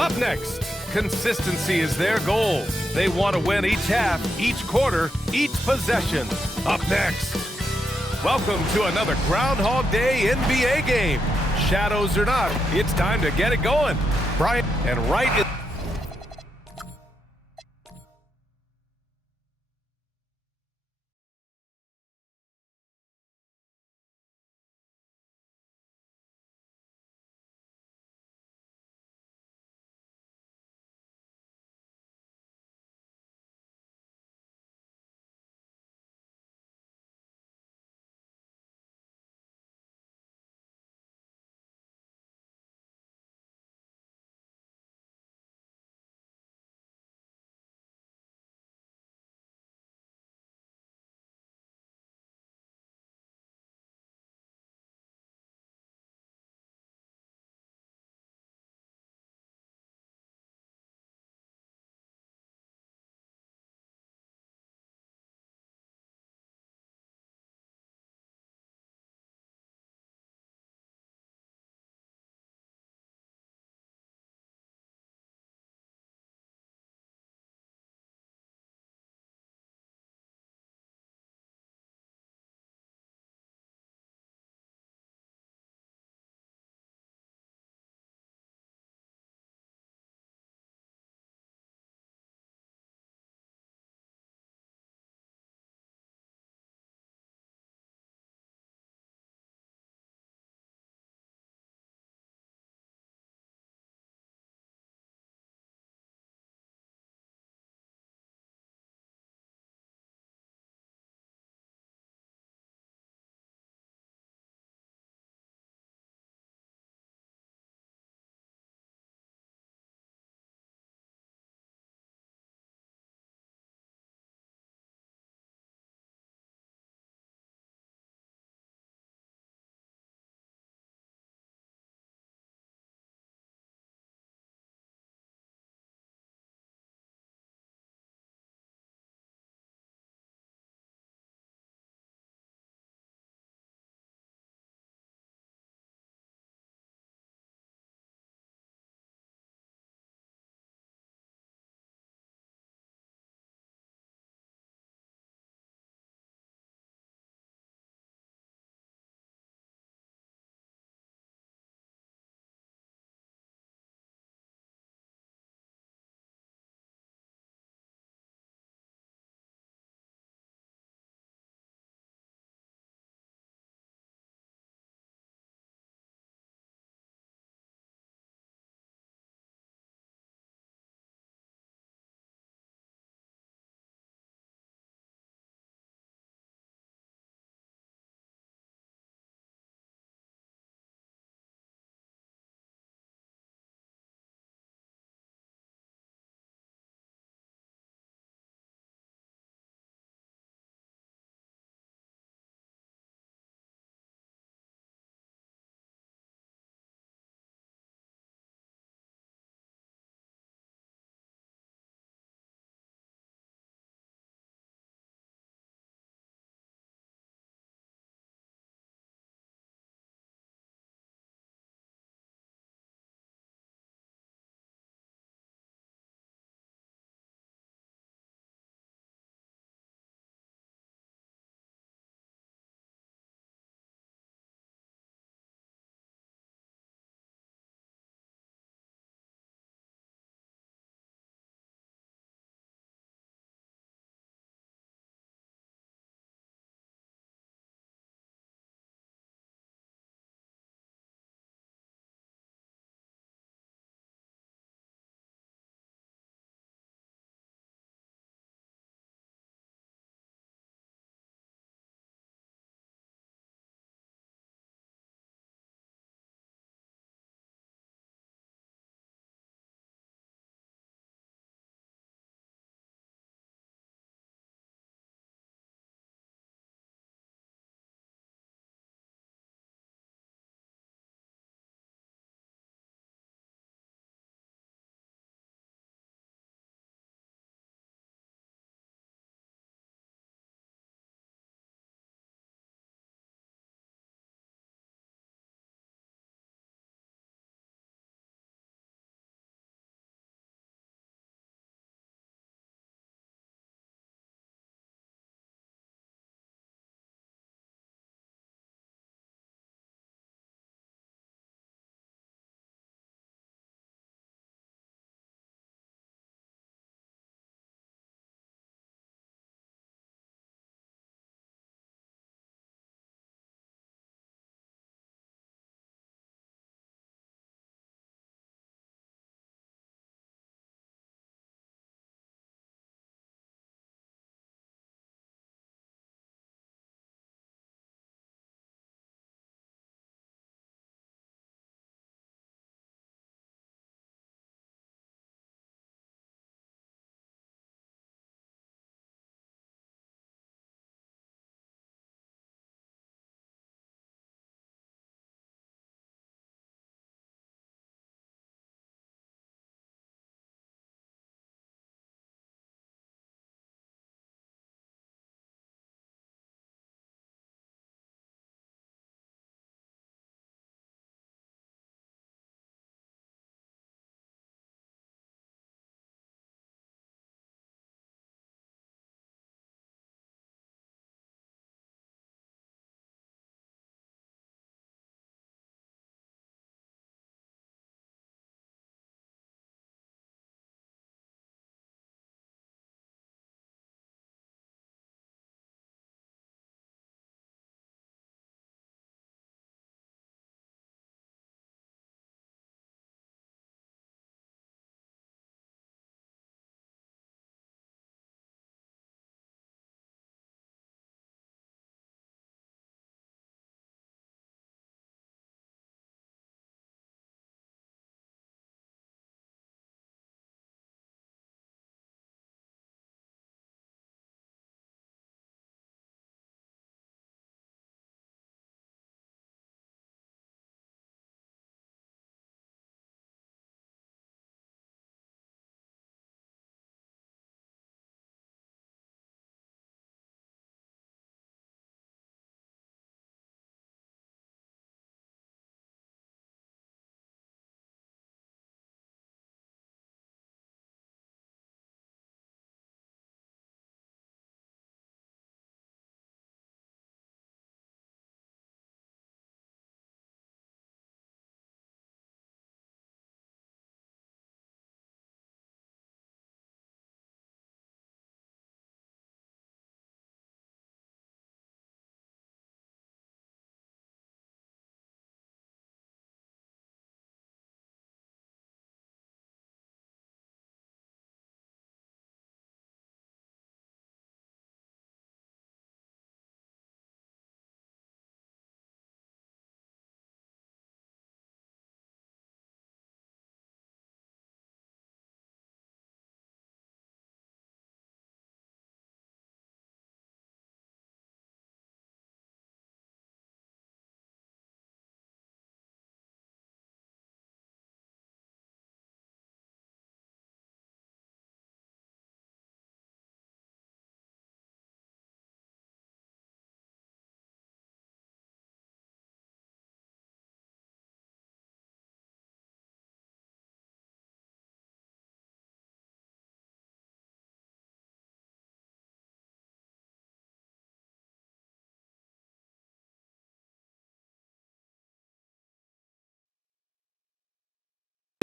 Up next, consistency is their goal. They want to win each half, each quarter, each possession. Up next, welcome to another Groundhog Day NBA game. Shadows or not, it's time to get it going. Brian and Wright.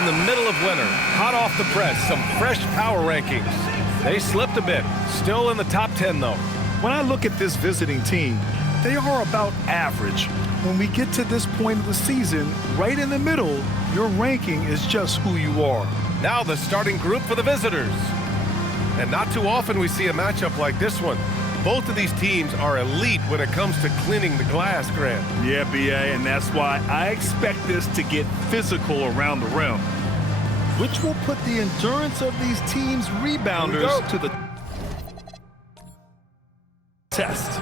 the middle of winter, hot off the press, some fresh power rankings. They slipped a bit, still in the top 10 though. When I look at this visiting team, they are about average. When we get to this point of the season, right in the middle, your ranking is just who you are. Now the starting group for the visitors. And not too often we see a matchup like this one. Both of these teams are elite when it comes to cleaning the glass, Grant. Yeah, BA, and that's why I expect this to get physical around the rim, which will put the endurance of these teams' rebounders to the test.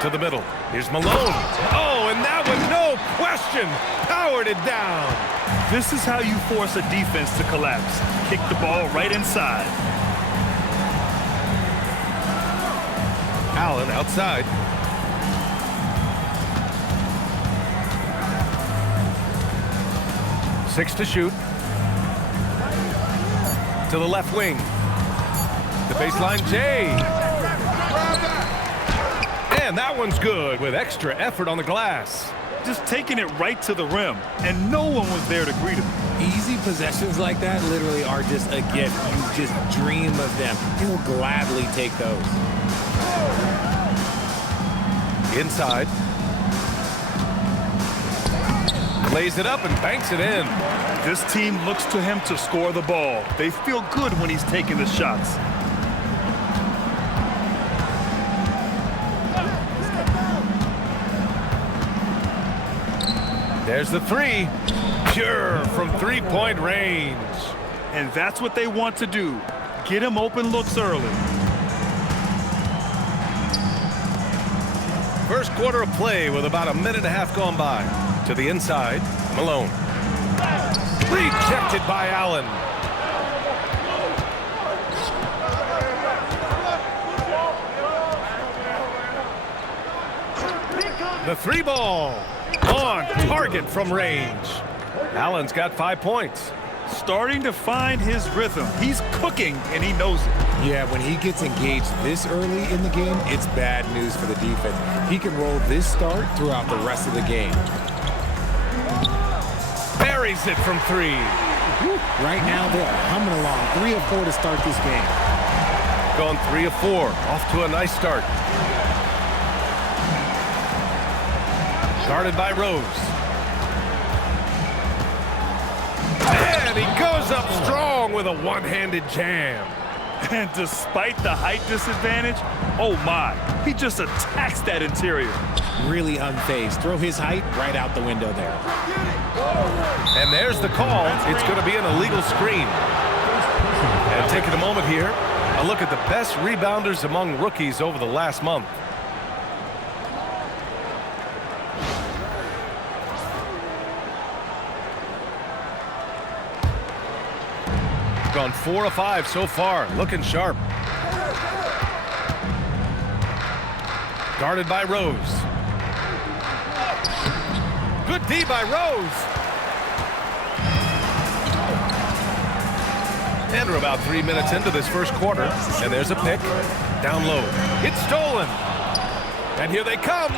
To the middle. Here's Malone. Oh, and that one, no question, powered it down. This is how you force a defense to collapse. Kick the ball right inside. Allen outside. Six to shoot. To the left wing. The baseline, Jay. And that one's good with extra effort on the glass. Just taking it right to the rim, and no one was there to greet him. Easy possessions like that literally are just a gift. You just dream of them. He'll gladly take those. Inside. Lays it up and banks it in. This team looks to him to score the ball. They feel good when he's taking the shots. There's the three. Pure from three-point range. And that's what they want to do. Get him open looks early. First quarter of play with about a minute and a half gone by. To the inside, Malone. Rejected by Allen. The three ball. On target from range. Allen's got 5 points. Starting to find his rhythm. He's cooking, and he knows it. Yeah, when he gets engaged this early in the game, it's bad news for the defense. He can roll this start throughout the rest of the game. Buries it from three. Right now, they're humming along. 3 of 4 to start this game. Gone 3 of 4. Off to a nice start. Guarded by Rose. And he goes up strong with a one-handed jam. And despite the height disadvantage, oh my, he just attacks that interior. Really unfazed. Throw his height right out the window there. And there's the call. It's going to be an illegal screen. And taking a moment here, a look at the best rebounders among rookies over the last month. Gone 4 of 5 so far, looking sharp. Guarded by Rose. Good D by Rose. And we're about 3 minutes into this first quarter, and there's a pick. Down low. It's stolen. And here they come.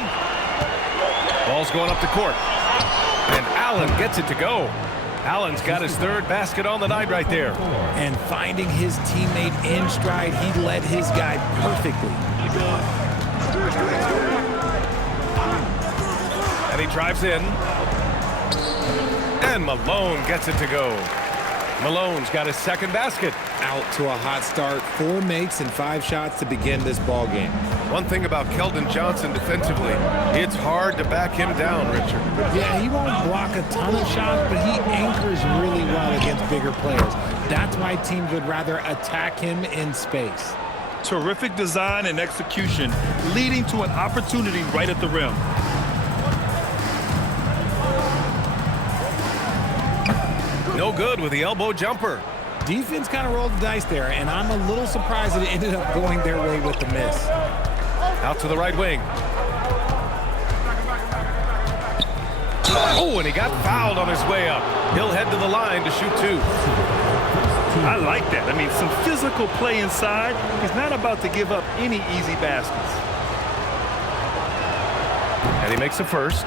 Ball's going up the court. And Allen gets it to go. Allen's got his 3rd basket on the night right there. And finding his teammate in stride, he led his guy perfectly. And he drives in. And Malone gets it to go. Malone's got his 2nd basket. Out to a hot start. 4 makes and 5 shots to begin this ball game. One thing about Keldon Johnson defensively, it's hard to back him down, Richard. Yeah, he won't block a ton of shots, but he anchors really well against bigger players. That's why teams would rather attack him in space. Terrific design and execution, leading to an opportunity right at the rim. No good with the elbow jumper. Defense kind of rolled the dice there, and I'm a little surprised that it ended up going their way with the miss. Out to the right wing. Oh, and he got fouled on his way up. He'll head to the line to shoot 2. I like that. I mean, some physical play inside. He's not about to give up any easy baskets. And he makes the first.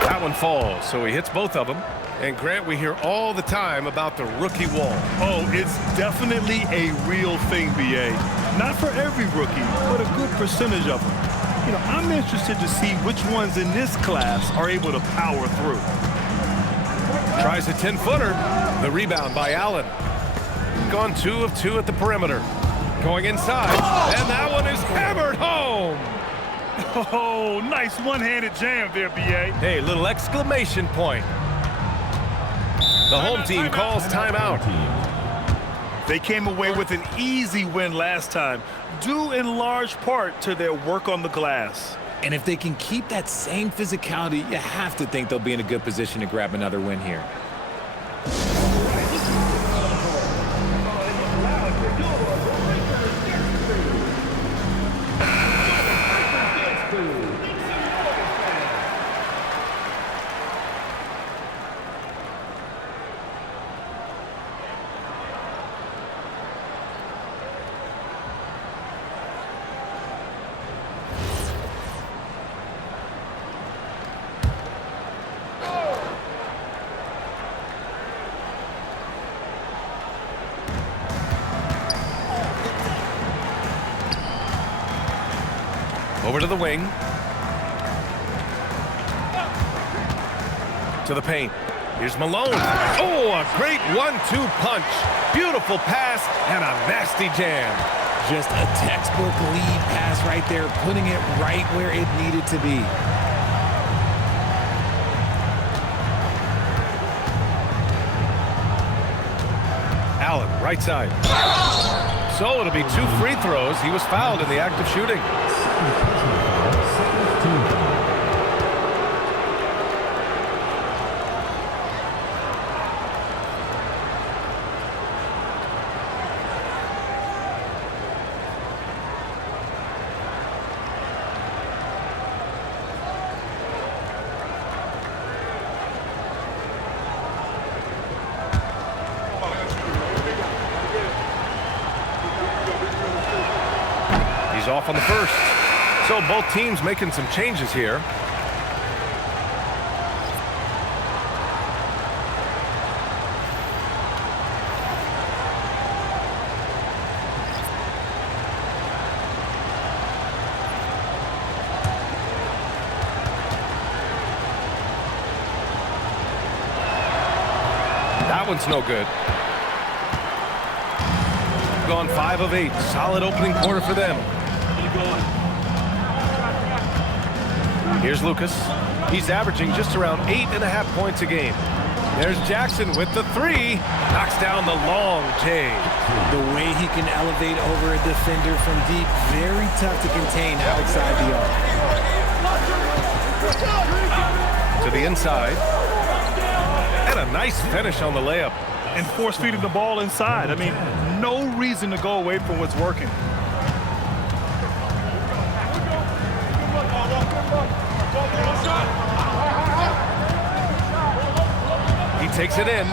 That one falls, so he hits both of them. And Grant, we hear all the time about the rookie wall. Oh, it's definitely a real thing, BA. Not for every rookie, but a good percentage of them. You know, I'm interested to see which ones in this class are able to power through. Tries a 10-footer. The rebound by Allen. Gone 2 of 2 at the perimeter. Going inside, and that one is hammered home. Oh, nice one-handed jam there, BA. Hey, little exclamation point. The home team calls timeout. They came away with an easy win last time, due in large part to their work on the glass. And if they can keep that same physicality, you have to think they'll be in a good position to grab another win here. Over to the wing. To the paint. Here's Malone. Oh, a great 1-2 punch. Beautiful pass and a nasty jam. Just a textbook lead pass right there, putting it right where it needed to be. Allen, right side. So it'll be 2 free throws. He was fouled in the act of shooting. Off on the first. So both teams making some changes here. That one's no good. Gone 5 of 8. Solid opening quarter for them. Here's Lucas. He's averaging just around 8.5 points a game. There's Jackson with the 3. Knocks down the long J. The way he can elevate over a defender from deep, very tough to contain outside the arc. To the inside. And a nice finish on the layup. And force-feeding the ball inside. I mean, no reason to go away from what's working. He takes it in.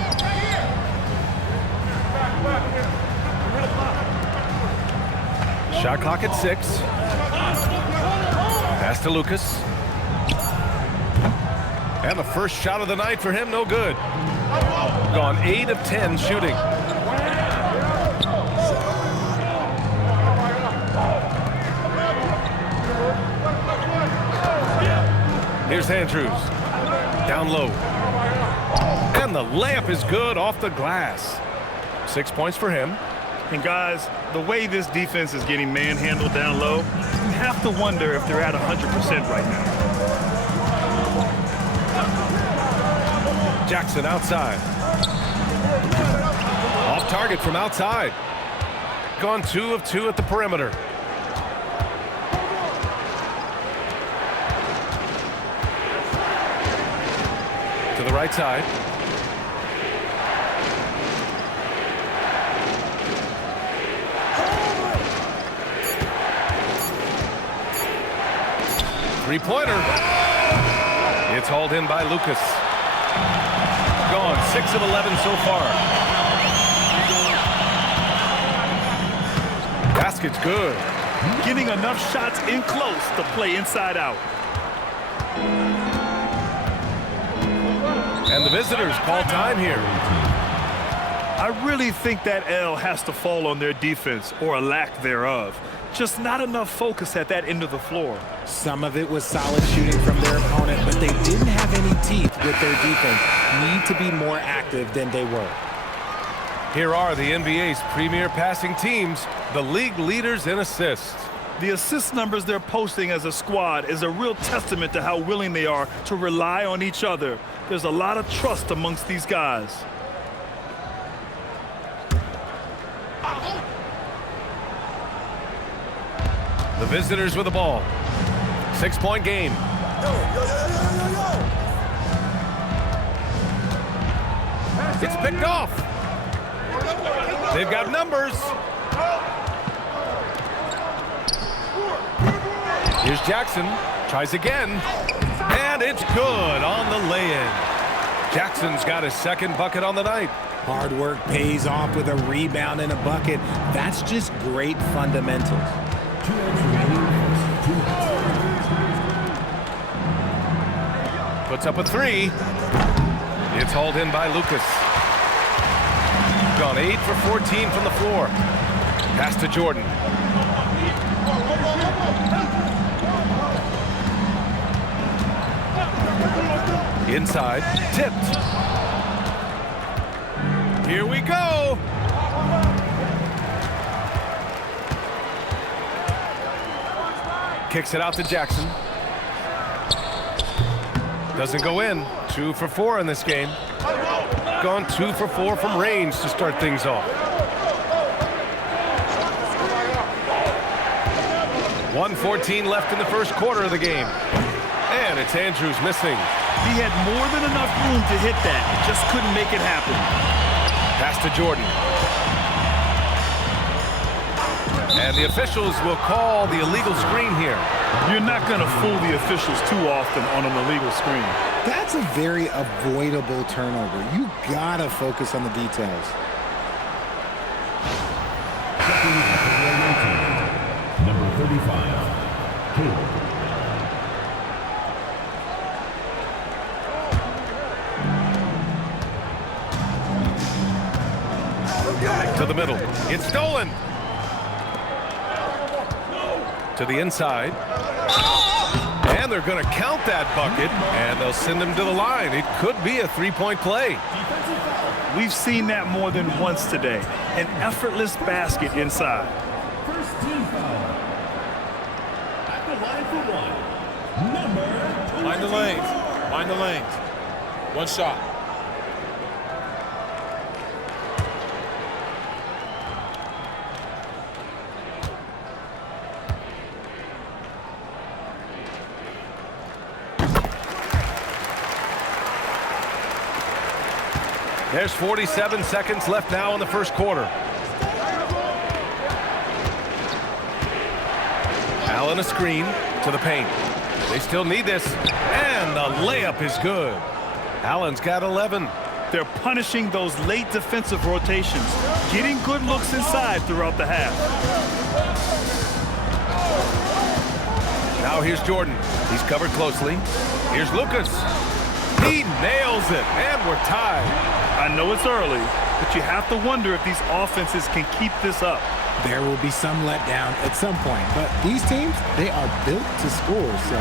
Shot clock at 6. Pass to Lucas. And the first shot of the night for him, no good. Gone 8 of 10 shooting. Here's Andrews. Down low. And the layup is good off the glass. 6 points for him. And guys, the way this defense is getting manhandled down low, you have to wonder if they're at 100% right now. Jackson outside. Off target from outside. Gone 2 of 2 at the perimeter. the right side. Three-pointer. It's hauled in by Lucas. Gone 6 of 11 so far. Basket's good. Getting enough shots in close to play inside out. And the visitors call time here. I really think that L has to fall on their defense, or a lack thereof. Just not enough focus at that end of the floor. Some of it was solid shooting from their opponent, but they didn't have any teeth with their defense. Need to be more active than they were. Here are the NBA's premier passing teams, the league leaders in assists. The assist numbers they're posting as a squad is a real testament to how willing they are to rely on each other. There's a lot of trust amongst these guys. The visitors with the ball. 6-point game. It's picked off. They've got numbers. Here's Jackson. Tries again. And it's good on the lay-in. Jackson's got his second bucket on the night. Hard work pays off with a rebound and a bucket. That's just great fundamentals. Puts up a three. It's hauled in by Lucas. Gone 8 for 14 from the floor. Pass to Jordan. Inside, tipped. Here we go. Kicks it out to Jackson. Doesn't go in. 2 for 4 in this game. Gone 2 for 4 from range to start things off. 1:14 left in the first quarter of the game. And it's Andrews missing. He had more than enough room to hit that. Just couldn't make it happen. Pass to Jordan. And the officials will call the illegal screen here. You're not going to fool the officials too often on an illegal screen. That's a very avoidable turnover. You gotta focus on the details. Number 35, Caleb. To the middle. It's stolen. To the inside. And they're going to count that bucket, and they'll send him to the line. It could be a three-point play. We've seen that more than once today. An effortless basket inside. First team foul. At the line for one. Number 24. Mind the lanes. Mind the lanes. One shot. There's 47 seconds left now in the first quarter. Allen a screen to the paint. They still need this. And the layup is good. Allen's got 11. They're punishing those late defensive rotations, getting good looks inside throughout the half. Now here's Jordan. He's covered closely. Here's Lucas. He nails it, and we're tied. I know it's early, but you have to wonder if these offenses can keep this up. There will be some letdown at some point, but these teams, they are built to score, so...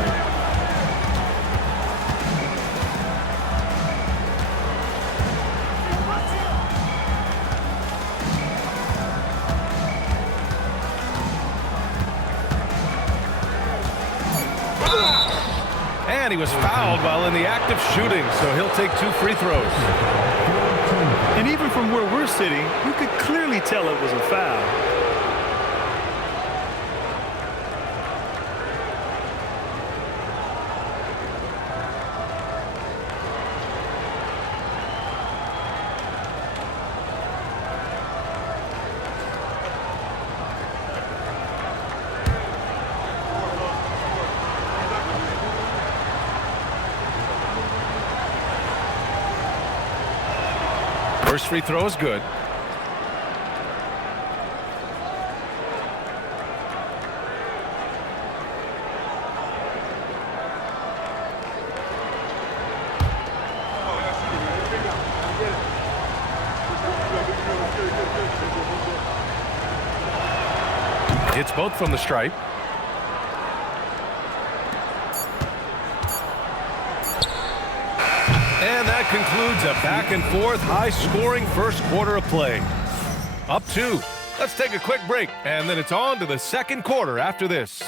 And he was fouled while in the act of shooting, so he'll take 2 free throws. And even from where we're sitting, you could clearly tell it was a foul. First free throw is good. It's both from the stripe. And that concludes a back-and-forth, high-scoring first quarter of play. Up 2. Let's take a quick break, and then it's on to the second quarter after this.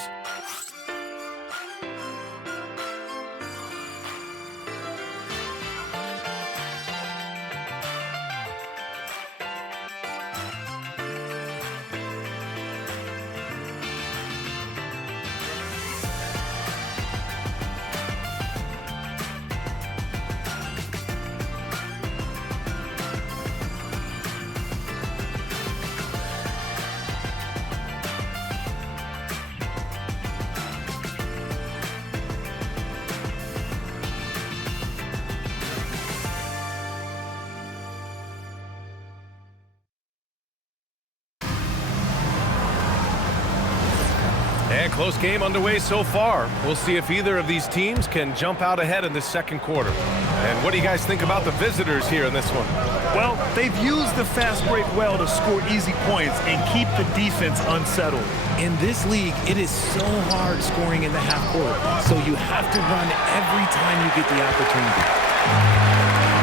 And close game underway so far. We'll see if either of these teams can jump out ahead in this second quarter. And what do you guys think about the visitors here in this one? Well, they've used the fast break well to score easy points and keep the defense unsettled. In this league, it is so hard scoring in the half court, so you have to run every time you get the opportunity.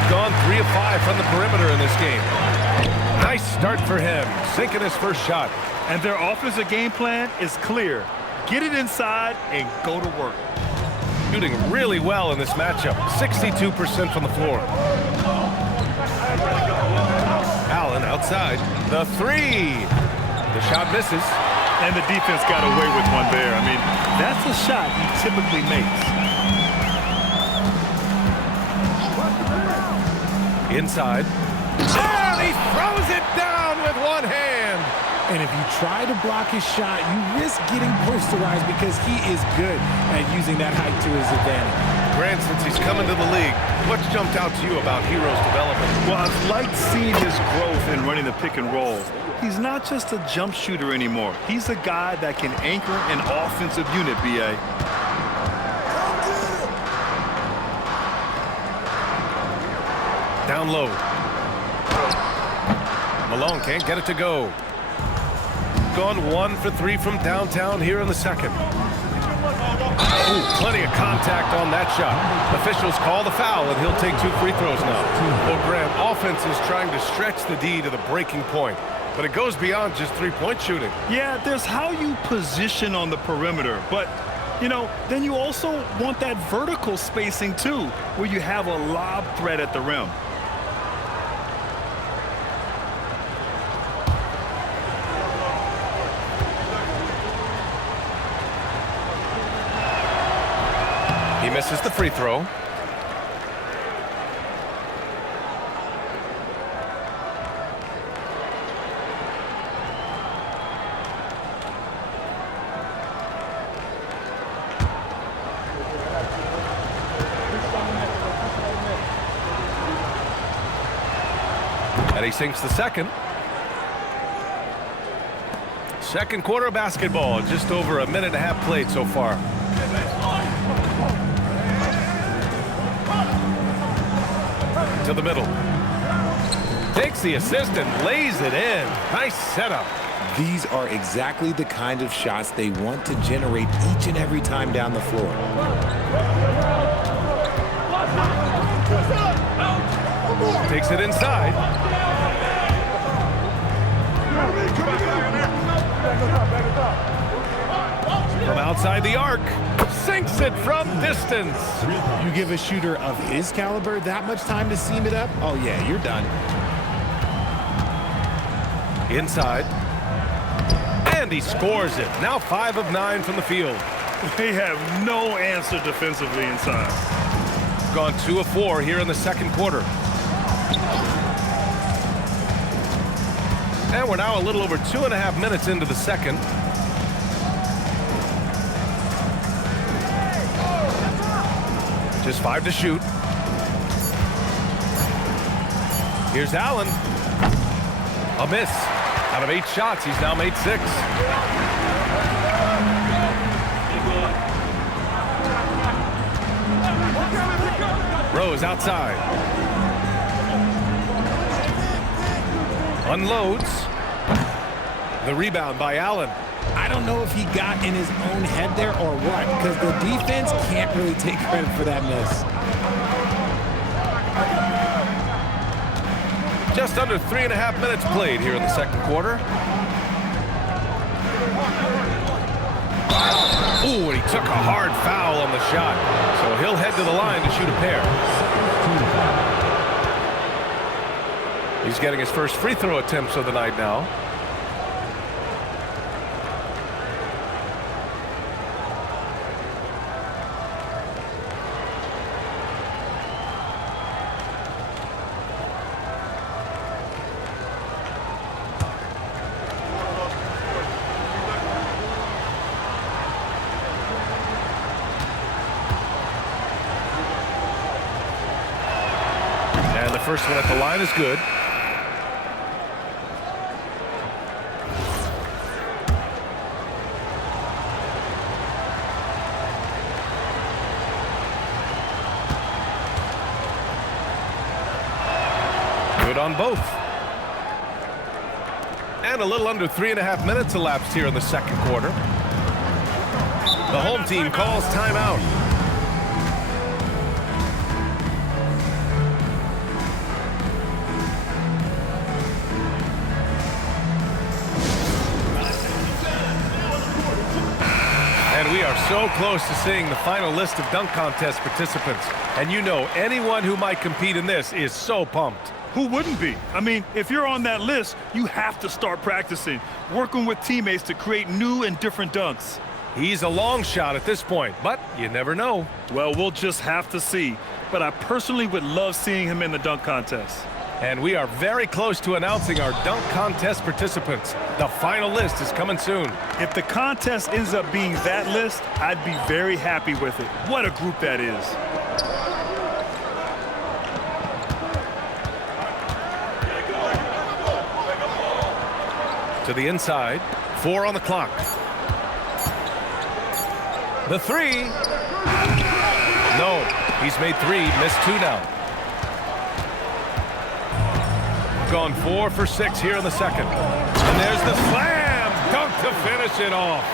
Gone 3 of 5 from the perimeter in this game. Nice start for him, sinking his first shot. And their offensive game plan is clear. Get it inside and go to work. Shooting really well in this matchup, 62% from the floor. Allen outside, the 3. The shot misses. And the defense got away with one there. I mean, that's a shot he typically makes. Inside. And he throws it down with one hand. And if you try to block his shot, you risk getting posterized because he is good at using that height to his advantage. Grant, since he's come into the league, what's jumped out to you about Hero's development? Well, I've liked seeing his growth in running the pick and roll. He's not just a jump shooter anymore. He's a guy that can anchor an offensive unit, B.A. Down low. Malone can't get it to go. Gone 1 for 3 from downtown here in the second. Ooh, plenty of contact on that shot. Officials call the foul, and he'll take 2 free throws now. Well, Graham, offense is trying to stretch the D to the breaking point, but it goes beyond just three-point shooting. Yeah, there's how you position on the perimeter, but, you know, then you also want that vertical spacing, too, where you have a lob threat at the rim. He misses the free throw. And he sinks the second. Second quarter of basketball, just over a minute and a half played so far. To the middle. Takes the assist and lays it in. Nice setup. These are exactly the kind of shots they want to generate each and every time down the floor. Takes it inside. From outside the arc. Sinks it from distance. You give a shooter of his caliber that much time to seam it up, oh yeah, you're done. Inside. And he scores it. Now 5 of 9 from the field. They have no answer defensively inside. Gone 2 of 4 here in the second quarter. And we're now a little over 2.5 minutes into the second. Just 5 to shoot. Here's Allen. A miss. Out of 8 shots, he's now made 6. Rose outside. Unloads. The rebound by Allen. I don't know if he got in his own head there or what, because the defense can't really take credit for that miss. Just under 3.5 minutes played here in the second quarter. Ooh, and he took a hard foul on the shot. So he'll head to the line to shoot a pair. He's getting his first free throw attempts of the night now. First one at the line is good. Good on both. And a little under 3.5 minutes elapsed here in the second quarter. The home team calls timeout. We are so close to seeing the final list of dunk contest participants. And you know, anyone who might compete in this is so pumped. Who wouldn't be? I mean, if you're on that list, you have to start practicing, working with teammates to create new and different dunks. He's a long shot at this point, but you never know. Well, we'll just have to see. But I personally would love seeing him in the dunk contest. And we are very close to announcing our dunk contest participants. The final list is coming soon. If the contest ends up being that list, I'd be very happy with it. What a group that is. To the inside, 4 on the clock. The 3. No, he's made 3, missed 2 now. Gone 4 for 6 here in the second. And there's the slam dunk to finish it off.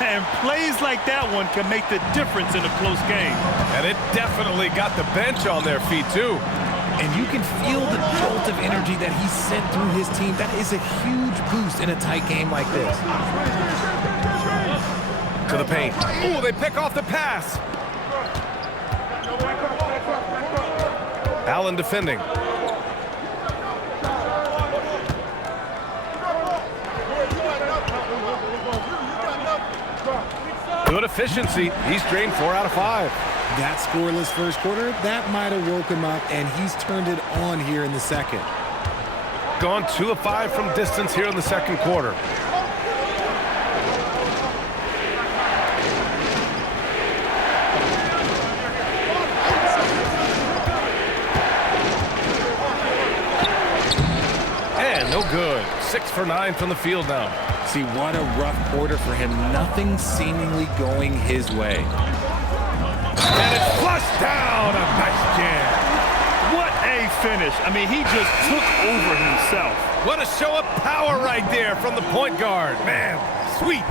And plays like that one can make the difference in a close game. And it definitely got the bench on their feet too. And you can feel the jolt of energy that he sent through his team. That is a huge boost in a tight game like this. To the paint. Ooh, they pick off the pass. Allen defending. Good efficiency. He's drained 4 out of 5. That scoreless first quarter, that might have woke him up, and he's turned it on here in the second. Gone 2 of 5 from distance here in the second quarter. And no good. 6 for 9 from the field now. See, what a rough quarter for him. Nothing seemingly going his way. And it's flushed down. A nice jam. What a finish. I mean, he just took over himself. What a show of power right there from the point guard. Man, sweet.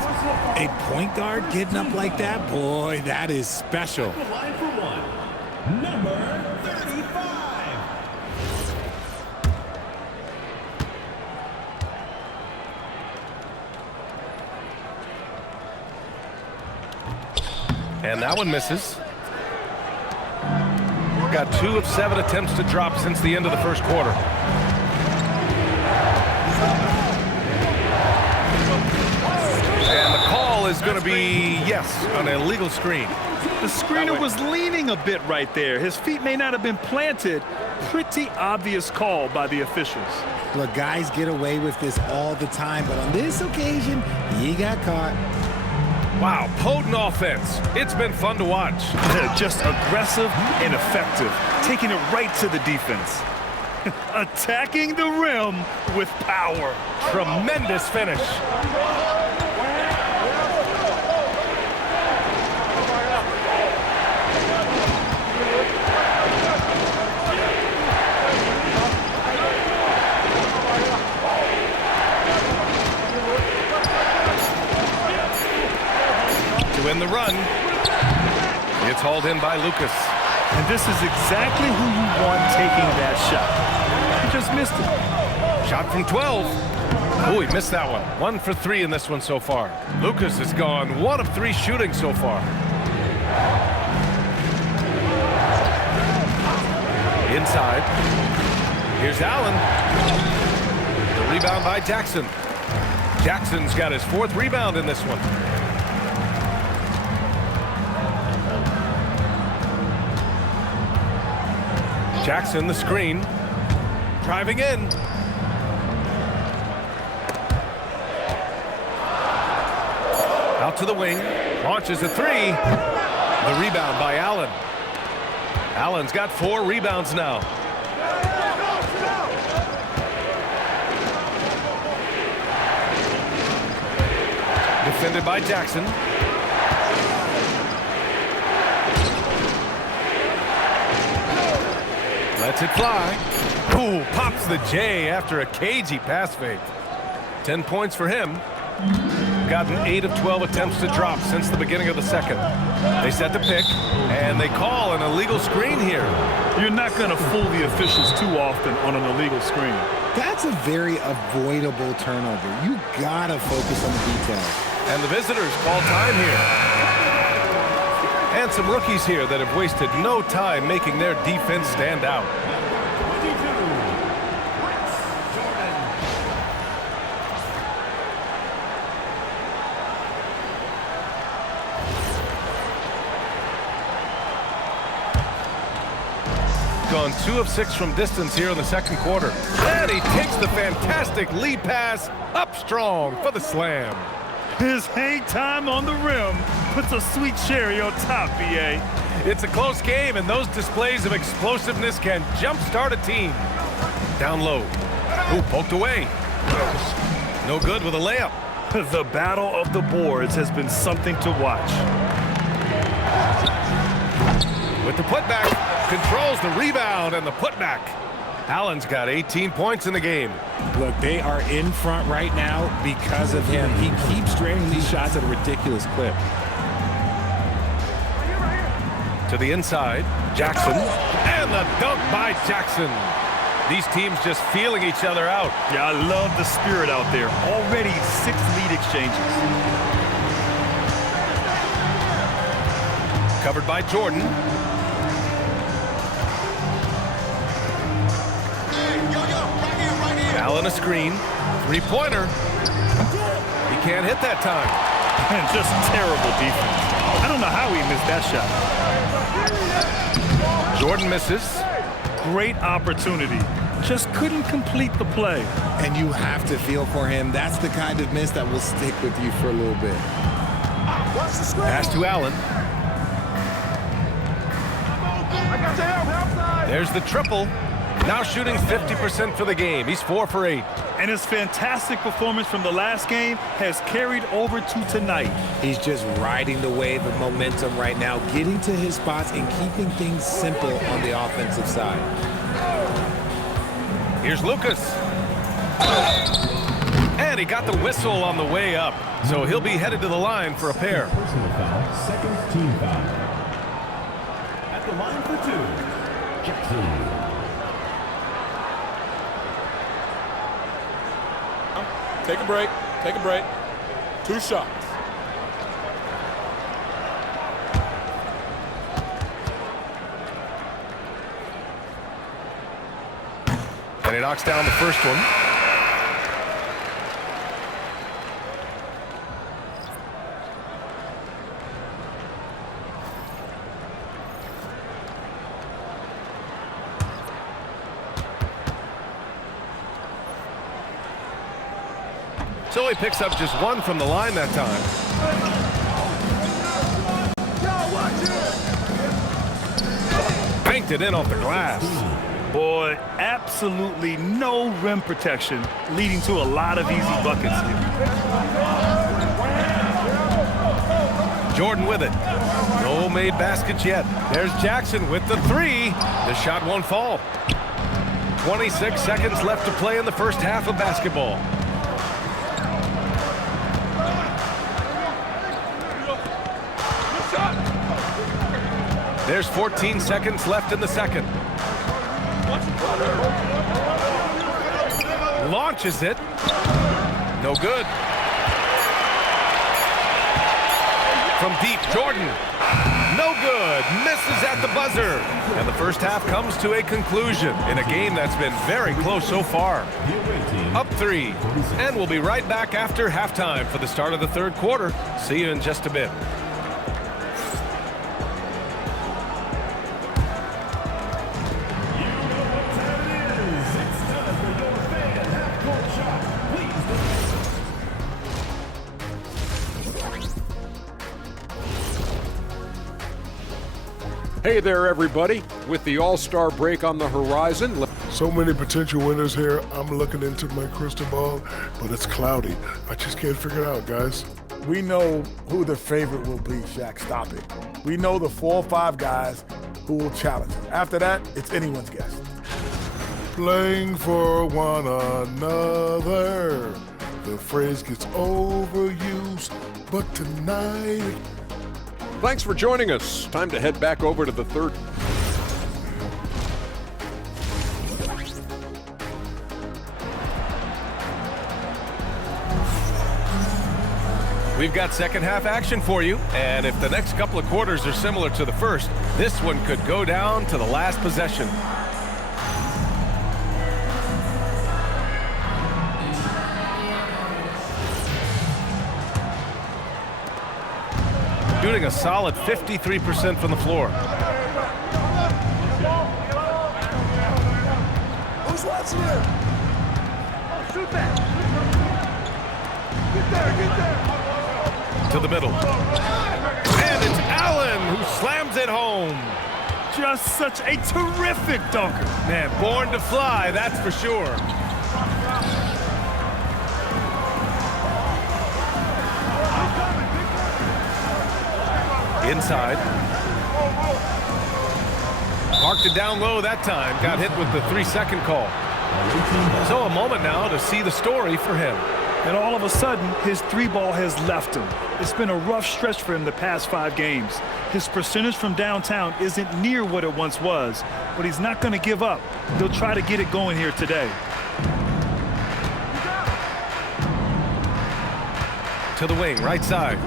A point guard getting up like that? Boy, that is special. Line for one. Number 35. And that one misses. Got 2 of 7 attempts to drop since the end of the first quarter. And the call is going to be, yes, an illegal screen. The screener was leaning a bit right there. His feet may not have been planted. Pretty obvious call by the officials. Look, guys get away with this all the time, but on this occasion, he got caught. Wow, potent offense. It's been fun to watch. Just aggressive and effective, taking it right to the defense. Attacking the rim with power. Tremendous finish. To win the run. It's hauled in by Lucas. And this is exactly who you want taking that shot. He just missed it. Shot from 12. Oh, he missed that one. 1 for 3 in this one so far. Lucas has gone 1 of 3 shooting so far. Inside. Here's Allen. The rebound by Jackson. Jackson's got his 4th rebound in this one. Jackson, the screen. Driving in. Out to the wing. Launches a 3. The rebound by Allen. Allen's got 4 rebounds now. Defended by Jackson. Lets it fly. Ooh, pops the J after a cagey pass fake. 10 points for him. Gotten 8 of 12 attempts to drop since the beginning of the second. They set the pick, and they call an illegal screen here. You're not going to fool the officials too often on an illegal screen. That's a very avoidable turnover. You gotta focus on the details. And the visitors call time here. And some rookies here that have wasted no time making their defense stand out. Gone 2 of 6 from distance here in the second quarter. And he takes the fantastic lead pass up strong for the slam. His hang time on the rim puts a sweet cherry on top, B.A. It's a close game, and those displays of explosiveness can jumpstart a team. Down low. Ooh, poked away. No good with a layup. The battle of the boards has been something to watch. With the putback, controls the rebound and the putback. Allen's got 18 points in the game. Look, they are in front right now because of him. He keeps draining these shots at a ridiculous clip. To the inside, Jackson. And the dunk by Jackson. These teams just feeling each other out. Yeah, I love the spirit out there. Already 6 lead exchanges. Covered by Jordan. Allen a screen. 3-pointer. He can't hit that time. And just terrible defense. I don't know how he missed that shot. Jordan misses. Great opportunity. Just couldn't complete the play. And you have to feel for him. That's the kind of miss that will stick with you for a little bit. Pass to Allen. There's the triple. Now shooting 50% for the game. He's 4 for 8. And his fantastic performance from the last game has carried over to tonight. He's just riding the wave of momentum right now, getting to his spots and keeping things simple on the offensive side. Here's Lucas. And he got the whistle on the way up. So he'll be headed to the line for a pair. Personal foul, second team foul. At the line for 2, Jackson. Take a break. Take a break. 2 shots. And he knocks down the first one. So he picks up just 1 from the line that time. Banked it in off the glass. Boy, absolutely no rim protection, leading to a lot of easy buckets here. Jordan with it. No made baskets yet. There's Jackson with the three. The shot won't fall. 26 seconds left to play in the first half of basketball. There's 14 seconds left in the second. Launches it. No good. From deep, Jordan. No good. Misses at the buzzer. And the first half comes to a conclusion in a game that's been very close so far. Up 3. And we'll be right back after halftime for the start of the third quarter. See you in just a bit. Hey there, everybody. With the All-Star break on the horizon. So many potential winners here. I'm looking into my crystal ball, but it's cloudy. I just can't figure it out, guys. We know who the favorite will be, Shaq. Stop it. We know the 4 or 5 guys who will challenge him. After that, it's anyone's guess. Playing for one another. The phrase gets overused, but tonight... Thanks for joining us. Time to head back over to the third. We've got second half action for you, and if the next couple of quarters are similar to the first, this one could go down to the last possession. Shooting a solid 53% from the floor. Who's watching it? Oh, shoot that. Get there. To the middle. And it's Allen who slams it home. Just such a terrific dunker. Man, born to fly, that's for sure. Inside. Marked it down low that time. Got hit with the 3-second call. So a moment now to see the story for him. And all of a sudden, his 3-ball has left him. It's been a rough stretch for him the past 5 games. His percentage from downtown isn't near what it once was, but he's not going to give up. He'll try to get it going here today. To the wing, right side.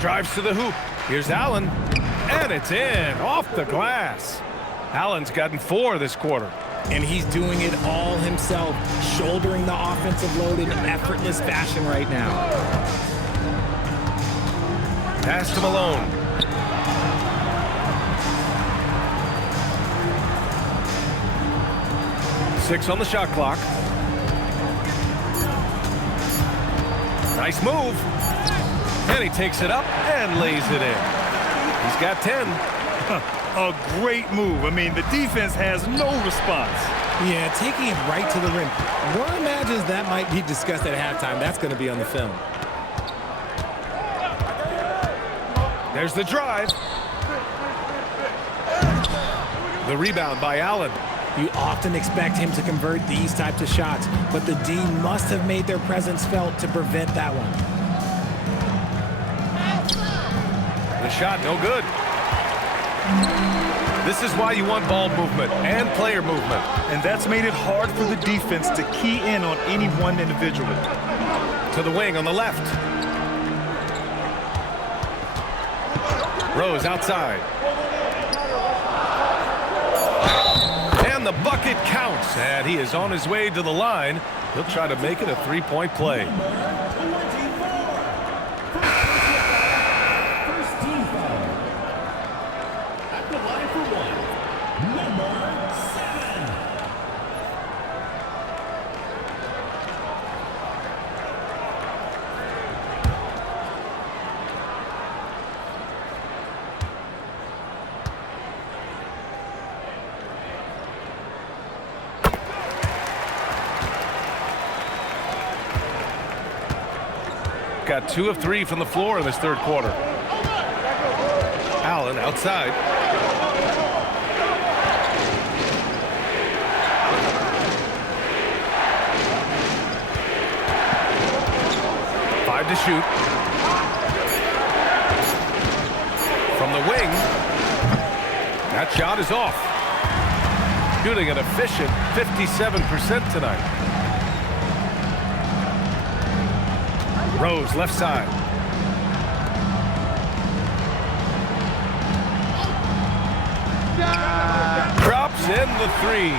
Drives to the hoop. Here's Allen. And it's in, off the glass. Allen's gotten 4 this quarter. And he's doing it all himself, shouldering the offensive load in effortless fashion right now. Pass to Malone. Six on the shot clock. Nice move. And he takes it up and lays it in. He's got 10. A great move. I mean, the defense has no response. Yeah, taking it right to the rim. One imagines that might be discussed at halftime. That's going to be on the film. There's the drive. The rebound by Allen. You often expect him to convert these types of shots, but the D must have made their presence felt to prevent that one. The shot, no good. This is why you want ball movement and player movement. And that's made it hard for the defense to key in on any one individual. To the wing on the left. Rose outside. And the bucket counts. And he is on his way to the line. He'll try to make it a 3-point play. Got 2 of 3 from the floor in this third quarter. Allen outside. Five to shoot. From the wing. That shot is off. Shooting an efficient 57% tonight. Rose left side. Drops in the 3.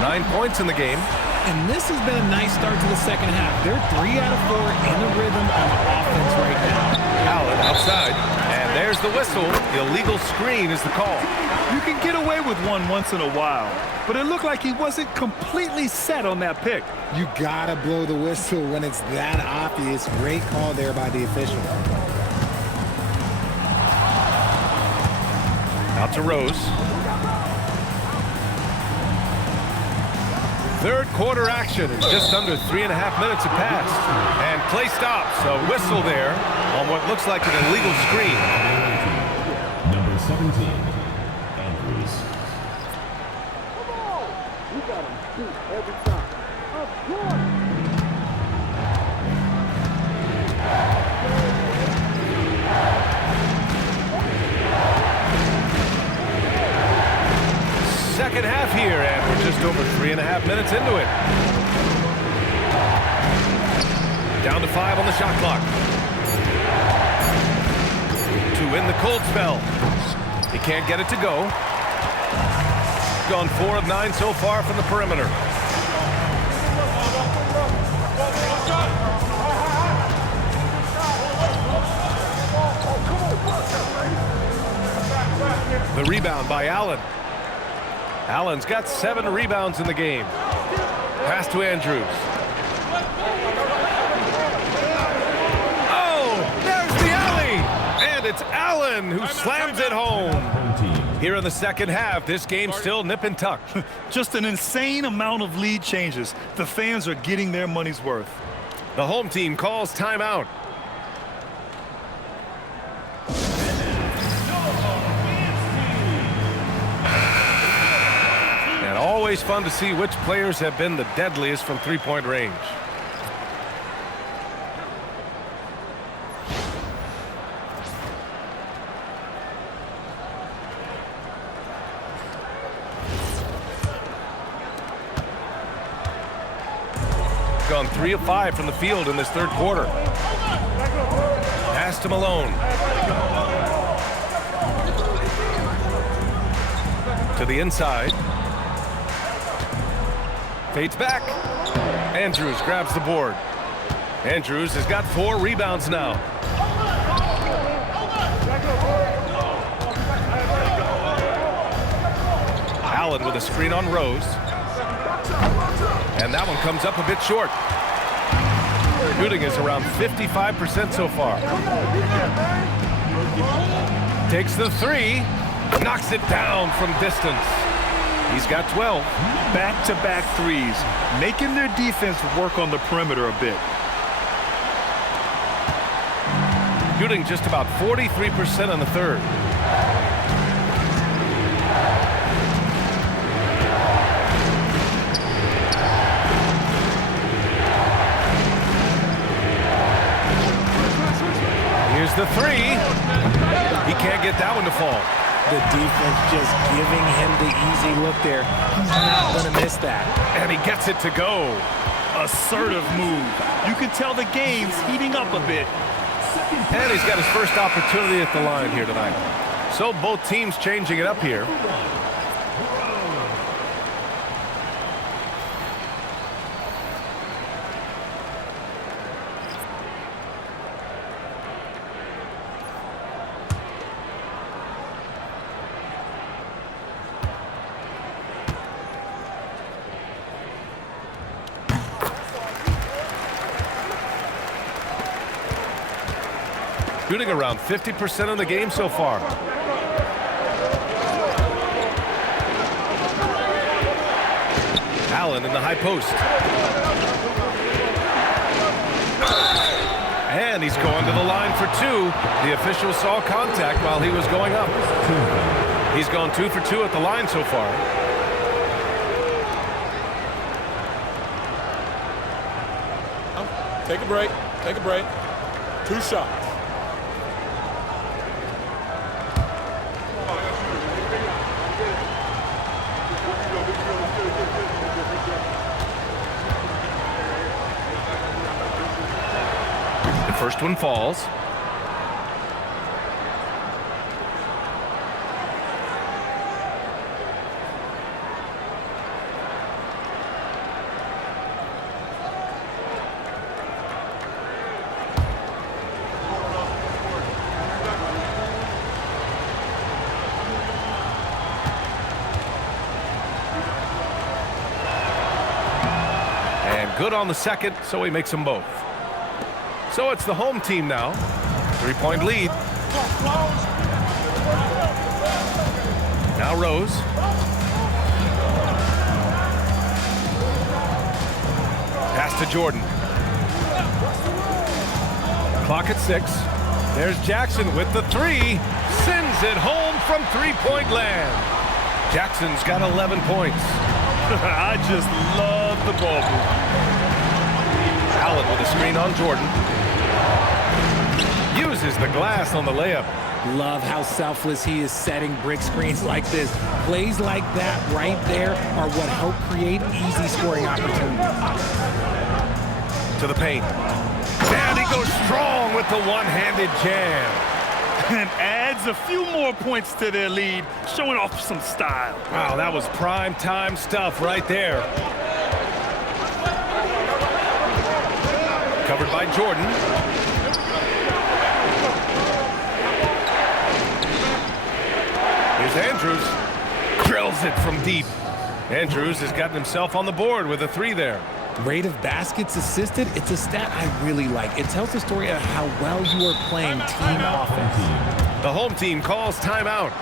9 points in the game. And this has been a nice start to the second half. They're 3 out of 4 in a rhythm on offense right now. Allen outside. And there's the whistle. The illegal screen is the call. You can get away with one once in a while, but it looked like he wasn't completely set on that pick. You gotta blow the whistle when it's that obvious. Great call there by the official. Out to Rose. Third quarter action. Just under 3.5 minutes have passed. And play stops. A whistle there on what looks like an illegal screen. Number 17, Andrews. Second half here, and we're just over 3.5 minutes into it. Down to 5 on the shot clock. To win the cold spell. He can't get it to go. Gone 4 of 9 so far from the perimeter. The rebound by Allen. Allen's got 7 rebounds in the game. Pass to Andrews. Oh, there's the alley! And it's Allen who slams it home. Here in the second half, this game's still nip and tuck. Just an insane amount of lead changes. The fans are getting their money's worth. The home team calls timeout. And always fun to see which players have been the deadliest from three-point range. Gone 3 of 5 from the field in this third quarter. Pass to Malone. To the inside. Fades back. Andrews grabs the board. Andrews has got 4 rebounds now. Allen with a screen on Rose. And that one comes up a bit short. Shooting is around 55% so far. Takes the 3. Knocks it down from distance. He's got 12. Back-to-back threes, making their defense work on the perimeter a bit. Shooting just about 43% in the third. Here's the 3. He can't get that one to fall. The defense just giving him the easy look there. He's not going to miss that. And he gets it to go. Assertive move. You can tell the game's heating up a bit. And he's got his first opportunity at the line here tonight. So both teams changing it up here. Shooting around 50% of the game so far. Allen in the high post. And he's going to the line for 2. The official saw contact while he was going up. He's gone 2 for 2 at the line so far. Take a break. Take a break. 2 shots. The first one falls. Good on the second, so he makes them both. So it's the home team now. 3-point lead. Now Rose. Pass to Jordan. Clock at 6. There's Jackson with the 3. Sends it home from 3-point land. Jackson's got 11 points. I just love the ball movement. Allen with a screen on Jordan. Uses the glass on the layup. Love how selfless he is setting brick screens like this. Plays like that right there are what help create easy scoring opportunities. To the paint. And he goes strong with the one-handed jam. And adds a few more points to their lead, showing off some style. Wow, that was prime time stuff right there. Covered by Jordan. Here's Andrews. Drills it from deep. Andrews has gotten himself on the board with a 3 there. Rate of baskets assisted, it's a stat I really like. It tells the story of how well you are playing team offense. The home team calls timeout.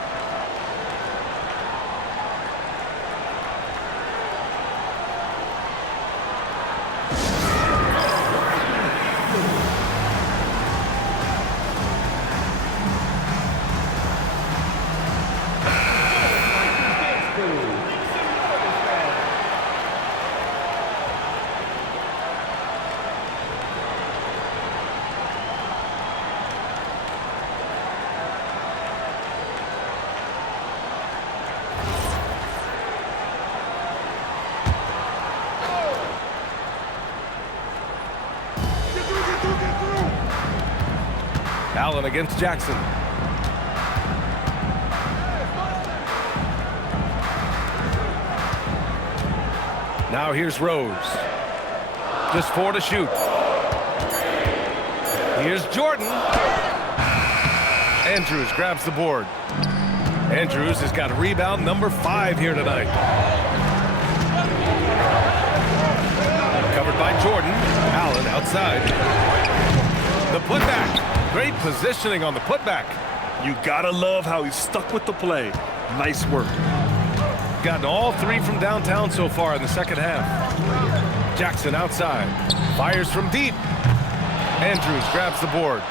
Allen against Jackson. Now here's Rose. Just 4 to shoot. Here's Jordan. Andrews grabs the board. Andrews has got rebound number 5 here tonight. Covered by Jordan. Allen outside. The putback. Great positioning on the putback. You gotta love how he's stuck with the play. Nice work. Gotten all 3 from downtown so far in the second half. Jackson outside. Fires from deep. Andrews grabs the board.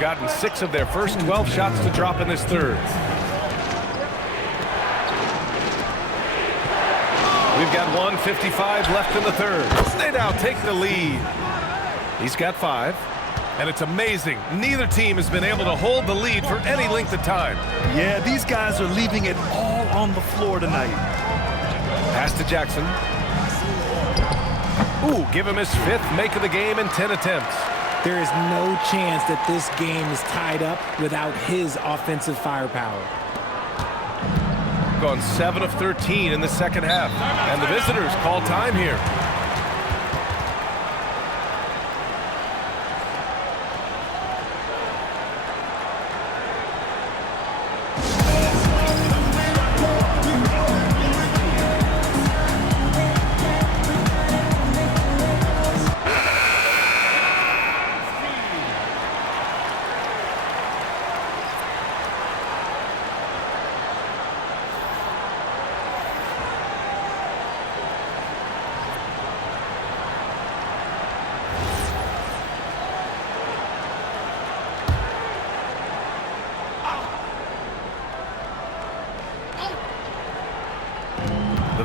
Gotten 6 of their first 12 shots to drop in this third. We've got 1:55 left in the third. They now take the lead. He's got 5. And it's amazing. Neither team has been able to hold the lead for any length of time. Yeah, these guys are leaving it all on the floor tonight. Pass to Jackson. Ooh, give him his 5th make of the game in 10 attempts. There is no chance that this game is tied up without his offensive firepower. Gone 7 of 13 in the second half. And the visitors call time here.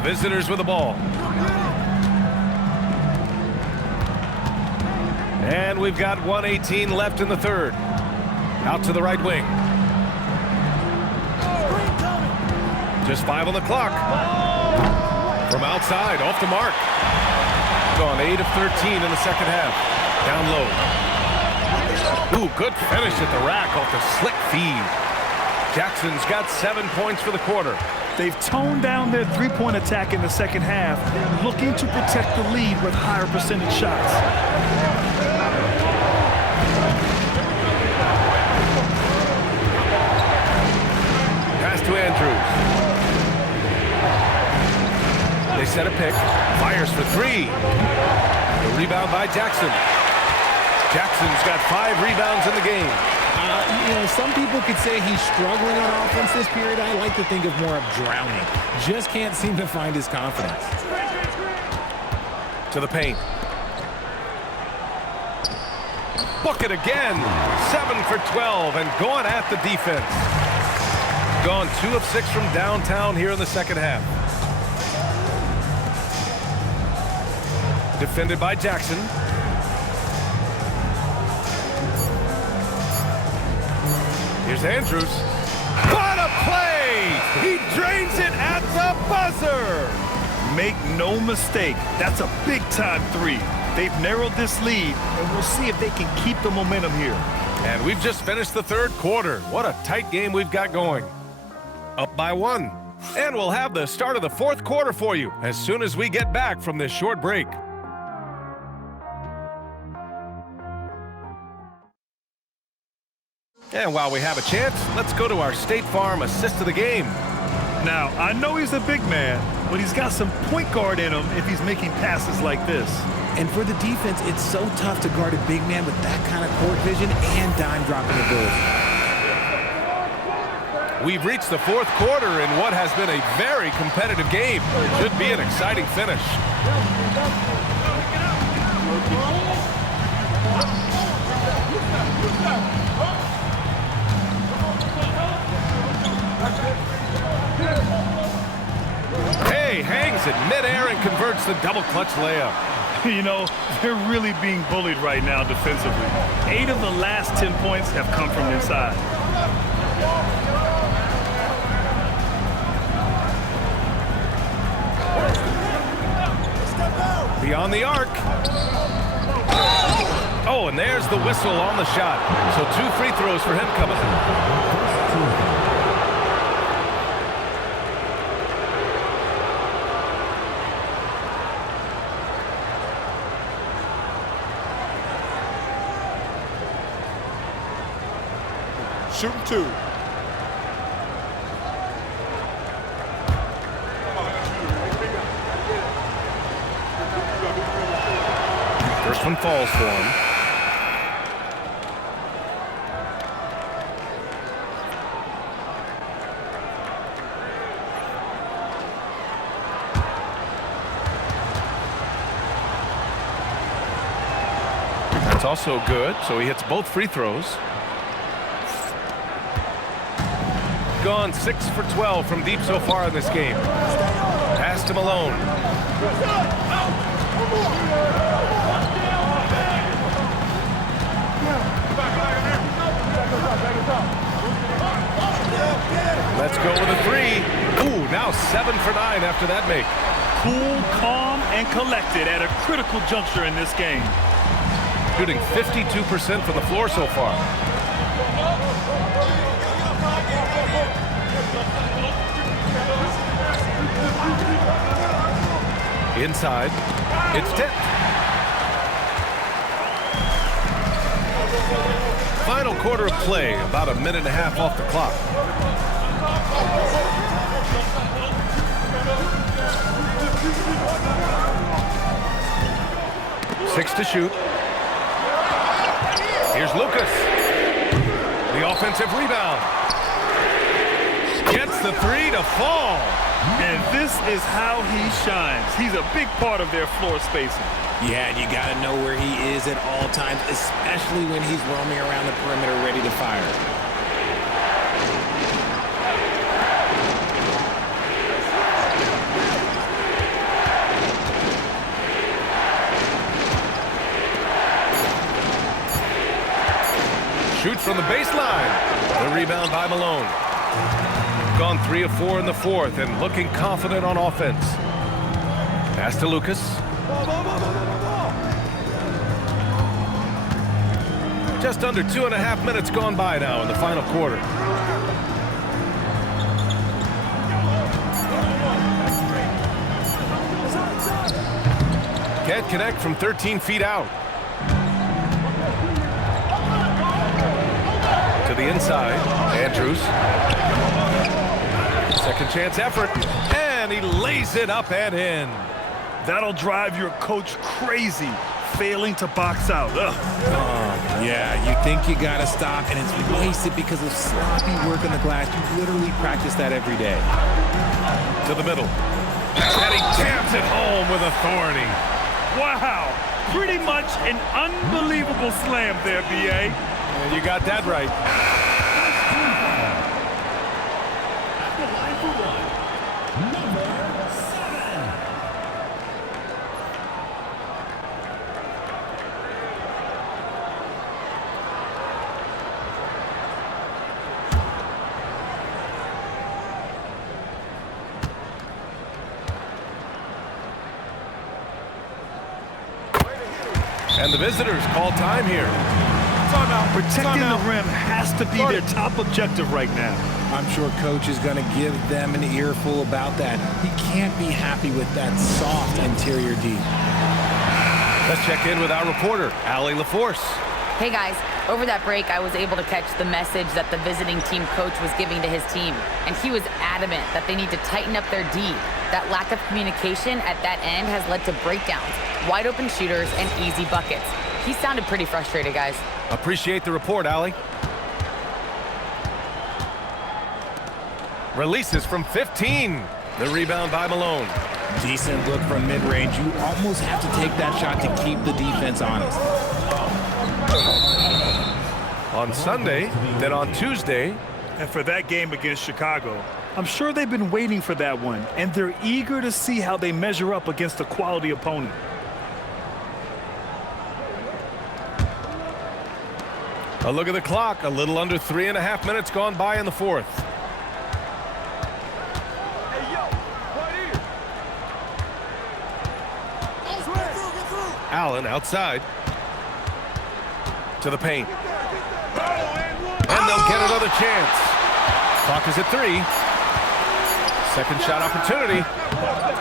visitors with the ball. And we've got 1:18 left in the third. Out to the right wing. Just 5 on the clock. From outside, off the mark. Gone 8 of 13 in the second half. Down low. Ooh, good finish at the rack off the slick feed. Jackson's got 7 points for the quarter. They've toned down their three-point attack in the second half, looking to protect the lead with higher percentage shots. Pass to Andrews. They set a pick. Fires for 3. The rebound by Jackson. Jackson's got 5 rebounds in the game. Some people could say he's struggling on offense this period. I like to think of more of drowning. Just can't seem to find his confidence. To the paint. Bucket again. 7 for 12 and going at the defense. Gone 2 of 6 from downtown here in the second half. Defended by Jackson. Here's Andrews. What a play! He drains it at the buzzer! Make no mistake, that's a big-time 3. They've narrowed this lead, and we'll see if they can keep the momentum here. And we've just finished the third quarter. What a tight game we've got going. Up by 1. And we'll have the start of the fourth quarter for you as soon as we get back from this short break. And while we have a chance, let's go to our State Farm assist of the game. Now, I know he's a big man, but he's got some point guard in him if he's making passes like this. And for the defense, it's so tough to guard a big man with that kind of court vision and dime-dropping ability. We've reached the fourth quarter in what has been a very competitive game. Should be an exciting finish. Hey, hangs in midair and converts the double clutch layup. They're really being bullied right now defensively. 8 of the last 10 points have come from inside. Beyond the arc. Oh, and there's the whistle on the shot. So 2 free throws for him coming. Shooting 2. First one falls for him. That's also good, so he hits both free throws. Gone 6 for 12 from deep so far in this game. Pass to Malone. Let's go with a 3. Ooh, now 7 for 9 after that make. Cool, calm, and collected at a critical juncture in this game. Shooting 52% from the floor so far. Inside, it's tipped. Final quarter of play, about a minute and a half off the clock. Six to shoot. Here's Lucas. The offensive rebound. Gets the 3 to fall. And this is how he shines. He's a big part of their floor spacing. Yeah, and you got to know where he is at all times, especially when he's roaming around the perimeter ready to fire. shoots from the baseline. The rebound by Malone. Gone 3 of 4 in the fourth and looking confident on offense. Pass to Lucas. Just under 2.5 minutes gone by now in the final quarter. Can't connect from 13 feet out. To the inside, Andrews. Second chance effort, and he lays it up and in. That'll drive your coach crazy, failing to box out. Yeah, you think you got to stop, and it's wasted because of sloppy work on the glass. You literally practice that every day. To the middle. And he jams it home with authority. Wow, pretty much an unbelievable slam there, B.A. Yeah, you got that right. At the line for one, number 7. And the visitors call time here. Protecting the rim has to be their top objective right now. I'm sure coach is going to give them an earful about that. He can't be happy with that soft interior D. Let's check in with our reporter, Allie LaForce. Hey guys, over that break I was able to catch the message that the visiting team coach was giving to his team, and he was adamant that they need to tighten up their D. That lack of communication at that end has led to breakdowns, wide open shooters, and easy buckets. He sounded pretty frustrated, guys. Appreciate the report, Allie. Releases from 15. The rebound by Malone. Decent look from mid-range. You almost have to take that shot to keep the defense honest. On Sunday, then on Tuesday. And for that game against Chicago, I'm sure they've been waiting for that one, and they're eager to see how they measure up against a quality opponent. A look at the clock. A little under 3.5 minutes gone by in the fourth. Allen outside. To the paint. And they'll get another chance. Clock is at 3. Second shot opportunity.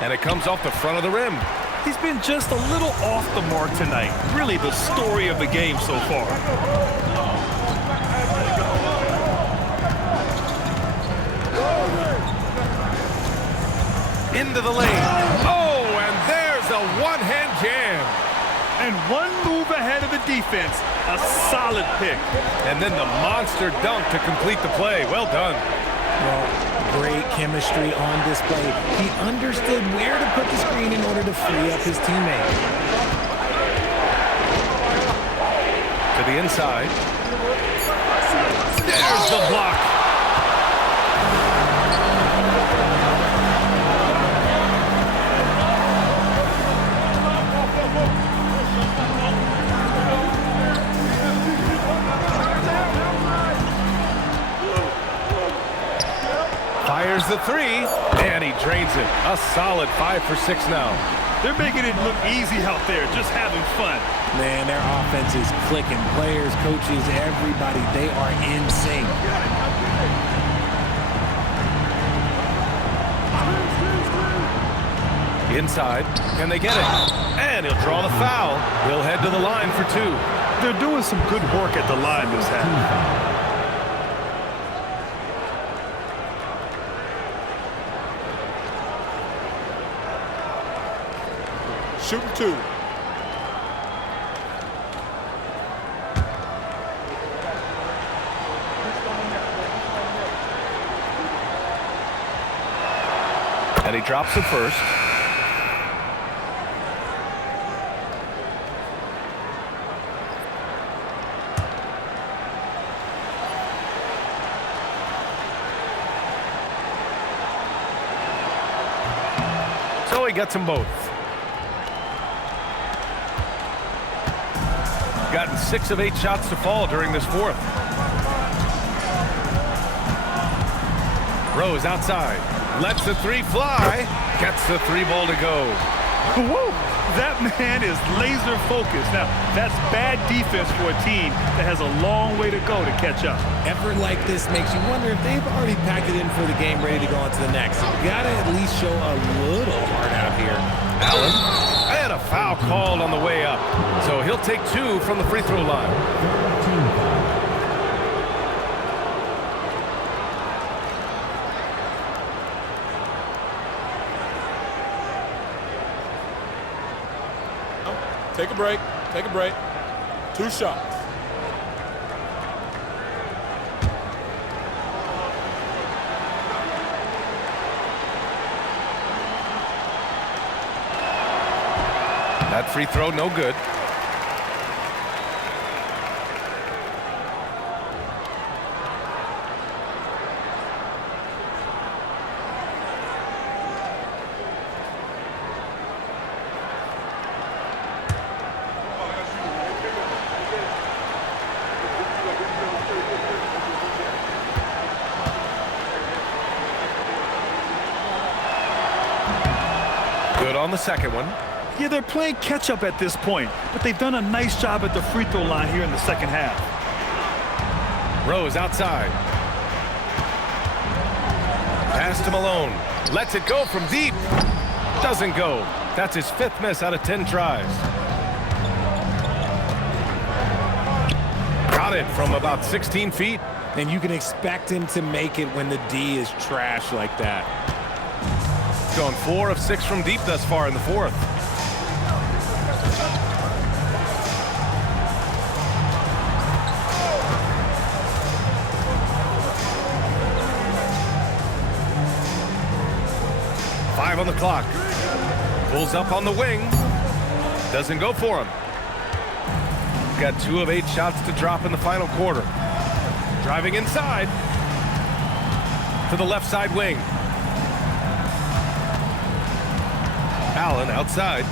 And it comes off the front of the rim. He's been just a little off the mark tonight. Really the story of the game so far. Into the lane. Oh, and there's a one-hand jam. And one move ahead of the defense. A solid pick. And then the monster dunk to complete the play. Well done. Well, great chemistry on display. He understood where to put the screen in order to free up his teammate. To the inside. There's the block. Fires the 3, and he drains it. A solid 5 for 6 now. They're making it look easy out there, just having fun. Man, their offense is clicking. Players, coaches, everybody, they are in sync. Inside, can they get it? And he'll draw the foul. He'll head to the line for 2. They're doing some good work at the line this half. Shooting 2. And he drops it first. So he gets them both. gotten 6 of 8 shots to fall during this fourth. Rose outside, lets the 3 fly, gets the 3 ball to go. Woo! That man is laser focused. Now, that's bad defense for a team that has a long way to go to catch up. Effort like this makes you wonder if they've already packed it in for the game, ready to go on to the next. You gotta at least show a little heart out here. Allen, and a foul called on the way up. So he'll take 2 from the free throw line. Take a break. Take a break. 2 shots. That free throw, no good. Good on the second one. Yeah, they're playing catch-up at this point, but they've done a nice job at the free throw line here in the second half. Rose outside. Pass to Malone. Lets it go from deep. Doesn't go. That's his 5th miss out of 10 tries. Got it from about 16 feet. And you can expect him to make it when the D is trash like that. Gone 4 of 6 from deep thus far in the fourth. On the clock. Pulls up on the wing. Doesn't go for him. Got 2 of 8 shots to drop in the final quarter. Driving inside to the left side wing. Allen outside.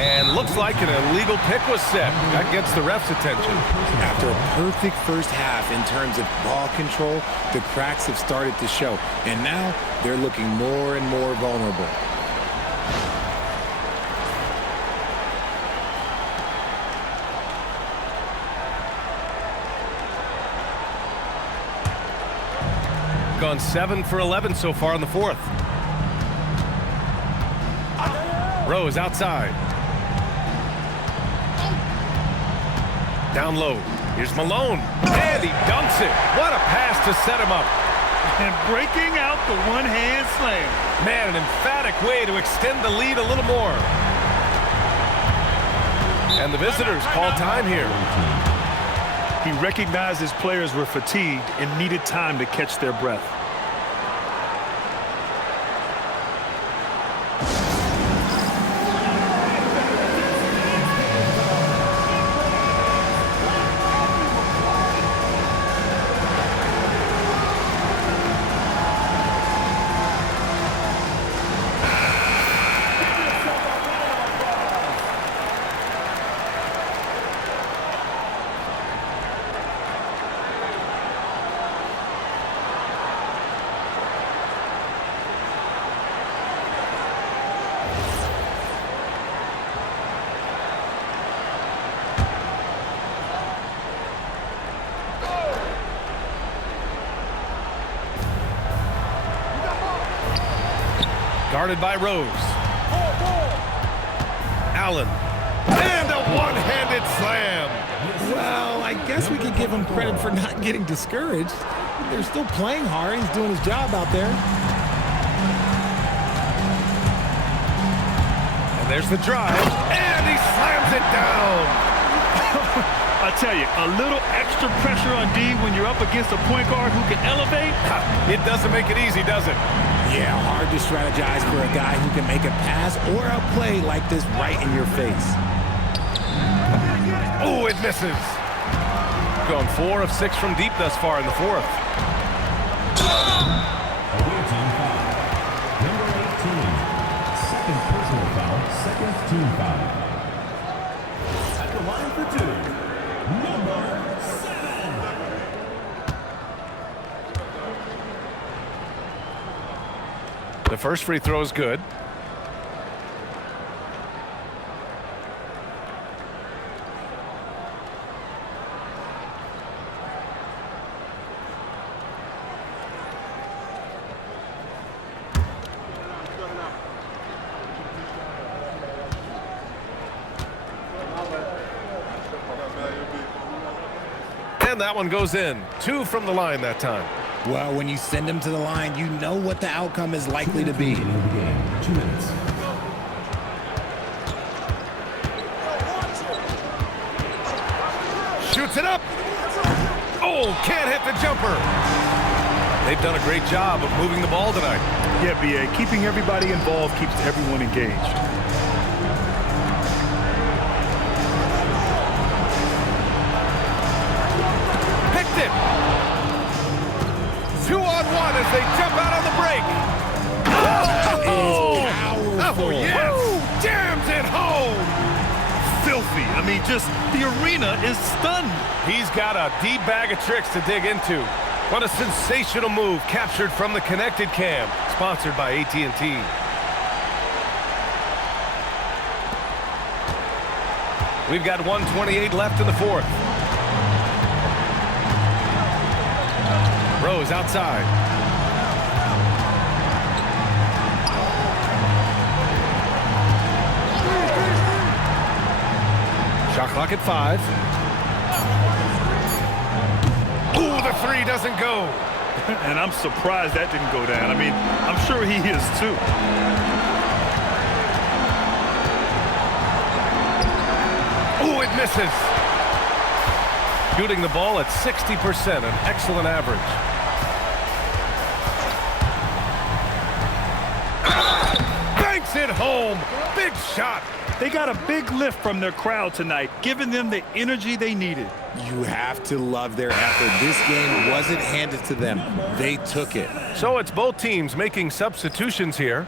And looks like an illegal pick was set. That gets the ref's attention. After a perfect first half in terms of ball control, the cracks have started to show. And now they're looking more and more vulnerable. Gone 7 for 11 so far in the fourth. Rose outside. Down low. Here's Malone. And he dunks it. What a pass to set him up. And breaking out the one-hand slam. Man, an emphatic way to extend the lead a little more. And the visitors call time here. He recognized his players were fatigued and needed time to catch their breath. Guarded by Rose. Allen. And a one-handed slam. Well, I guess we can give him credit for not getting discouraged. They're still playing hard. He's doing his job out there. And there's the drive. And he slams it down. I tell you, a little extra pressure on D when you're up against a point guard who can elevate. It doesn't make it easy, does it? Yeah, hard to strategize for a guy who can make a pass or a play like this right in your face. Oh, it misses. Gone 4 of 6 from deep thus far in the fourth. Away team foul. Number 18, team foul. At the line for two, number 7. The first free throw is good. And that one goes in. 2 from the line that time. Well, when you send him to the line, you know what the outcome is likely to be. 2 minutes. Shoots it up. Oh, can't hit the jumper. They've done a great job of moving the ball tonight. Yeah, B.A., keeping everybody involved keeps everyone engaged. Picked it. 2-on-1 as they jump out on the break. Oh, yes. Jams it home. Filthy. I mean, just the arena is stunned. He's got a deep bag of tricks to dig into. What a sensational move captured from the connected cam, sponsored by AT&T. We've got 1:28 left in the fourth. Rose outside. Shot clock at 5. Ooh, the 3 doesn't go. And I'm surprised that didn't go down. I mean, I'm sure he is too. Ooh, it misses. Shooting the ball at 60%, an excellent average. Banks it home. Big shot. They got a big lift from their crowd tonight, giving them the energy they needed. You have to love their effort. This game wasn't handed to them. They took it. So it's both teams making substitutions here.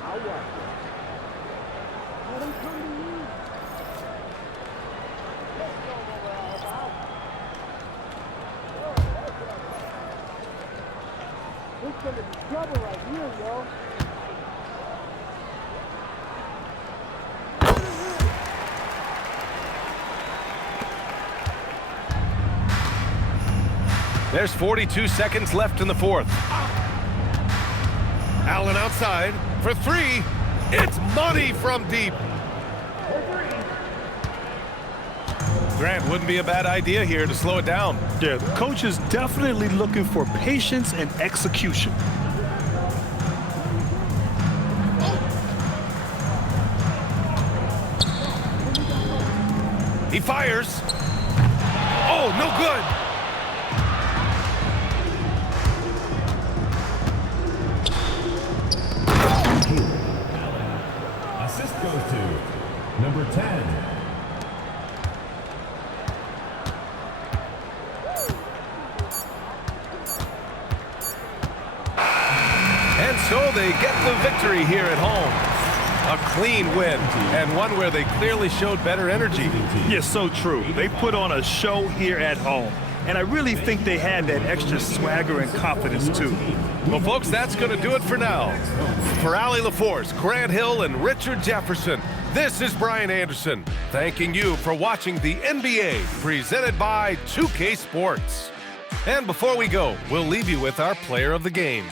There's 42 seconds left in the fourth. Allen outside for 3. It's money from deep. Grant, wouldn't be a bad idea here to slow it down. Yeah, the coach is definitely looking for patience and execution. He fires. Oh, no good. Assist goes to number 10. And so they get the victory here at home. A clean win, and one where they clearly showed better energy. Yeah, so true. They put on a show here at home. And I really think they had that extra swagger and confidence, too. Well, folks, that's going to do it for now. For Allie LaForce, Grant Hill, and Richard Jefferson, this is Brian Anderson, thanking you for watching the NBA presented by 2K Sports. And before we go, we'll leave you with our player of the game.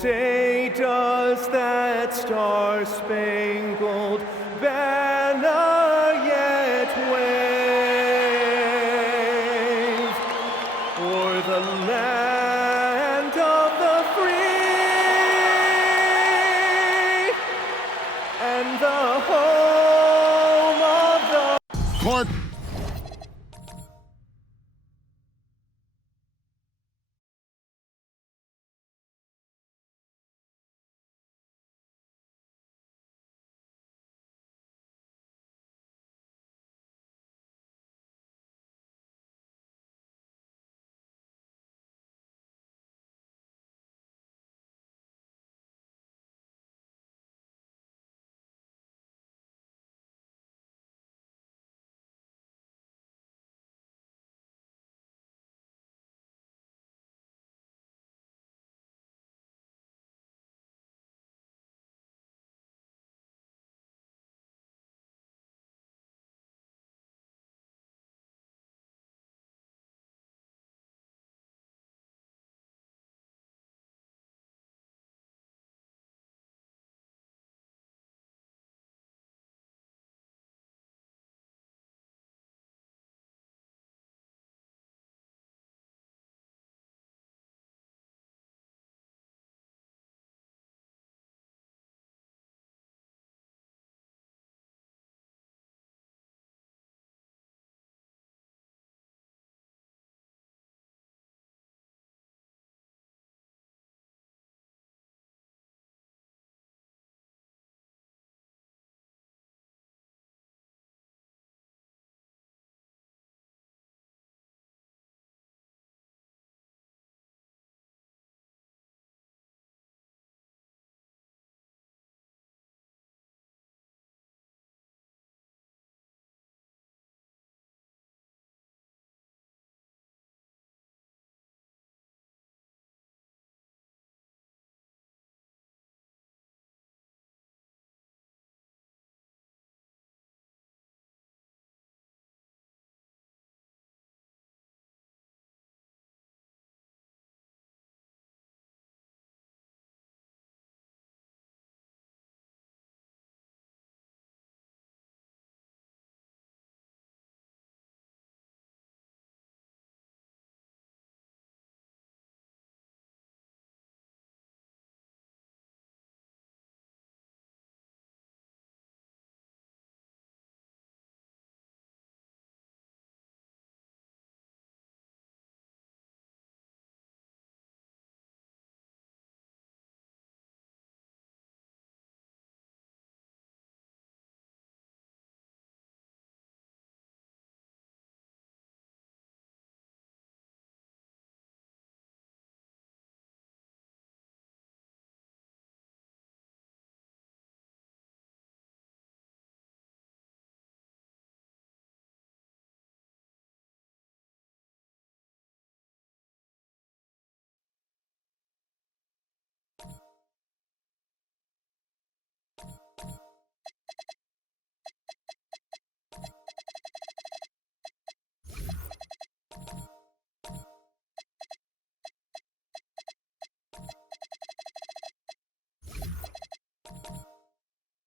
say does that star-spangled banner yet wave o'er the land of the free and the home of the Court.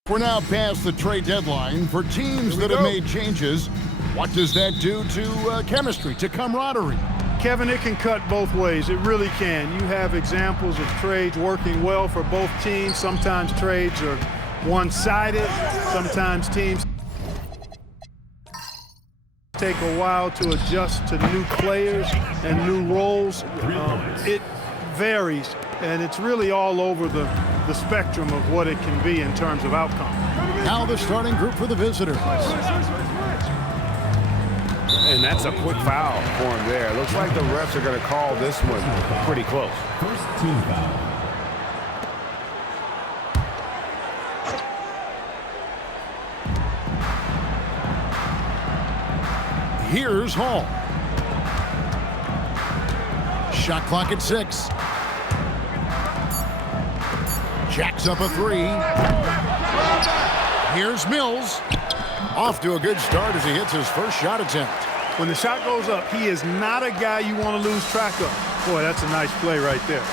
We're now past the trade deadline. For teams that have made changes, what does that do to chemistry, to camaraderie? Kevin, it can cut both ways. It really can. You have examples of trades working well for both teams. Sometimes trades are one-sided. Sometimes teams take a while to adjust to new players and new roles. It varies, and it's really all over the spectrum of what it can be in terms of outcome. Now the starting group for the visitors. And that's a quick foul for him there. Looks like the refs are going to call this one pretty close. First team foul. Here's Hall. Shot clock at 6. Jacks up a 3. Here's Mills. Off to a good start as he hits his first shot attempt. When the shot goes up, he is not a guy you want to lose track of. Boy, that's a nice play right there.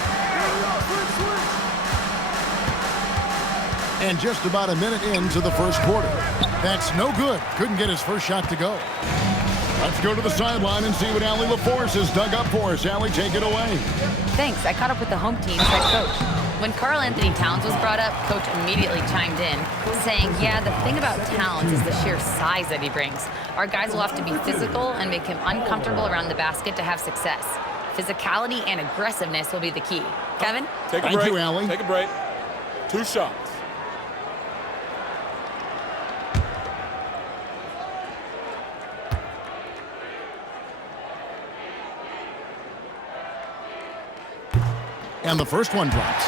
And just about a minute into the first quarter. That's no good. Couldn't get his first shot to go. Let's go to the sideline and see what Allie LaForce has dug up for us. Allie, take it away. Thanks. I caught up with the home team's head coach. When Karl Anthony Towns was brought up, Coach immediately chimed in, saying, yeah, the thing about Towns is the sheer size that he brings. Our guys will have to be physical and make him uncomfortable around the basket to have success. Physicality and aggressiveness will be the key. Kevin? Take a break. Thank you, Allie. Take a break. 2 shots. And the first one drops.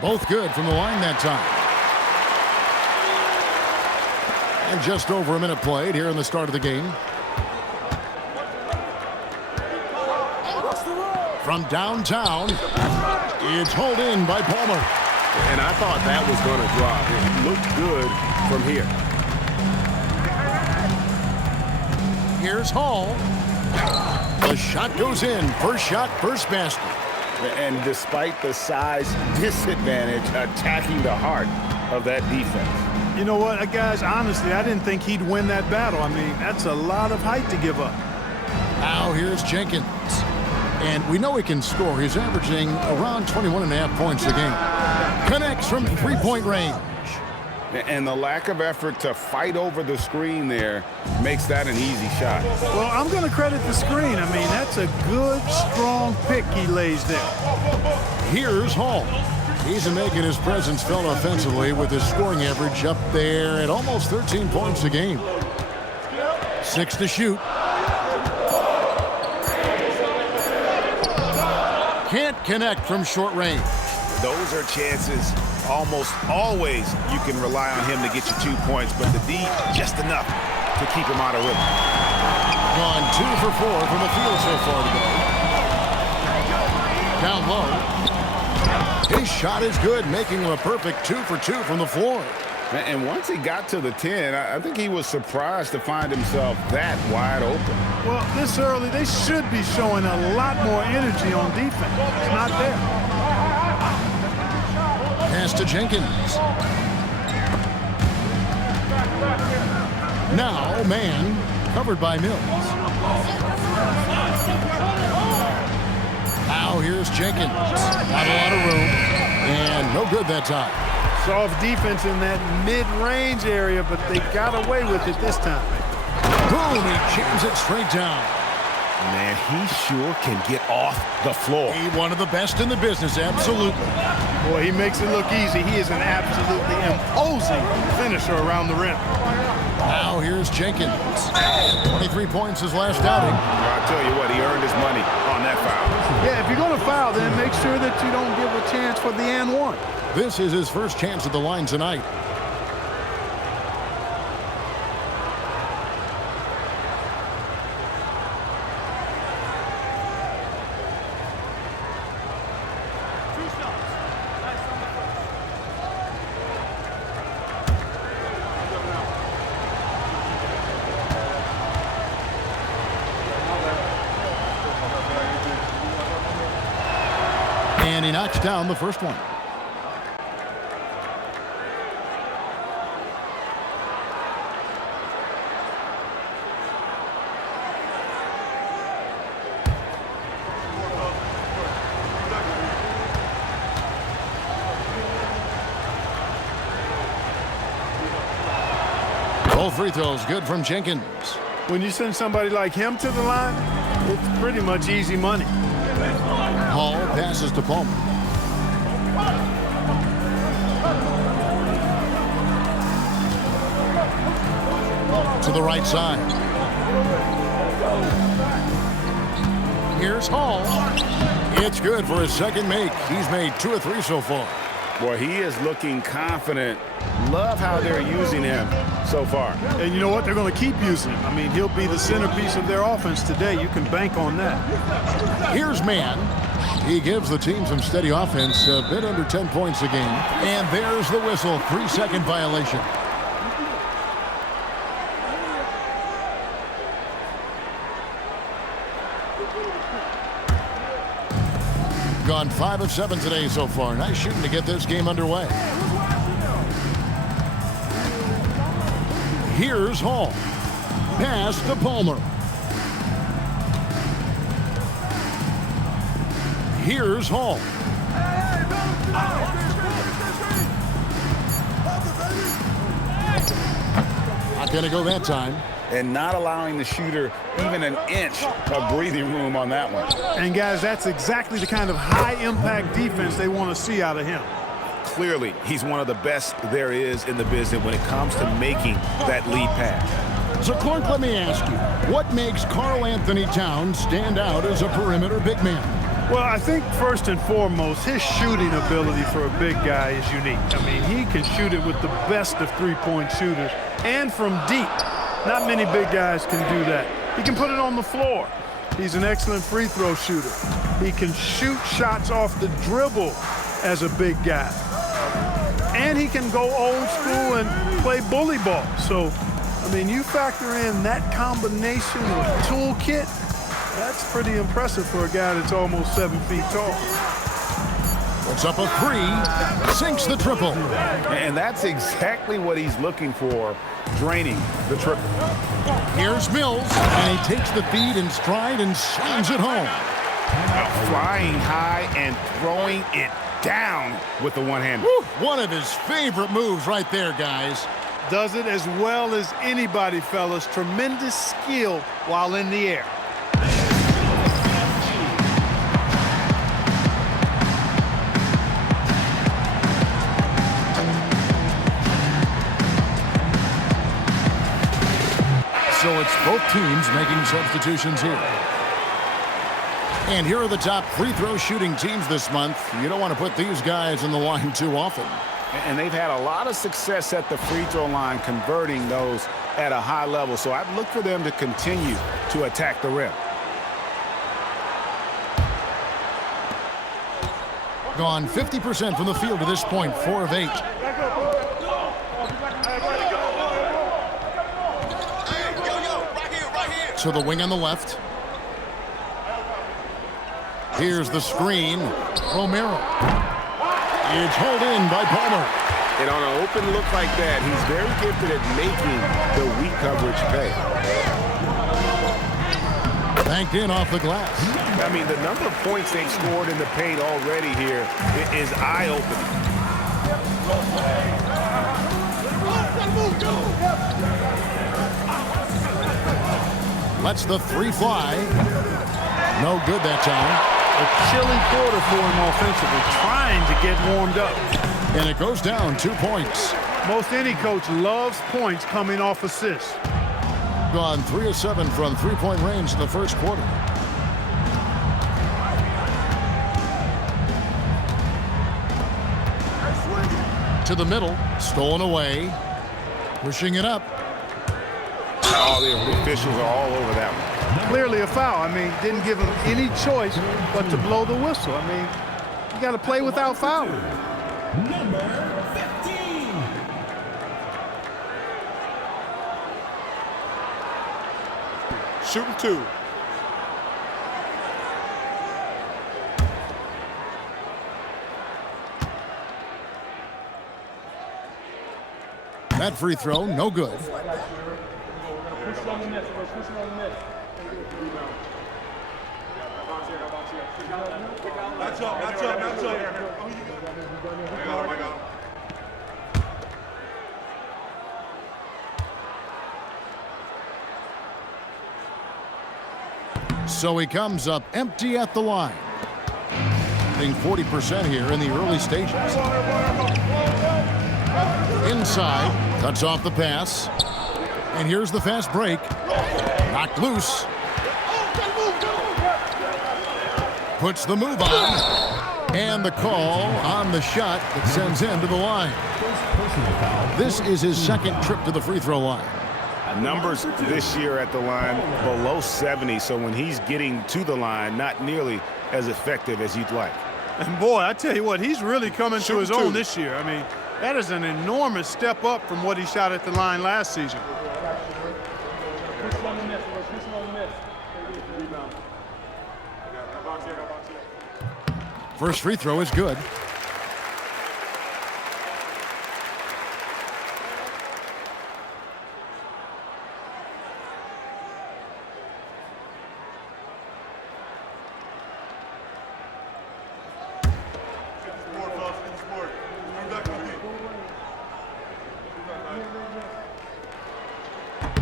Both good from the line that time. And just over a minute played here in the start of the game. From downtown, it's hauled in by Palmer. And I thought that was going to drop. It looked good from here. Here's Hall. The shot goes in. First shot, first basket. And despite the size disadvantage, attacking the heart of that defense. You know what, guys, honestly, I didn't think he'd win that battle. I mean, that's a lot of height to give up. Now here's Jenkins. And we know he can score. He's averaging around 21.5 points a game. Connects from three-point range. And the lack of effort to fight over the screen there makes that an easy shot. Well, I'm going to credit the screen. I mean, that's a good, strong pick he lays there. Here's Hall. He's making his presence felt offensively with his scoring average up there at almost 13 points a game. 6 to shoot. Can't connect from short range. Those are chances almost always you can rely on him to get you 2 points, but the D, just enough to keep him out of rhythm. Gone 2 for 4 from the field so far today. Down low. His shot is good, making him a perfect 2 for 2 from the floor. And once he got to the 10, I think he was surprised to find himself that wide open. Well, this early, they should be showing a lot more energy on defense. It's not there. Pass to Jenkins. Now, man, covered by Mills. Now here's Jenkins. Not a lot of room. And no good that time. Soft defense in that mid-range area, but they got away with it this time. Boom, he jams it straight down. Man, he sure can get off the floor. He one of the best in the business, absolutely. Boy, he makes it look easy. He is an absolutely imposing finisher around the rim. Now here's Jenkins. 23 points his last outing. I'll tell you what, he earned his money on that foul. Yeah, if you're going to foul, then make sure that you don't give a chance for the and one. This is his first chance at the line tonight. And he knocks down the first one. Both free throws good from Jenkins. When you send somebody like him to the line, it's pretty much easy money. Hall passes to Palmer. To the right side. Here's Hall. It's good for his second make. He's made 2 or 3 so far. Boy, he is looking confident. Love how they're using him so far. And you know what? They're going to keep using him. I mean, he'll be the centerpiece of their offense today. You can bank on that. Here's Mann. He gives the team some steady offense, a bit under 10 points a game. And there's the whistle, 3-second violation. Gone 5 of 7 today so far. Nice shooting to get this game underway. Here's Hall. Pass to Palmer. Here's Hall. Not going to go that time. And not allowing the shooter even an inch of breathing room on that one. And, guys, that's exactly the kind of high-impact defense they want to see out of him. Clearly, he's one of the best there is in the business when it comes to making that lead pass. So, Clark, let me ask you, what makes Karl Anthony Towns stand out as a perimeter big man? Well, I think first and foremost, his shooting ability for a big guy is unique. I mean, he can shoot it with the best of three-point shooters and from deep. Not many big guys can do that. He can put it on the floor. He's an excellent free throw shooter. He can shoot shots off the dribble as a big guy. And he can go old school and play bully ball. So, I mean, you factor in that combination of toolkit, that's pretty impressive for a guy that's almost 7 feet tall. Puts up a three, sinks the triple. And that's exactly what he's looking for, draining the triple. Here's Mills, and he takes the feed in stride and slams it home. Flying high and throwing it down with the one-hander. One of his favorite moves right there, guys. Does it as well as anybody, fellas. Tremendous skill while in the air. So it's both teams making substitutions here. And here are the top free throw shooting teams this month. You don't want to put these guys in the line too often. And they've had a lot of success at the free throw line, converting those at a high level. So I'd look for them to continue to attack the rim. Gone 50% from the field to this point, 4 of 8. To the wing on the left. Here's the screen. Romero. It's hauled in by Palmer. And on an open look like that, he's very gifted at making the weak coverage pay. Banked in off the glass. I mean, the number of points they've scored in the paint already here is eye-opening. Lets the three fly. No good that time. A chilly quarter for him offensively, trying to get warmed up. And it goes down 2 points. Most any coach loves points coming off assists. Gone 3 of 7 from three-point range in the first quarter. To the middle, stolen away. Pushing it up. Oh, the officials are all over that one. Clearly a foul. I mean, didn't give him any choice but to blow the whistle. I mean, you got to play without fouling. Number 15. Shooting 2. That free throw, no good. Match up. So he comes up empty at the line. Hitting 40% here in the early stages. Inside, cuts off the pass. And here's the fast break. Knocked loose. Puts the move on. And the call on the shot that sends him to the line. This is his second trip to the free throw line. Numbers this year at the line below 70, so when he's getting to the line, not nearly as effective as you'd like. And boy, I tell you what, he's really coming to his own this year. I mean, that is an enormous step up from what he shot at the line last season. First free throw is good.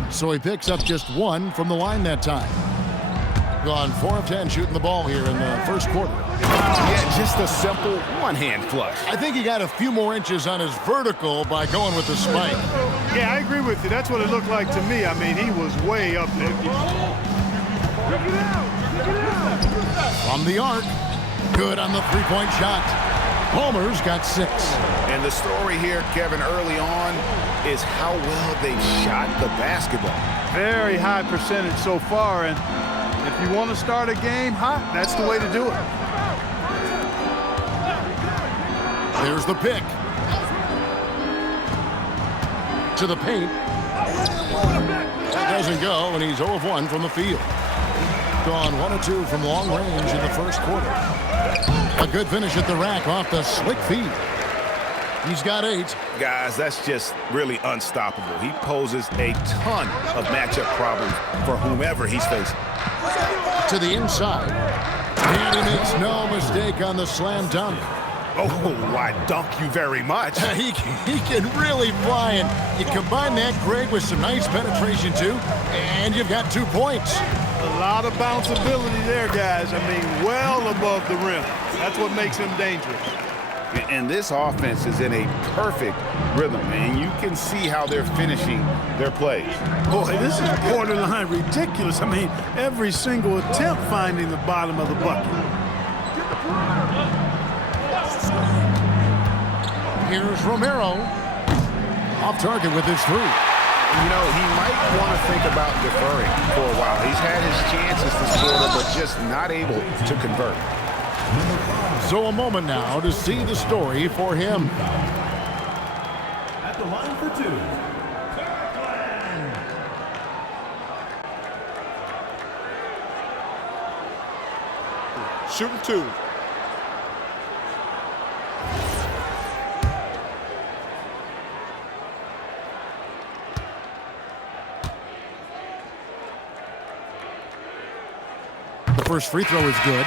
So he picks up just one from the line that time. Gone 4 of 10 shooting the ball here in the first quarter. Yeah, just a simple one-hand flush. I think he got a few more inches on his vertical by going with the spike. Yeah, I agree with you. That's what it looked like to me. I mean, he was way up there. From the arc. Good on the three-point shot. Palmer's got 6. And the story here, Kevin, early on is how well they shot the basketball. Very high percentage so far, and if you want to start a game hot, that's the way to do it. There's the pick. To the paint. That doesn't go, and he's 0 of 1 from the field. Gone 1 of 2 from long range in the first quarter. A good finish at the rack off the slick feed. He's got 8. Guys, that's just really unstoppable. He poses a ton of matchup problems for whomever he's facing. To the inside. And he makes no mistake on the slam dunk. Oh, I dunk you very much. He can really fly, and you combine that, Greg, with some nice penetration, too, and you've got 2 points. A lot of bounceability there, guys. I mean, well above the rim. That's what makes him dangerous. And this offense is in a perfect rhythm, and you can see how they're finishing their plays. Boy, this is borderline ridiculous. I mean, every single attempt finding the bottom of the bucket. Here's Romero. Off target with his 3. You know, he might want to think about deferring for a while. He's had his chances this quarter, but just not able to convert. So a moment now to see the story for him. At the line for 2. Shooting 2. The first free throw is good.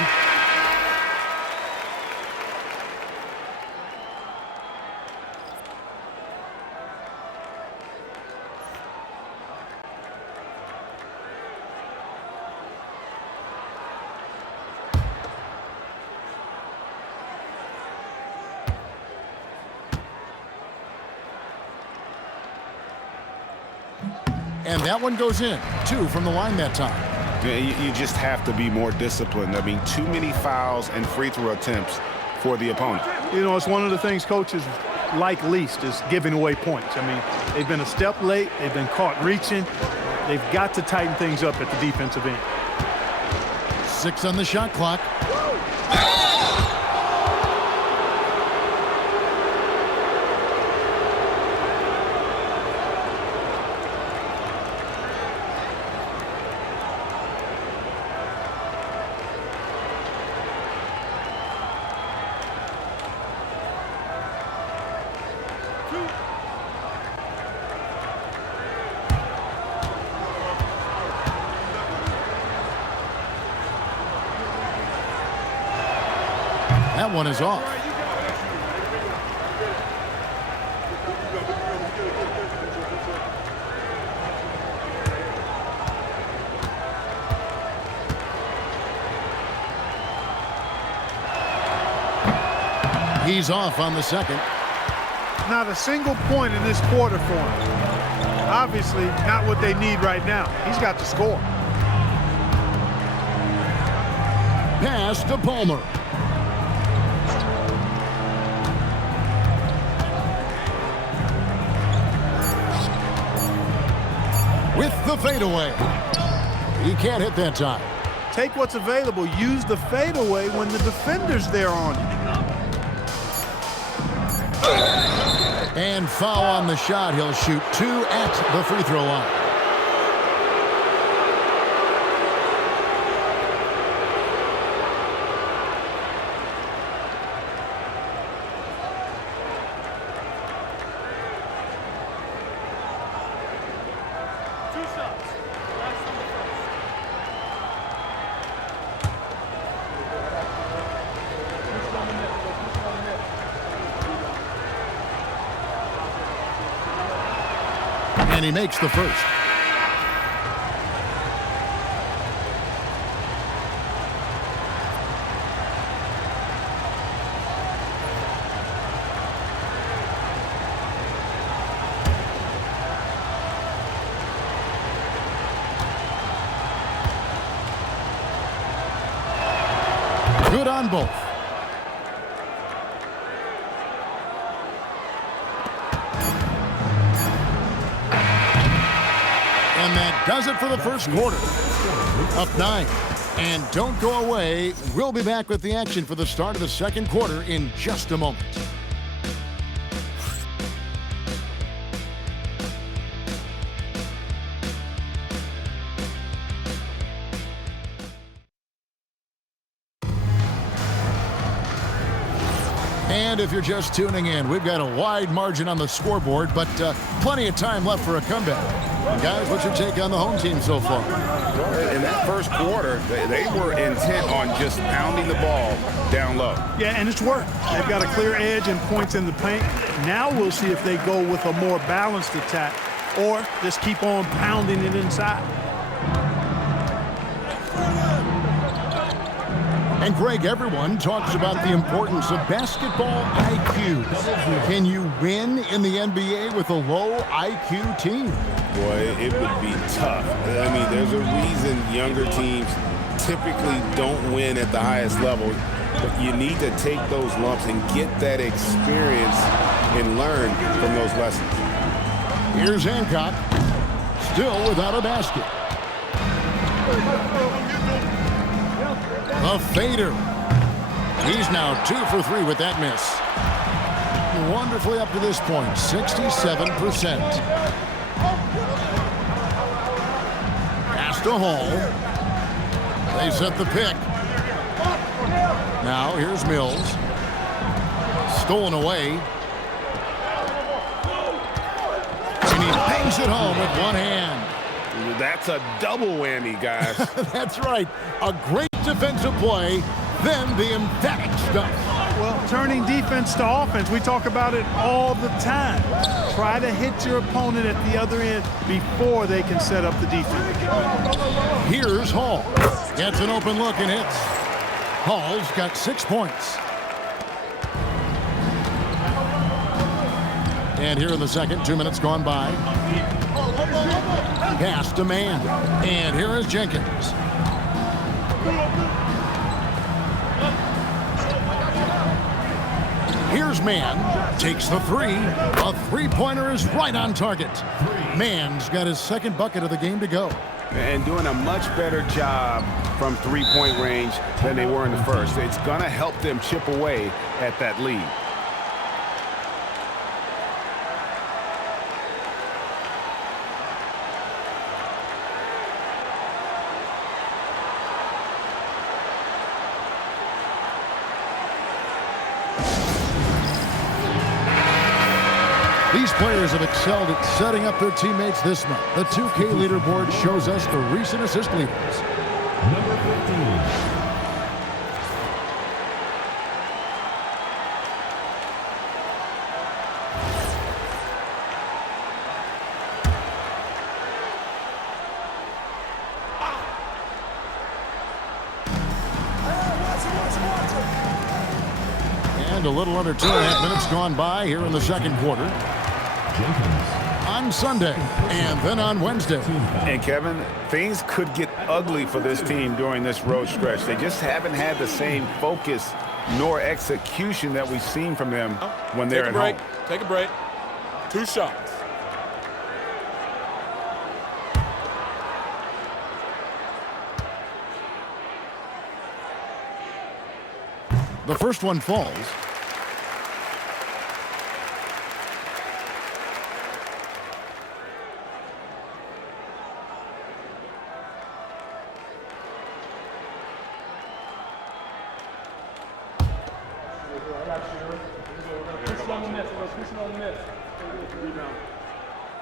And that one goes in. 2 from the line that time. Yeah, you just have to be more disciplined. I mean, too many fouls and free throw attempts for the opponent. You know, it's one of the things coaches like least is giving away points. I mean, they've been a step late. They've been caught reaching. They've got to tighten things up at the defensive end. 6 on the shot clock. That one is off. He's off on the second. Not a single point in this quarter for him. Obviously, not what they need right now. He's got to score. Pass to Palmer. with the fadeaway. He can't hit that time. Take what's available. Use the fadeaway when the defender's there on you. And foul on the shot. He'll shoot 2 at the free throw line. And he makes the first. Good on both. And that does it for the first quarter. Up 9. And don't go away. We'll be back with the action for the start of the second quarter in just a moment. And if you're just tuning in, we've got a wide margin on the scoreboard, but plenty of time left for a comeback. Guys, what's your take on the home team so far? In that first quarter, they were intent on just pounding the ball down low. Yeah, and it's worked. They've got a clear edge and points in the paint. Now we'll see if they go with a more balanced attack or just keep on pounding it inside. And Greg, everyone talks about the importance of basketball IQ. Can you win in the NBA with a low IQ team? Boy, it would be tough. I mean, there's a reason younger teams typically don't win at the highest level. But you need to take those lumps and get that experience and learn from those lessons. Here's Hancock, still without a basket. A fader. He's now 2 for 3 with that miss. Wonderfully up to this point, 67%. Pass to Hall. They set the pick. Now here's Mills. Stolen away. And he bangs it home with one hand. That's a double whammy, guys. That's right. A great defensive play, then the emphatic stuff. Well, turning defense to offense, we talk about it all the time. Try to hit your opponent at the other end before they can set up the defense. Here's Hall. Gets an open look and hits. Hall's got 6 points. And here in the second, 2 minutes gone by. Pass to Mann. And here is Jenkins. Here's Mann. Takes the three. A three-pointer is right on target. Mann's got his second bucket of the game to go. And doing a much better job from three-point range than they were in the first. It's going to help them chip away at that lead. These players have excelled at setting up their teammates this month. The 2K leaderboard shows us the recent assist leaders. Number 15. And a little under 2.5 minutes gone by here in the second quarter. On Sunday and then on Wednesday. And Kevin, things could get ugly for this team during this road stretch. They just haven't had the same focus nor execution that we've seen from them when they're at home. Take a break. 2 shots. The first one falls.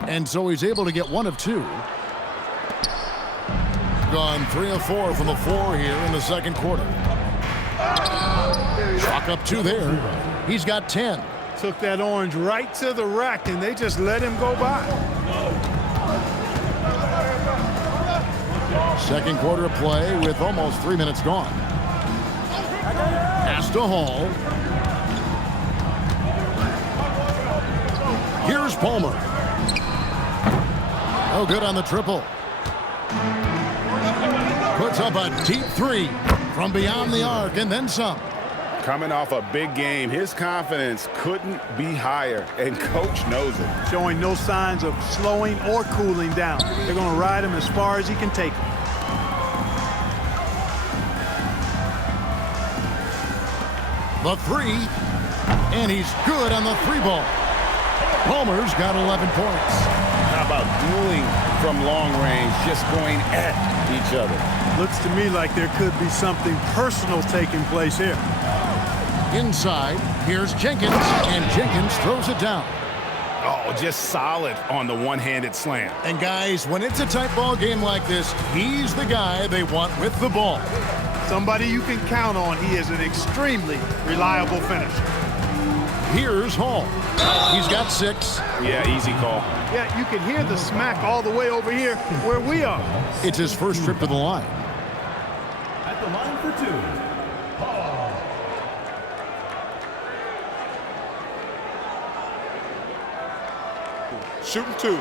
And so he's able to get 1 of 2. Gone 3 of 4 from the floor here in the second quarter. Chalk up 2 there. He's got 10. Took that orange right to the rack, and they just let him go by. Second quarter of play with almost 3 minutes gone. Pass to Hall. Here's Palmer. Oh, good on the triple. Puts up a deep 3 from beyond the arc and then some. Coming off a big game, his confidence couldn't be higher, and coach knows it. Showing no signs of slowing or cooling down. They're going to ride him as far as he can take him. The 3, and he's good on the 3 ball. Palmer's got 11 points. How about dueling from long range, just going at each other? Looks to me like there could be something personal taking place here. Inside, here's Jenkins, and Jenkins throws it down. Oh, just solid on the one-handed slam. And guys, when it's a tight ball game like this, he's the guy they want with the ball. Somebody you can count on. He is an extremely reliable finisher. Here's Hall. He's got 6. Yeah, easy call. Yeah, you can hear the smack all the way over here where we are. It's his first trip to the line. At the line for 2, Hall. Shooting 2.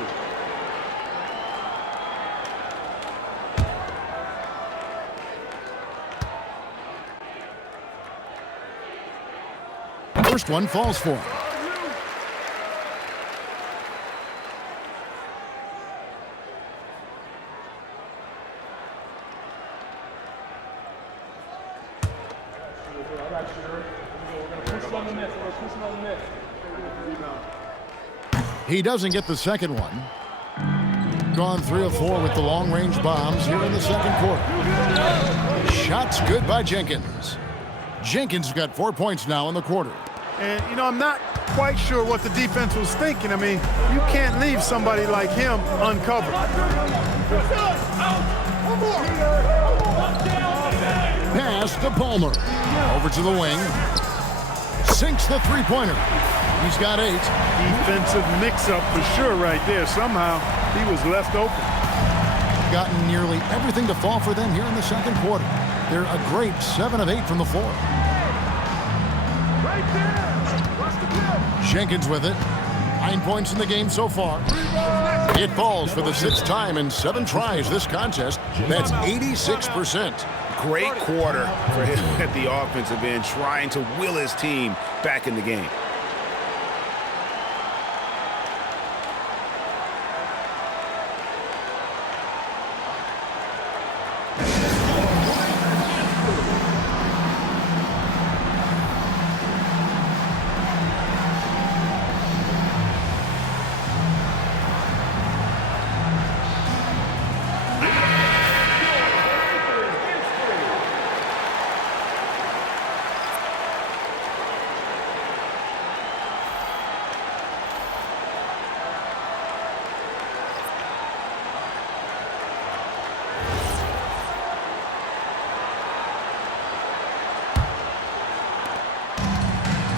First one falls for him. He doesn't get the second one. Gone 3 of 4 with the long-range bombs here in the second quarter. Shots good by Jenkins. Jenkins has got 4 points now in the quarter. And, you know, I'm not quite sure what the defense was thinking. I mean, you can't leave somebody like him uncovered. Pass to Palmer. Over to the wing. Sinks the 3-pointer. He's got 8. Defensive mix-up for sure right there. Somehow he was left open. Gotten nearly everything to fall for them here in the second quarter. They're a great 7 of 8 from the floor. Right there. Jenkins with it. 9 points in the game so far. It falls for the 6th time in 7 tries this contest. That's 86%. Great quarter for him at the offensive end, trying to will his team back in the game.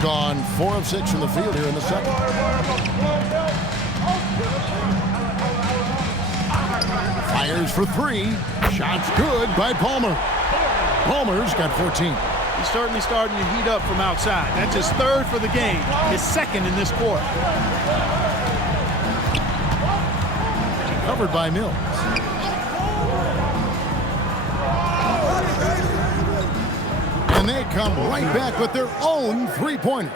Gone 4 of 6 from the field here in the second. Fires for 3. Shots good by Palmer. Palmer's got 14. He's certainly starting to heat up from outside. That's his 3rd for the game, his 2nd in this quarter. Covered by Mills. And they come right back with their own 3-pointer.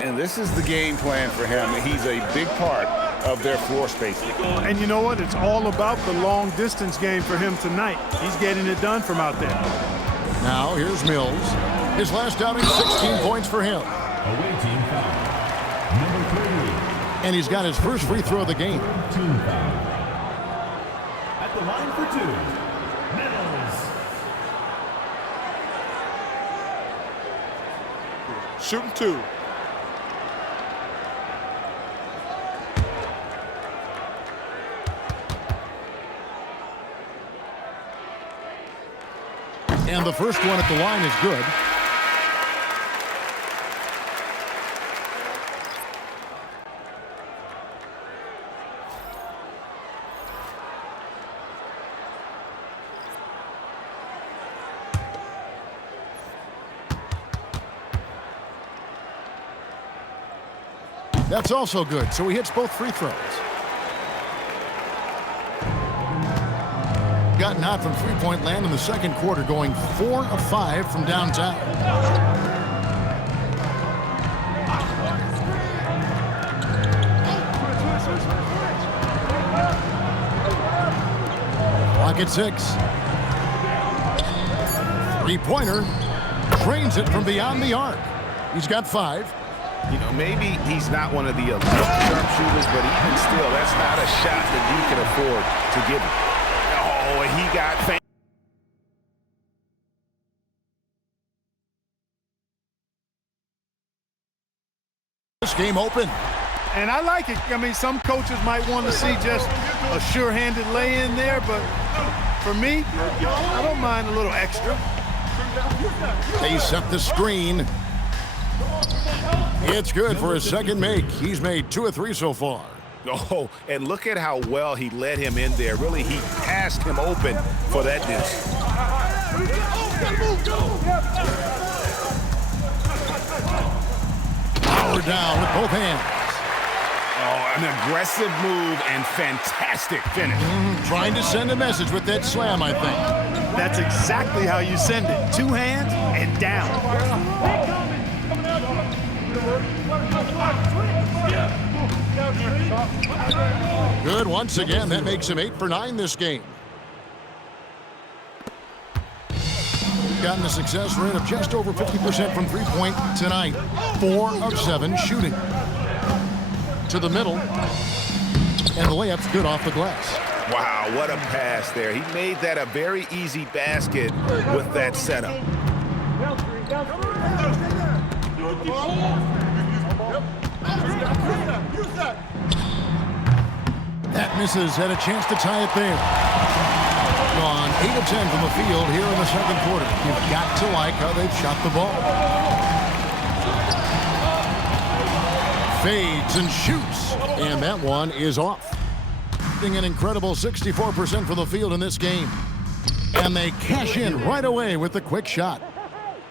And this is the game plan for him. He's a big part of their floor spacing. And you know what? It's all about the long distance game for him tonight. He's getting it done from out there. Now here's Mills. His last outing, 16 points for him. Away team foul. Number 3. And he's got his first free throw of the game. Team foul. At the line for 2, Mills. Shooting 2. And the first one at the line is good. That's also good, so he hits both free throws. Gotten out from three-point land in the second quarter, going 4 of 5 from downtown. Clock at 6. Three-pointer. Trains it from beyond the arc. He's got 5. You know, maybe he's not one of the elite sharpshooters, but even still, that's not a shot that you can afford to give him. Oh, he got this game open. And I like it. I mean, some coaches might want to see just a sure-handed lay-in there, but for me, I don't mind a little extra. They set the screen. It's good for his second make. He's made 2 of 3 so far. Oh, and look at how well he led him in there. Really, he passed him open for that deuce. Power down with both hands. Oh, an aggressive move and fantastic finish. Trying to send a message with that slam, I think. That's exactly how you send it. 2 hands and down. Good once again. That makes him 8 for 9 this game. Gotten a success rate of just over 50% from three-point tonight. 4 of 7 shooting. To the middle. And the layup's good off the glass. Wow, what a pass there. He made that a very easy basket with that setup. That misses. Had a chance to tie it there. Gone 8 of 10 from the field here in the second quarter. You've got to like how they've shot the ball. Fades and shoots. And that one is off. An incredible 64% from the field in this game. And they cash in right away with the quick shot.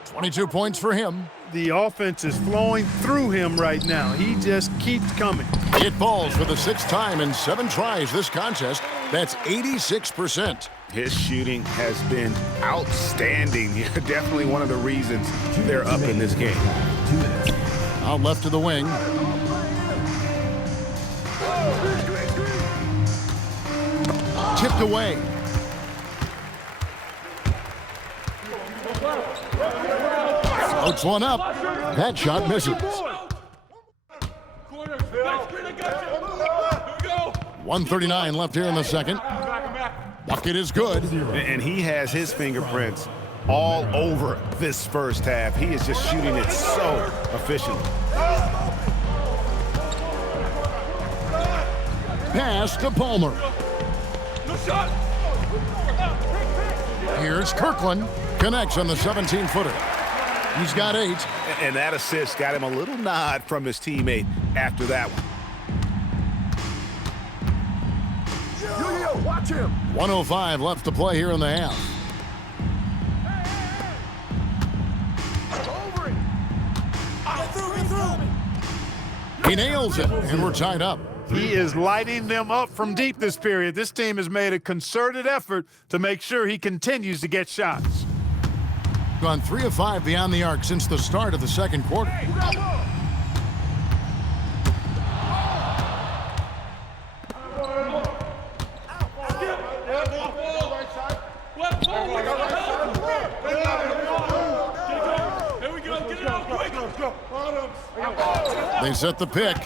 22 points for him. The offense is flowing through him right now. He just keeps coming. It falls for the 6th time in 7 tries this contest. That's 86%. His shooting has been outstanding. Definitely one of the reasons they're up in this game. Out left to the wing. Tipped away. Floats one up. That shot misses. 1:39 left here in the second. Bucket is good. And he has his fingerprints all over this first half. He is just shooting it so efficiently. Pass to Palmer. Here's Kirkland. Connects on the 17-footer. He's got 8. And that assist got him a little nod from his teammate after that one. Watch him. 1:05 left to play here in the half. He nails it, and we're tied up. He is lighting them up from deep this period. This team has made a concerted effort to make sure he continues to get shots. Gone 3 of 5 beyond the arc since the start of the second quarter. They set the pick.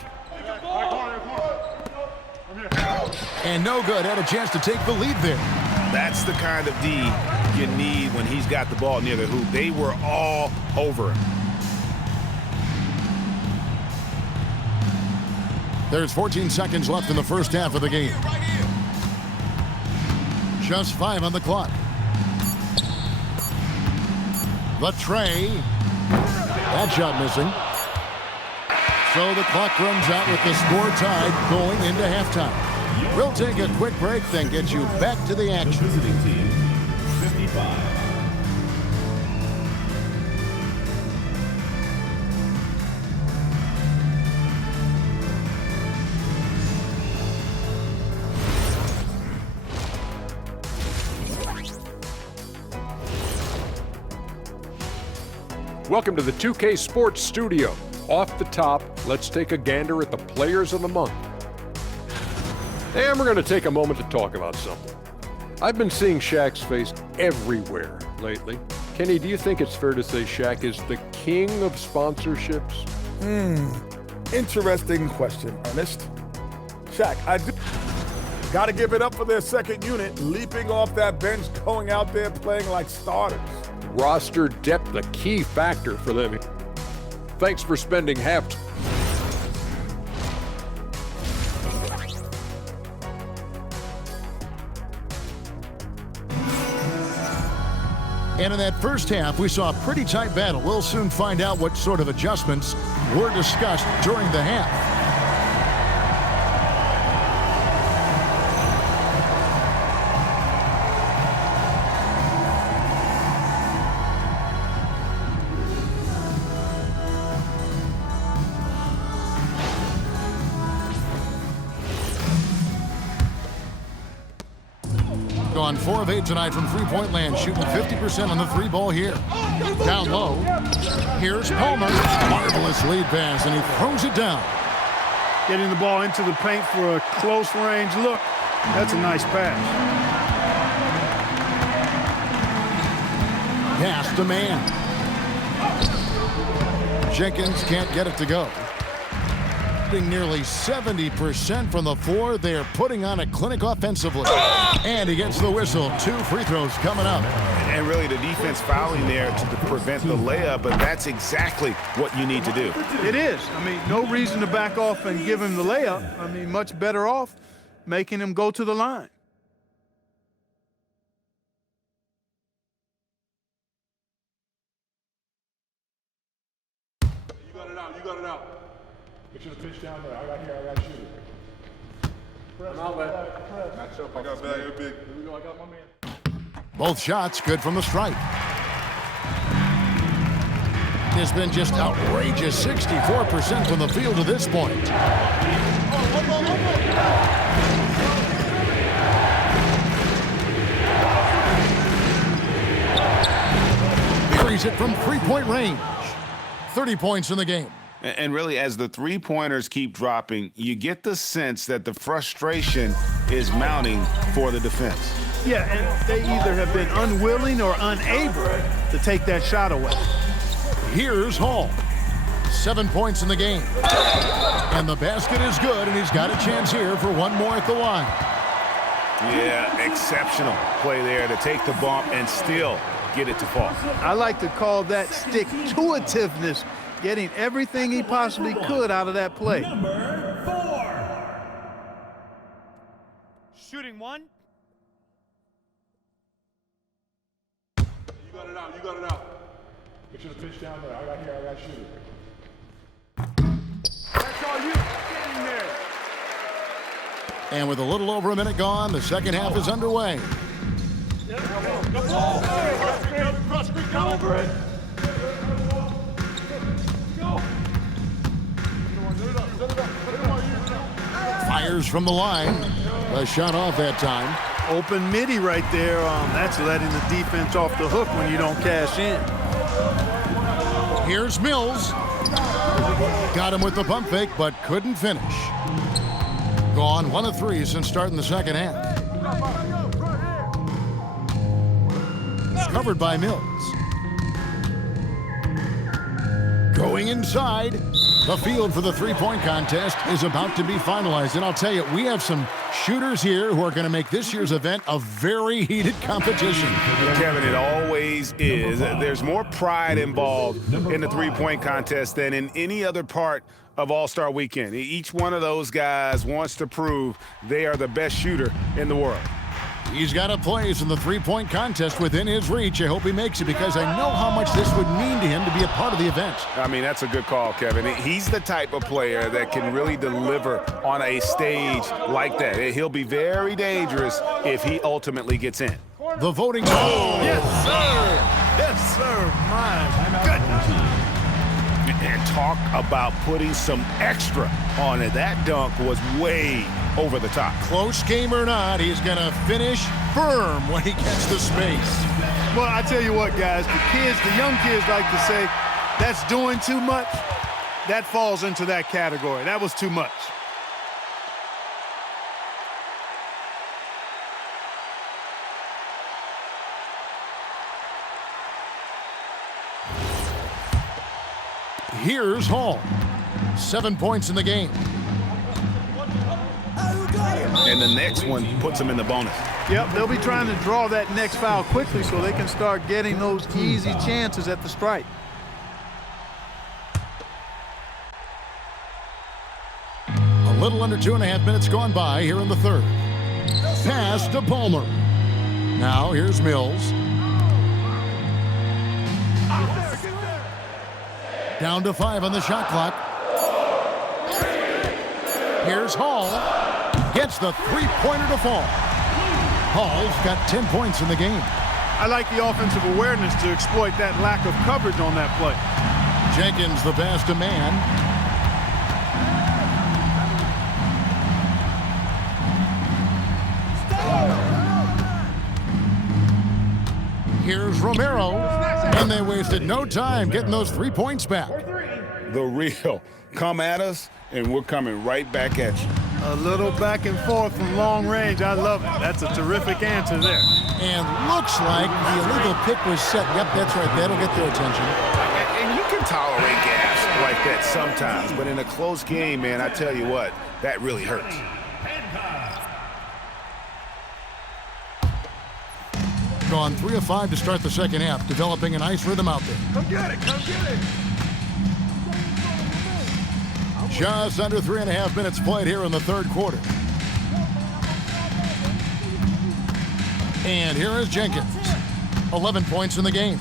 And no good. Had a chance to take the lead there. That's the kind of D you need when he's got the ball near the hoop. They were all over him. There's 14 seconds left in the first half of the game. Just 5 on the clock. The tray. That shot missing. So the clock runs out with the score tied going into halftime. We'll take a quick break, then get you back to the action. The visiting team, 55. Welcome to the 2K Sports Studio. Off the top, let's take a gander at the Players of the Month. And we're going to take a moment to talk about something. I've been seeing Shaq's face everywhere lately. Kenny, do you think it's fair to say Shaq is the king of sponsorships? Interesting question, Ernest. Shaq, I do. Got to give it up for their second unit, leaping off that bench, going out there playing like starters. Roster depth, a key factor for them. Thanks for spending half. And in that first half, we saw a pretty tight battle. We'll soon find out what sort of adjustments were discussed during the half. On 4 of 8 tonight from three-point land, shooting 50% on the three ball here. Down low. Here's Palmer. Marvelous lead pass, and he throws it down. Getting the ball into the paint for a close range look. That's a nice pass. Pass to man. Jenkins can't get it to go. Nearly 70% from the floor. They're putting on a clinic offensively. And he gets the whistle. 2 free throws coming up. And really the defense fouling there to prevent the layup, but that's exactly what you need to do. It is. I mean, no reason to back off and give him the layup. I mean, much better off making him go to the line. You got it out. You got it out. Get you the pitch down there. I got to shoot it. Press. I got bag. Big. Here we go. I got my man. Both shots good from the stripe. It's been just outrageous 64% from the field to this point. Buries it from three-point range. 30 points in the game. And really, as the three-pointers keep dropping, you get the sense that the frustration is mounting for the defense. Yeah, and they either have been unwilling or unable to take that shot away. Here's Hall. 7 points in the game. And the basket is good, and he's got a chance here for one more at the line. Yeah, exceptional play there to take the bump and still get it to fall. I like to call that stick-to-itiveness, getting everything he possibly could out of that play. Number 4. Shooting one. You got it out. You got it out. Get you the pitch down there. I got to shoot it. That's all you. Get in there. And with a little over a minute gone, the second half is underway. Over it. Fires from the line. A shot off that time. Open midi right there. That's letting the defense off the hook when you don't cash in. Here's Mills. Got him with the pump fake, but couldn't finish. Gone 1 of 3 since starting the second half. Covered by Mills. Going inside. The field for the three-point contest is about to be finalized, and I'll tell you, we have some shooters here who are going to make this year's event a very heated competition. Kevin, it always is. There's more pride involved in the three-point contest than in any other part of All-Star Weekend. Each one of those guys wants to prove they are the best shooter in the world. He's got a place in the three-point contest within his reach. I hope he makes it because I know how much this would mean to him to be a part of the event. I mean, that's a good call, Kevin. He's the type of player that can really deliver on a stage like that. He'll be very dangerous if he ultimately gets in. The voting. Oh, yes, sir. Yes, sir. My goodness. And talk about putting some extra on it. That dunk was way over the top. Close game or not, he's going to finish firm when he gets the space. Well, I tell you what, guys, the young kids like to say, that's doing too much. That falls into that category. That was too much. Here's Hall. 7 points in the game. And the next one puts him in the bonus. Yep, they'll be trying to draw that next foul quickly so they can start getting those easy chances at the stripe. A little under 2.5 minutes gone by here in the third. Pass to Palmer. Now here's Mills. Down to 5 on the shot clock. Here's Hall. Gets the three-pointer to fall. Hall's got 10 points in the game. I like the offensive awareness to exploit that lack of coverage on that play. Jenkins the pass to man. Here's Romero. And they wasted no time getting those 3 points back. The real. Come at us, and we're coming right back at you. A little back and forth from long range. I love it. That's a terrific answer there. And looks like the illegal pick was set. Yep, that's right. That'll get their attention. And you can tolerate gas like that sometimes, but in a close game, man, I tell you what, that really hurts. Gone 3 of 5 to start the second half, developing a nice rhythm out there. Come get it, come get it. Just under 3.5 minutes played here in the third quarter. And here is Jenkins. 11 points in the game.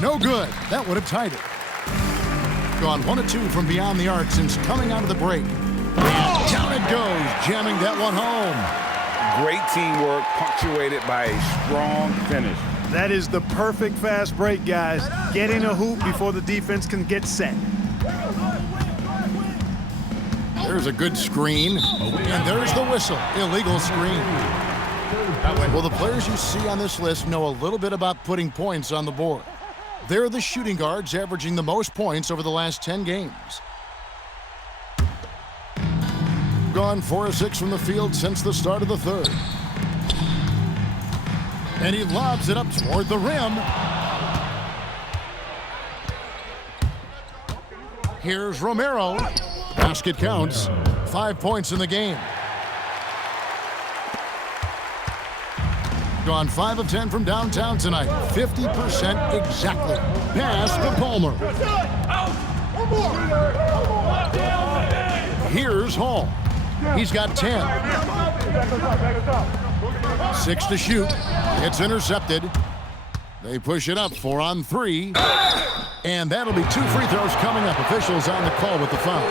No good. That would have tied it. Gone 1 of 2 from beyond the arc since coming out of the break. And down it goes, jamming that one home. Great teamwork, punctuated by a strong finish. That is the perfect fast break, guys. Getting a hoop before the defense can get set. There's a good screen, and there's the whistle. Illegal screen. Well, the players you see on this list know a little bit about putting points on the board. They're the shooting guards averaging the most points over the last 10 games. Gone 4 of 6 from the field since the start of the third. And he lobs it up toward the rim. Here's Romero. Basket counts. 5 points in the game. Gone 5 of 10 from downtown tonight. 50% exactly. Pass to Palmer. Here's Hall. He's got 10. 6 to shoot. It's intercepted. They push it up 4 on 3. And that'll be 2 free throws coming up. Officials on the call with the foul.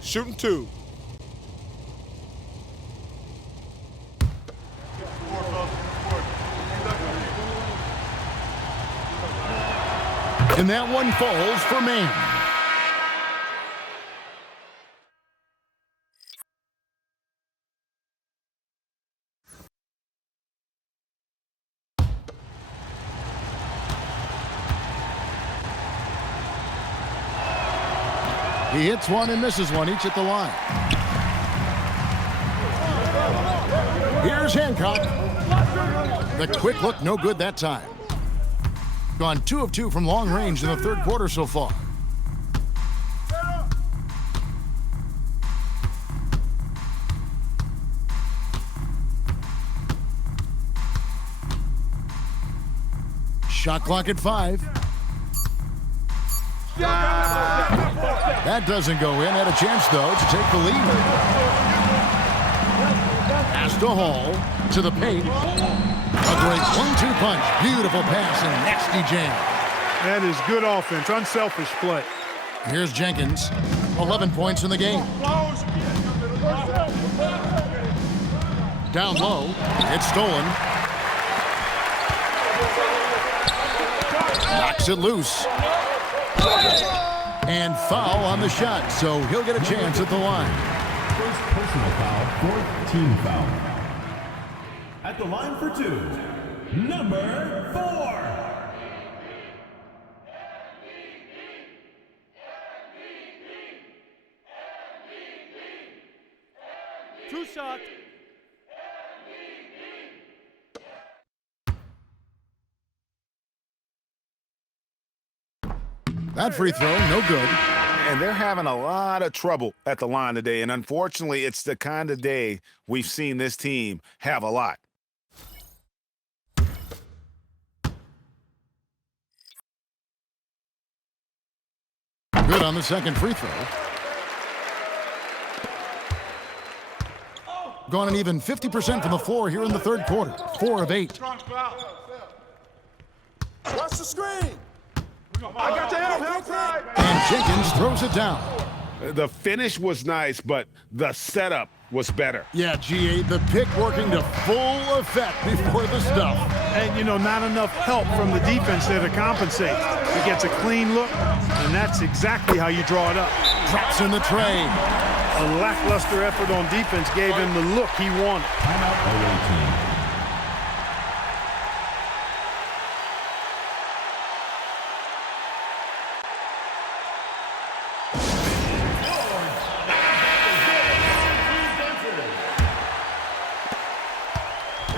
Shooting 2. And that one falls for Maine. He hits one and misses one, each at the line. Here's Hancock. The quick look, no good that time. Gone 2 of 2 from long range in the third quarter so far. Shot clock at 5. That doesn't go in. Had a chance, though, to take the lead. Pass to Hall, to the paint. A great 1-2 punch. Beautiful pass and nasty jam. That is good offense, unselfish play. Here's Jenkins. 11 points in the game. Down low. It's stolen. Knocks it loose. And foul on the shot, so he'll get a chance at the line. First personal foul, 4th team foul. At the line for 2, number 4. Two shot. That free throw, no good. And they're having a lot of trouble at the line today. And unfortunately, it's the kind of day we've seen this team have a lot. Good on the second free throw. Gone an even 50% from the floor here in the third quarter. 4 of 8. Watch the screen. I got your help. And Jenkins throws it down. The finish was nice, but the setup was better. Yeah, G8, the pick working to full effect before the stuff. And, you know, not enough help from the defense there to compensate. He gets a clean look, and that's exactly how you draw it up. Drops in the tray. A lackluster effort on defense gave him the look he wanted. Timeout away team.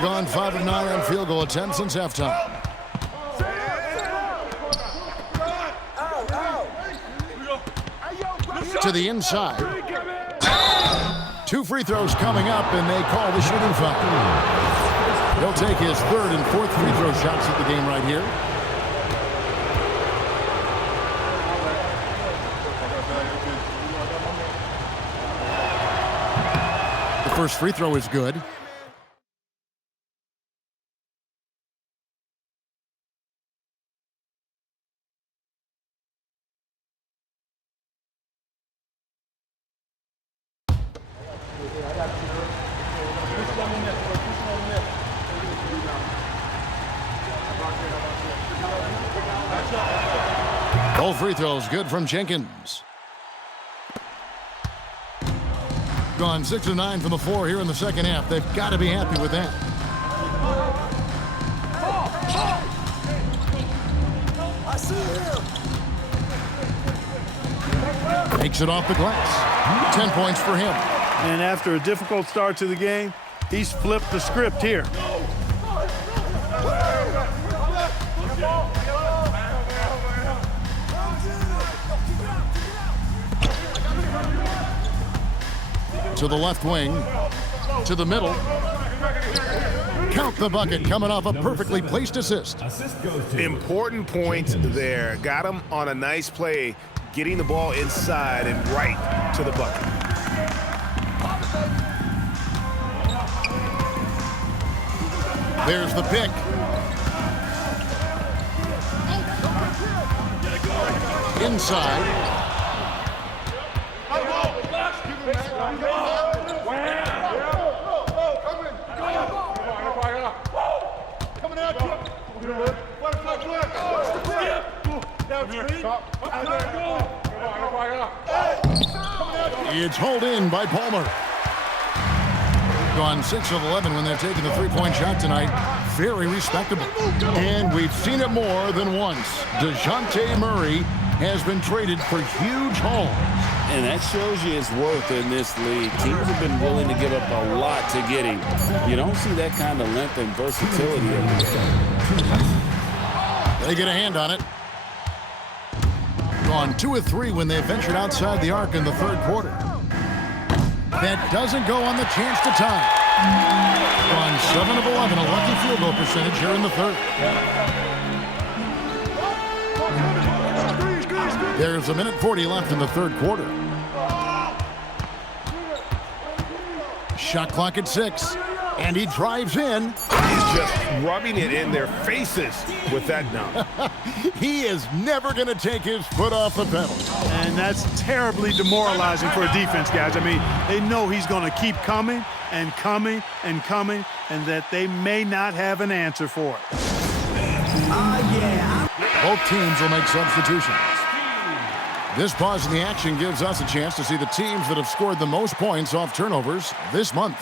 Gone 5 of 9 on field goal attempts since halftime. To the inside. 2 free throws coming up, and they call the shooting foul. He'll take his 3rd and 4th free throw shots at the game right here. The first free throw is good. Both free throws good from Jenkins. Gone 6 of 9 from the floor here in the second half. They've got to be happy with that. I see him. Makes it off the glass. 10 points for him. And after a difficult start to the game, he's flipped the script here. To the left wing, to the middle. Count the bucket coming off a perfectly placed assist. Important point there. Got him on a nice play, getting the ball inside and right to the bucket. There's the pick. Inside. It's hauled in by Palmer. Gone 6 of 11 when they're taking the three-point shot tonight. Very respectable. And we've seen it more than once. DeJounte Murray has been traded for huge hauls. And that shows you his worth in this league. Teams have been willing to give up a lot to get him. You don't see that kind of length and versatility. They get a hand on it. Gone 2 of 3 when they ventured outside the arc in the third quarter. That doesn't go on the chance to tie. Gone 7 of 11, a lucky field goal percentage here in the third. There's a minute 40 left in the third quarter. Shot clock at 6, and he drives in. He's just rubbing it in their faces with that dunk. He is never going to take his foot off the pedal. And that's terribly demoralizing for a defense, guys. I mean, they know he's going to keep coming and coming and coming, and that they may not have an answer for it. Both teams will make substitutions. This pause in the action gives us a chance to see the teams that have scored the most points off turnovers this month.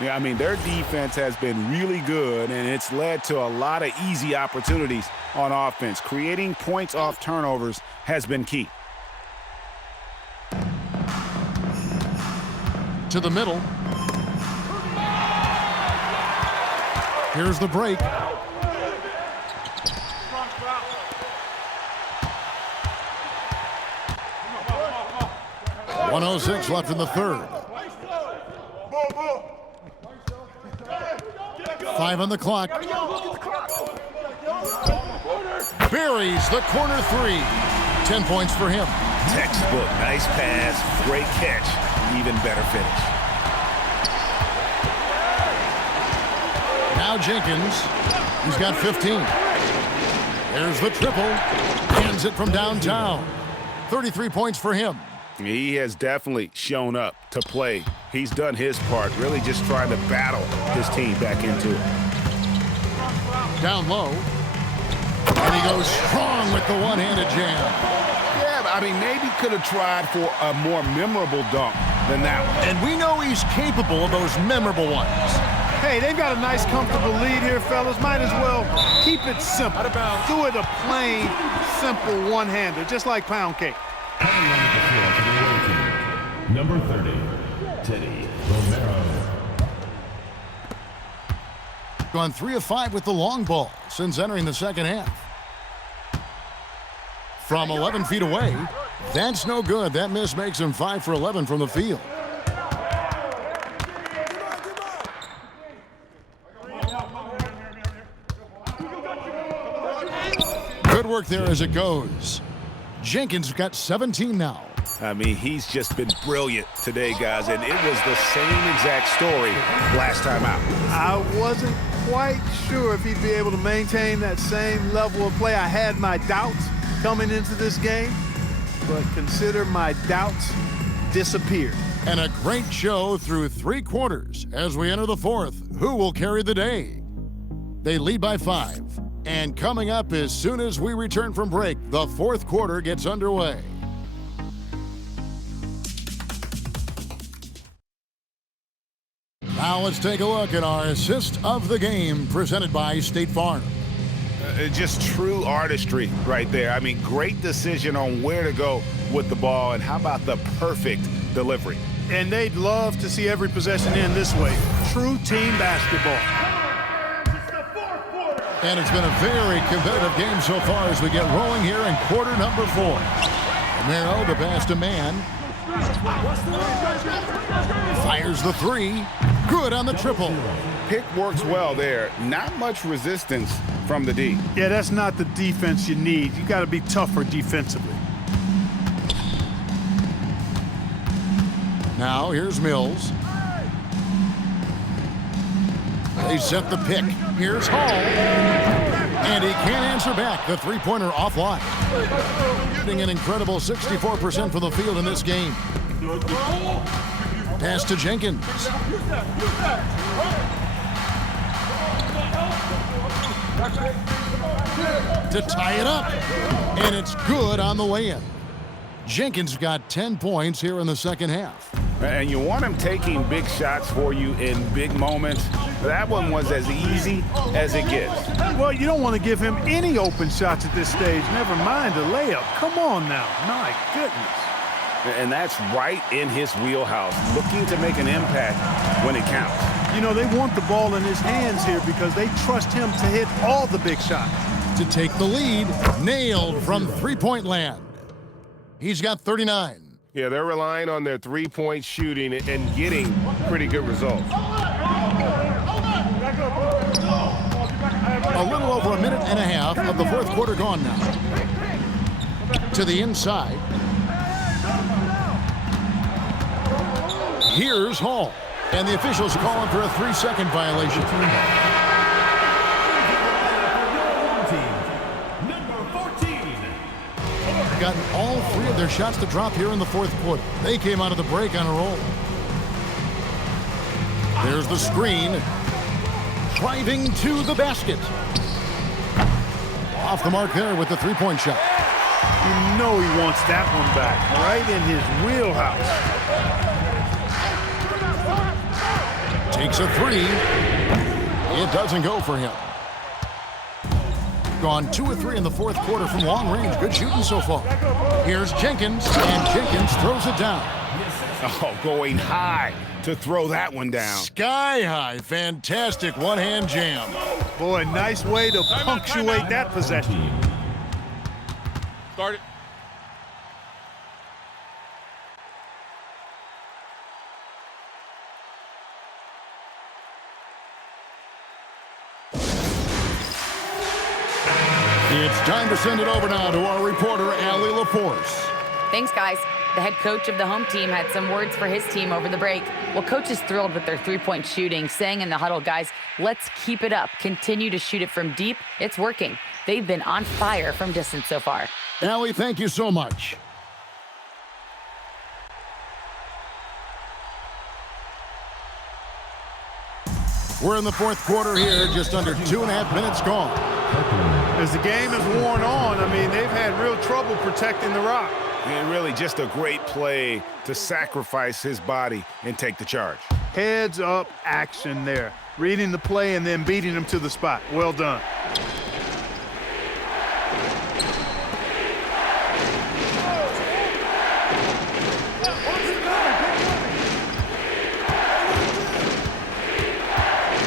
Yeah, I mean, their defense has been really good, and it's led to a lot of easy opportunities on offense. Creating points off turnovers has been key. To the middle. Here's the break. .106 left in the third. 5 on the clock. Buries the corner 3. 10 points for him. Textbook, nice pass, great catch, even better finish. Now Jenkins, he's got 15. There's the triple, hands it from downtown. 33 points for him. He has definitely shown up to play. He's done his part, really just trying to battle his team back into it. Down low. And he goes strong with the one-handed jam. Yeah, I mean, maybe could have tried for a more memorable dunk than that one. And we know he's capable of those memorable ones. Hey, they've got a nice, comfortable lead here, fellas. Might as well keep it simple. Do it a plain, simple one-hander, just like pound cake. Number 30, Teddy Romero. Gone 3 of 5 with the long ball since entering the second half. From 11 feet away, that's no good. That miss makes him 5 for 11 from the field. Good work there as it goes. Jenkins got 17 now. I mean, he's just been brilliant today, guys, and it was the same exact story last time out. I wasn't quite sure if he'd be able to maintain that same level of play. I had my doubts coming into this game, but consider my doubts disappeared. And a great show through 3 quarters as we enter the fourth. Who will carry the day? They lead by 5. And coming up as soon as we return from break, the fourth quarter gets underway. Now let's take a look at our assist of the game presented by State Farm. Just true artistry right there. I mean, great decision on where to go with the ball, and how about the perfect delivery? And they'd love to see every possession end this way. True team basketball. And it's been a very competitive game so far as we get rolling here in quarter number 4. Romero, the pass to man. Fires the 3. Good on the triple. Pick works well there. Not much resistance from the D. Yeah, that's not the defense you need. You got to be tougher defensively. Now here's Mills. They set the pick. Here's Hall. And he can't answer back. The three-pointer offline. Getting an incredible 64% from the field in this game. Pass to Jenkins. To tie it up. And it's good on the way in. Jenkins got 10 points here in the second half. And you want him taking big shots for you in big moments. That one was as easy as it gets. Well, you don't want to give him any open shots at this stage. Never mind a layup. Come on now. My goodness. And that's right in his wheelhouse, looking to make an impact when it counts. You know, they want the ball in his hands here because they trust him to hit all the big shots. To take the lead, nailed from three-point land. He's got 39. Yeah, they're relying on their three-point shooting and getting pretty good results. A little over a minute and a half of the fourth quarter gone now. To the inside. Here's Hall. And the officials calling for a 3-second violation. Gotten all three of their shots to drop here in the fourth quarter. They came out of the break on a roll. There's the screen. Driving to the basket. Off the mark there with the three-point shot. You know he wants that one back, right in his wheelhouse. Takes a three. It doesn't go for him. Gone 2 of 3 in the fourth quarter from long range. Good shooting so far. Here's Jenkins, and Jenkins throws it down. Oh, going high to throw that one down. Sky high. Fantastic one-hand jam. Boy, nice way to punctuate that possession. Start it. It's time to send it over now to our reporter, Allie LaForce. Thanks, guys. The head coach of the home team had some words for his team over the break. Well, coach is thrilled with their three-point shooting, saying in the huddle, guys, let's keep it up. Continue to shoot it from deep. It's working. They've been on fire from distance so far. Allie, thank you so much. We're in the fourth quarter here, just under 2.5 minutes gone. As the game has worn on, I mean, they've had real trouble protecting the rock. And really just a great play to sacrifice his body and take the charge. Heads up action there. Reading the play and then beating him to the spot. Well done.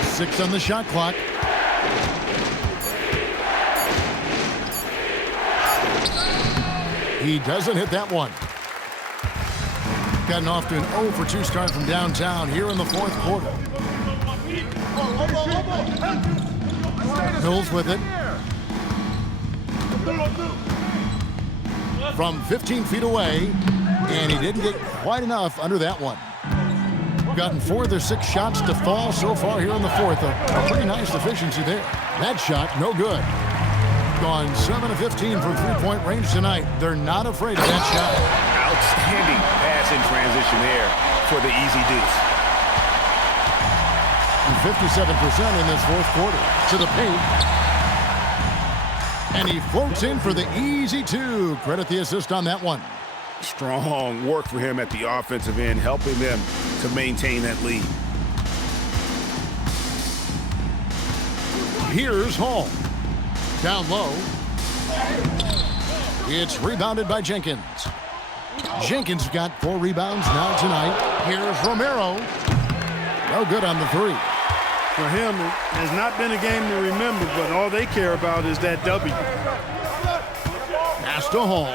Six on the shot clock. He doesn't hit that one. Gotten off to an 0 for 2 start from downtown here in the fourth quarter. Mills with it. From 15 feet away, and he didn't get quite enough under that one. Gotten 4 of their 6 shots to fall so far here in the fourth. A pretty nice efficiency there. That shot, no good. Gone 7 of 15 from three-point range tonight. They're not afraid of that shot. Outstanding pass in transition there for the easy deuce. 57% in this fourth quarter. To the paint. And he floats in for the easy 2. Credit the assist on that one. Strong work for him at the offensive end, helping them to maintain that lead. Here's Hall. Down low. It's rebounded by Jenkins. Jenkins got 4 rebounds now tonight. Here's Romero. No good on the 3. For him, it has not been a game to remember, but all they care about is that W. Pass to Hall.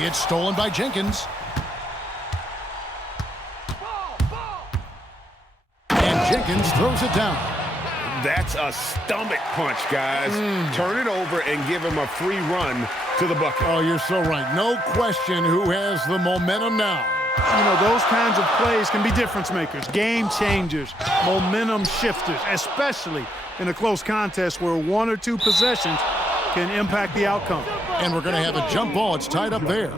It's stolen by Jenkins. And Jenkins throws it down. That's a stomach punch, guys. Turn it over and give him a free run to the bucket. Oh, you're so right. No question who has the momentum now. You know, those kinds of plays can be difference makers, game changers, momentum shifters, especially in a close contest where 1 or 2 possessions can impact the outcome. And we're going to have a jump ball. It's tied up there.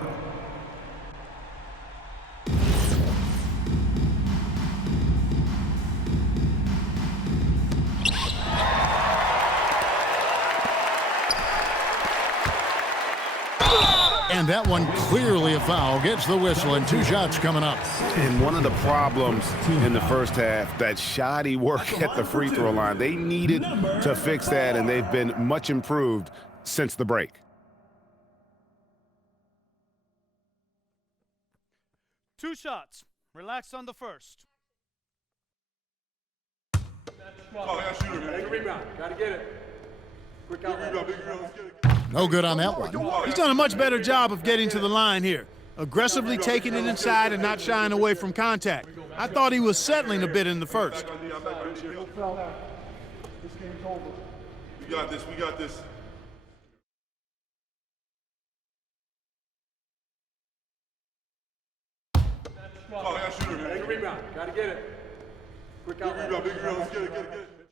And that one clearly a foul. Gets the whistle and 2 shots coming up. And one of the problems in the first half, that shoddy work at the free throw line. They needed to fix that, and they've been much improved since the break. 2 shots. Relax on the first. No good on that one. He's done a much better job of getting to the line here. Aggressively taking it inside and not shying away from contact. I thought he was settling a bit in the first. We got this, we got this.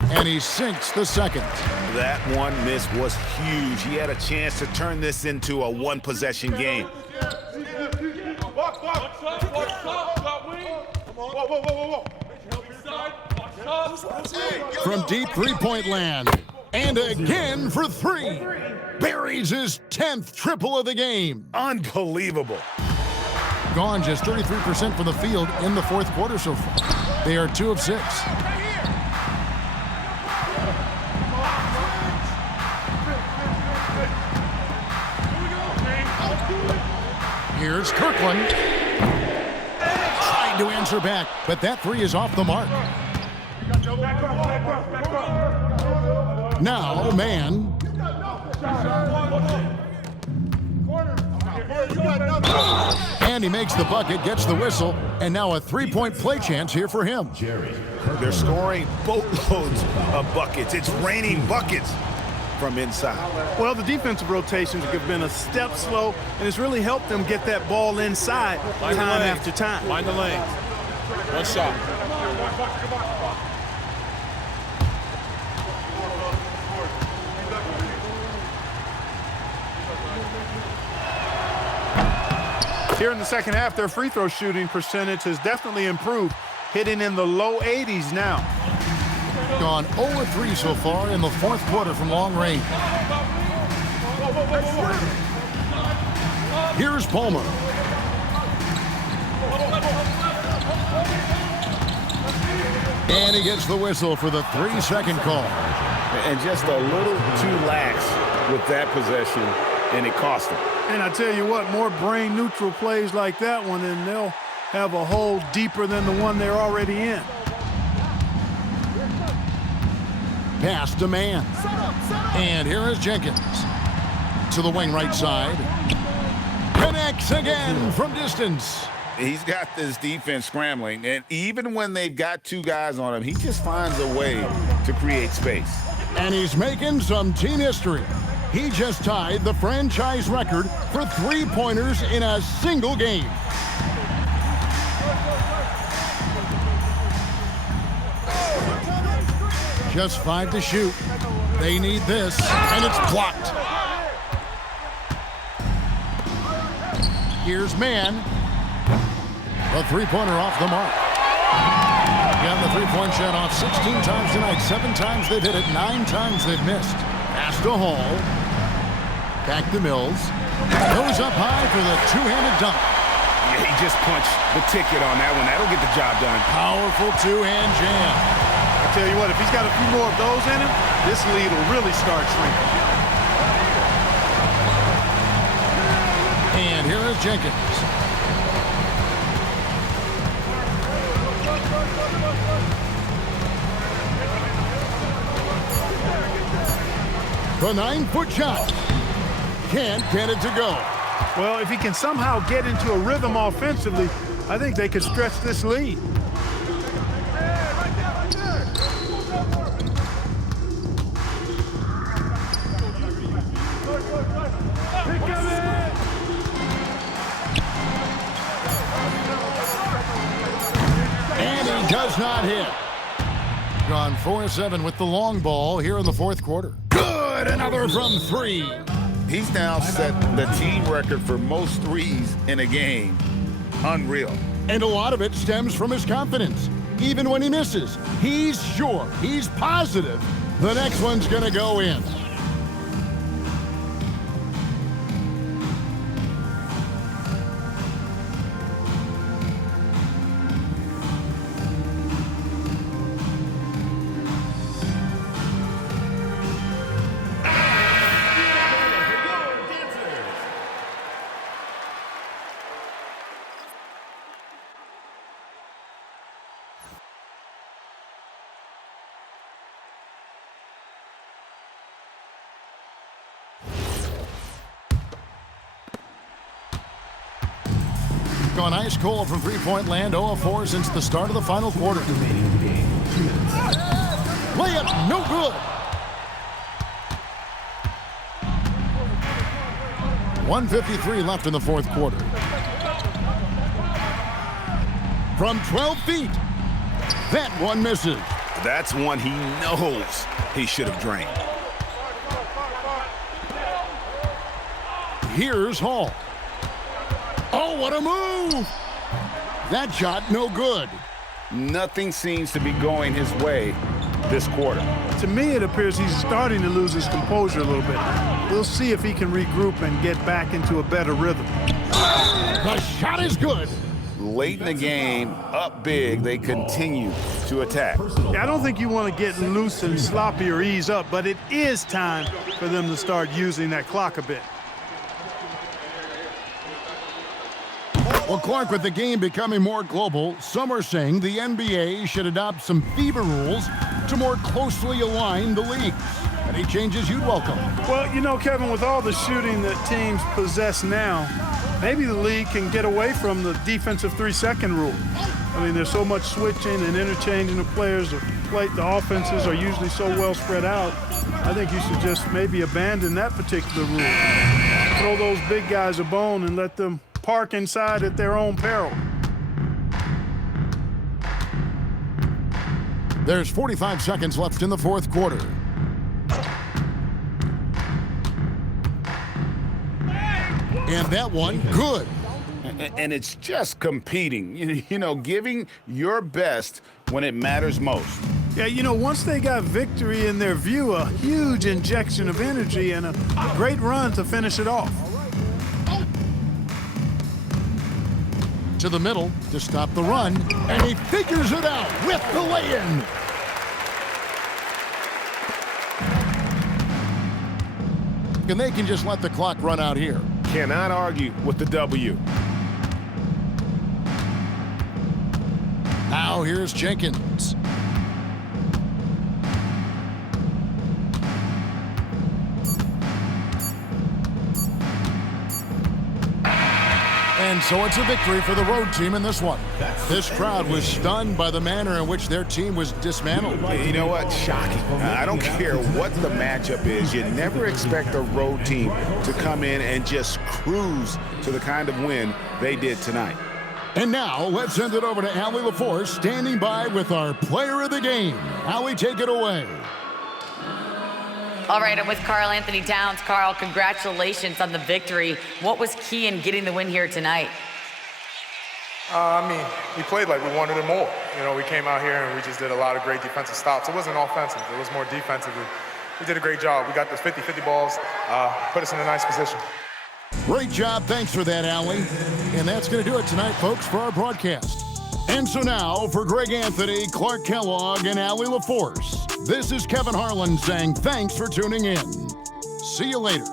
And he sinks the second. That one miss was huge. He had a chance to turn this into a one-possession game. From deep three-point land. And again for 3. Buries his 10th triple of the game. Unbelievable. Gone just 33% from the field in the fourth quarter so far. They are 2 of 6. Here's Kirkland. Trying to answer back, but that 3 is off the mark. Now, man. And he makes the bucket, gets the whistle, and now a 3-point play chance here for him. They're scoring boatloads of buckets. It's raining buckets from inside. Well, the defensive rotations have been a step slow, and it's really helped them get that ball inside time after time. Mind the lanes. 1 shot. Here in the second half, their free throw shooting percentage has definitely improved, hitting in the low 80s now. Gone 0-3 so far in the fourth quarter from long range. Here's Palmer. And he gets the whistle for the 3-second call. And just a little too lax with that possession, and it cost him. And I tell you what, more brain-neutral plays like that one, and they'll have a hole deeper than the one they're already in. Pass to man. And here is Jenkins. To the wing right side. Connects again from distance. He's got this defense scrambling, and even when they've got 2 guys on him, he just finds a way to create space. And he's making some team history. He just tied the franchise record for 3-pointers in a single game. Just 5 to shoot. They need this, and it's blocked. Here's man. The 3-pointer off the mark. Got the 3-point shot off 16 times tonight. 7 times they've hit it, 9 times they've missed. Pass to Hall. Back to Mills. Goes up high for the 2-handed dunk. Yeah, he just punched the ticket on that one. That'll get the job done. Powerful 2-hand jam. I tell you what, if he's got a few more of those in him, this lead will really start shrinking. And here is Jenkins. The 9-foot shot. Can't get it to go. Well, if he can somehow get into a rhythm offensively, I think they could stretch this lead. And he does not hit. Gone 4-7 with the long ball here in the fourth quarter. Good, another from 3. He's now set the team record for most threes in a game. Unreal. And a lot of it stems from his confidence. Even when he misses, he's sure, he's positive the next one's going to go in. Gone ice cold from three-point land, 0 of 4 since the start of the final quarter. Layup, no good. 1:53 left in the fourth quarter. From 12 feet, that one misses. That's one he knows he should have drained. Here's Hall. Oh, what a move! That shot, no good. Nothing seems to be going his way this quarter. To me, it appears he's starting to lose his composure a little bit. We'll see if he can regroup and get back into a better rhythm. The shot is good. Late in the game, up big, they continue to attack. I don't think you want to get loose and sloppy or ease up, but it is time for them to start using that clock a bit. Well, Clark, with the game becoming more global, some are saying the NBA should adopt some FIBA rules to more closely align the leagues. Any changes you'd welcome? Well, you know, Kevin, with all the shooting that teams possess now, maybe the league can get away from the defensive 3-second rule. I mean, there's so much switching and interchanging of players. The offenses are usually so well spread out. I think you should just maybe abandon that particular rule. Throw those big guys a bone and let them park inside at their own peril. There's 45 seconds left in the fourth quarter. And that one, good. And it's just competing, you know, giving your best when it matters most. Yeah, you know, once they got victory in their view, a huge injection of energy and a great run to finish it off. To the middle to stop the run, and he figures it out with the lay-in. And they can just let the clock run out here. Cannot argue with the W. Now here's Jenkins. And so it's a victory for the road team in this one. This crowd was stunned by the manner in which their team was dismantled. You know what? Shocking. I don't care what the matchup is. You never expect a road team to come in and just cruise to the kind of win they did tonight. And now let's send it over to Allie LaForce, standing by with our player of the game. Allie, take it away. All right, I'm with Karl Anthony Towns. Karl, congratulations on the victory. What was key in getting the win here tonight? I mean, we played like we wanted it more. You know, we came out here and we just did a lot of great defensive stops. It wasn't offensive. It was more defensive. We did a great job. We got those 50-50 balls, put us in a nice position. Great job. Thanks for that, Allie. And that's going to do it tonight, folks, for our broadcast. And so now, for Greg Anthony, Clark Kellogg, and Allie LaForce, this is Kevin Harlan saying thanks for tuning in. See you later.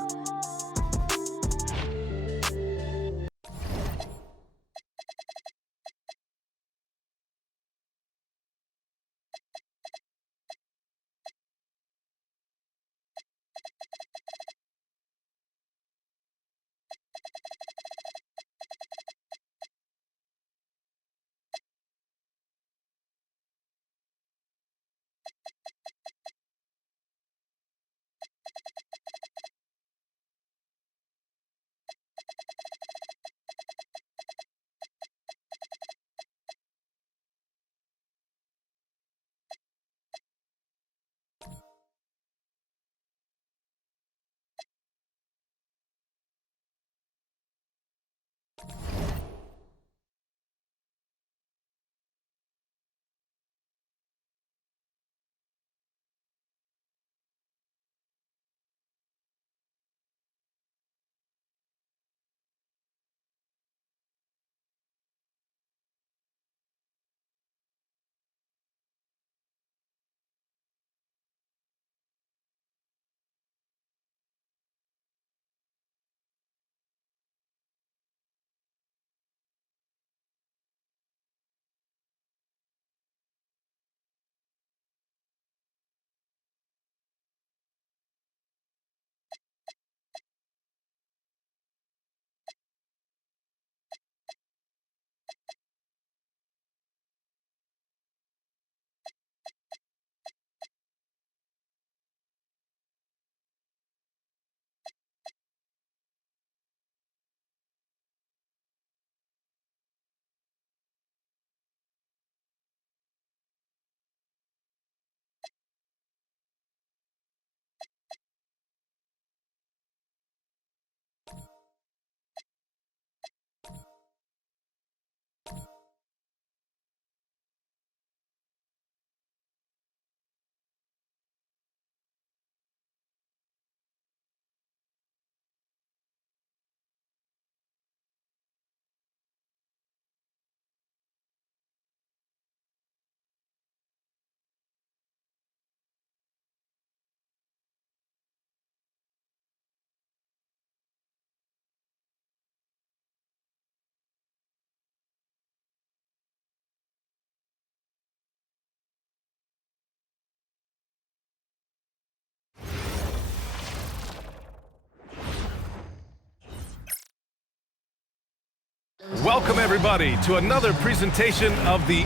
Welcome, everybody, to another presentation of the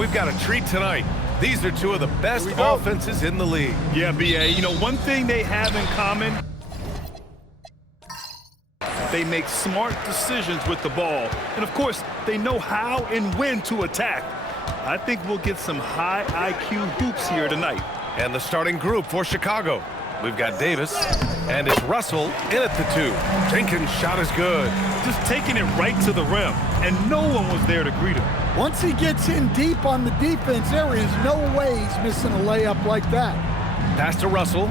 we've got a treat tonight. These are two of the best offenses in the league. Yeah, BA, you know, one thing they have in common, they make smart decisions with the ball. And, of course, they know how and when to attack. I think we'll get some high IQ hoops here tonight. And the starting group for Chicago. We've got Davis, and it's Russell in at the 2. Jenkins' shot is good. Just taking it right to the rim, and no one was there to greet him. Once he gets in deep on the defense, there is no way he's missing a layup like that. Pass to Russell.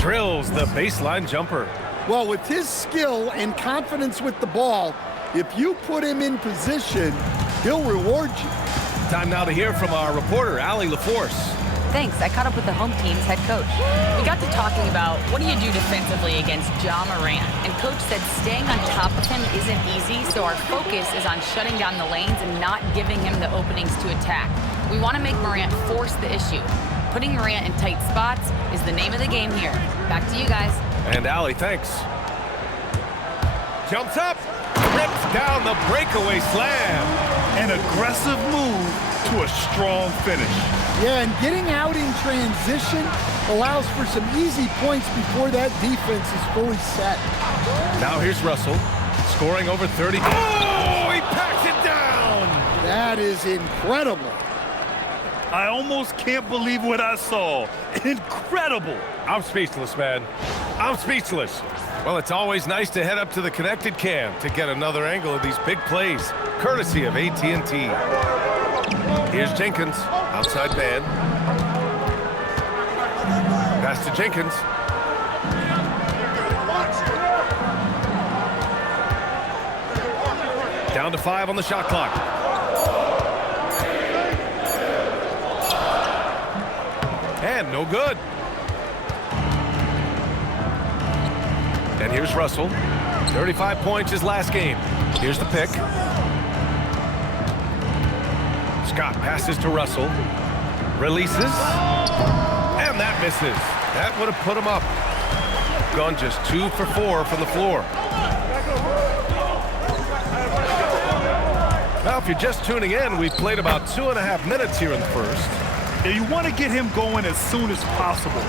Drills the baseline jumper. Well, with his skill and confidence with the ball, if you put him in position, he'll reward you. Time now to hear from our reporter, Allie LaForce. Thanks. I caught up with the home team's head coach. We got to talking about what do you do defensively against Ja Morant, and coach said staying on top of him isn't easy, so our focus is on shutting down the lanes and not giving him the openings to attack. We want to make Morant force the issue. Putting Morant in tight spots is the name of the game here. Back to you guys. And Allie, thanks. Jumps up, rips down the breakaway slam. An aggressive move to a strong finish. Yeah, and getting out in transition allows for some easy points before that defense is fully set. Now here's Russell, scoring over 30. Oh, he packs it down! That is incredible. I almost can't believe what I saw. Incredible. I'm speechless, man. I'm speechless. Well, it's always nice to head up to the connected cam to get another angle of these big plays, courtesy of AT&T. Here's Jenkins, outside man. Pass to Jenkins. Down to 5 on the shot clock. And no good. And here's Russell. 35 points his last game. Here's the pick. Scott passes to Russell. Releases. And that misses. That would have put him up. Gone just 2 for 4 from the floor. Now, if you're just tuning in, we've played about 2.5 minutes here in the first. Yeah, you want to get him going as soon as possible.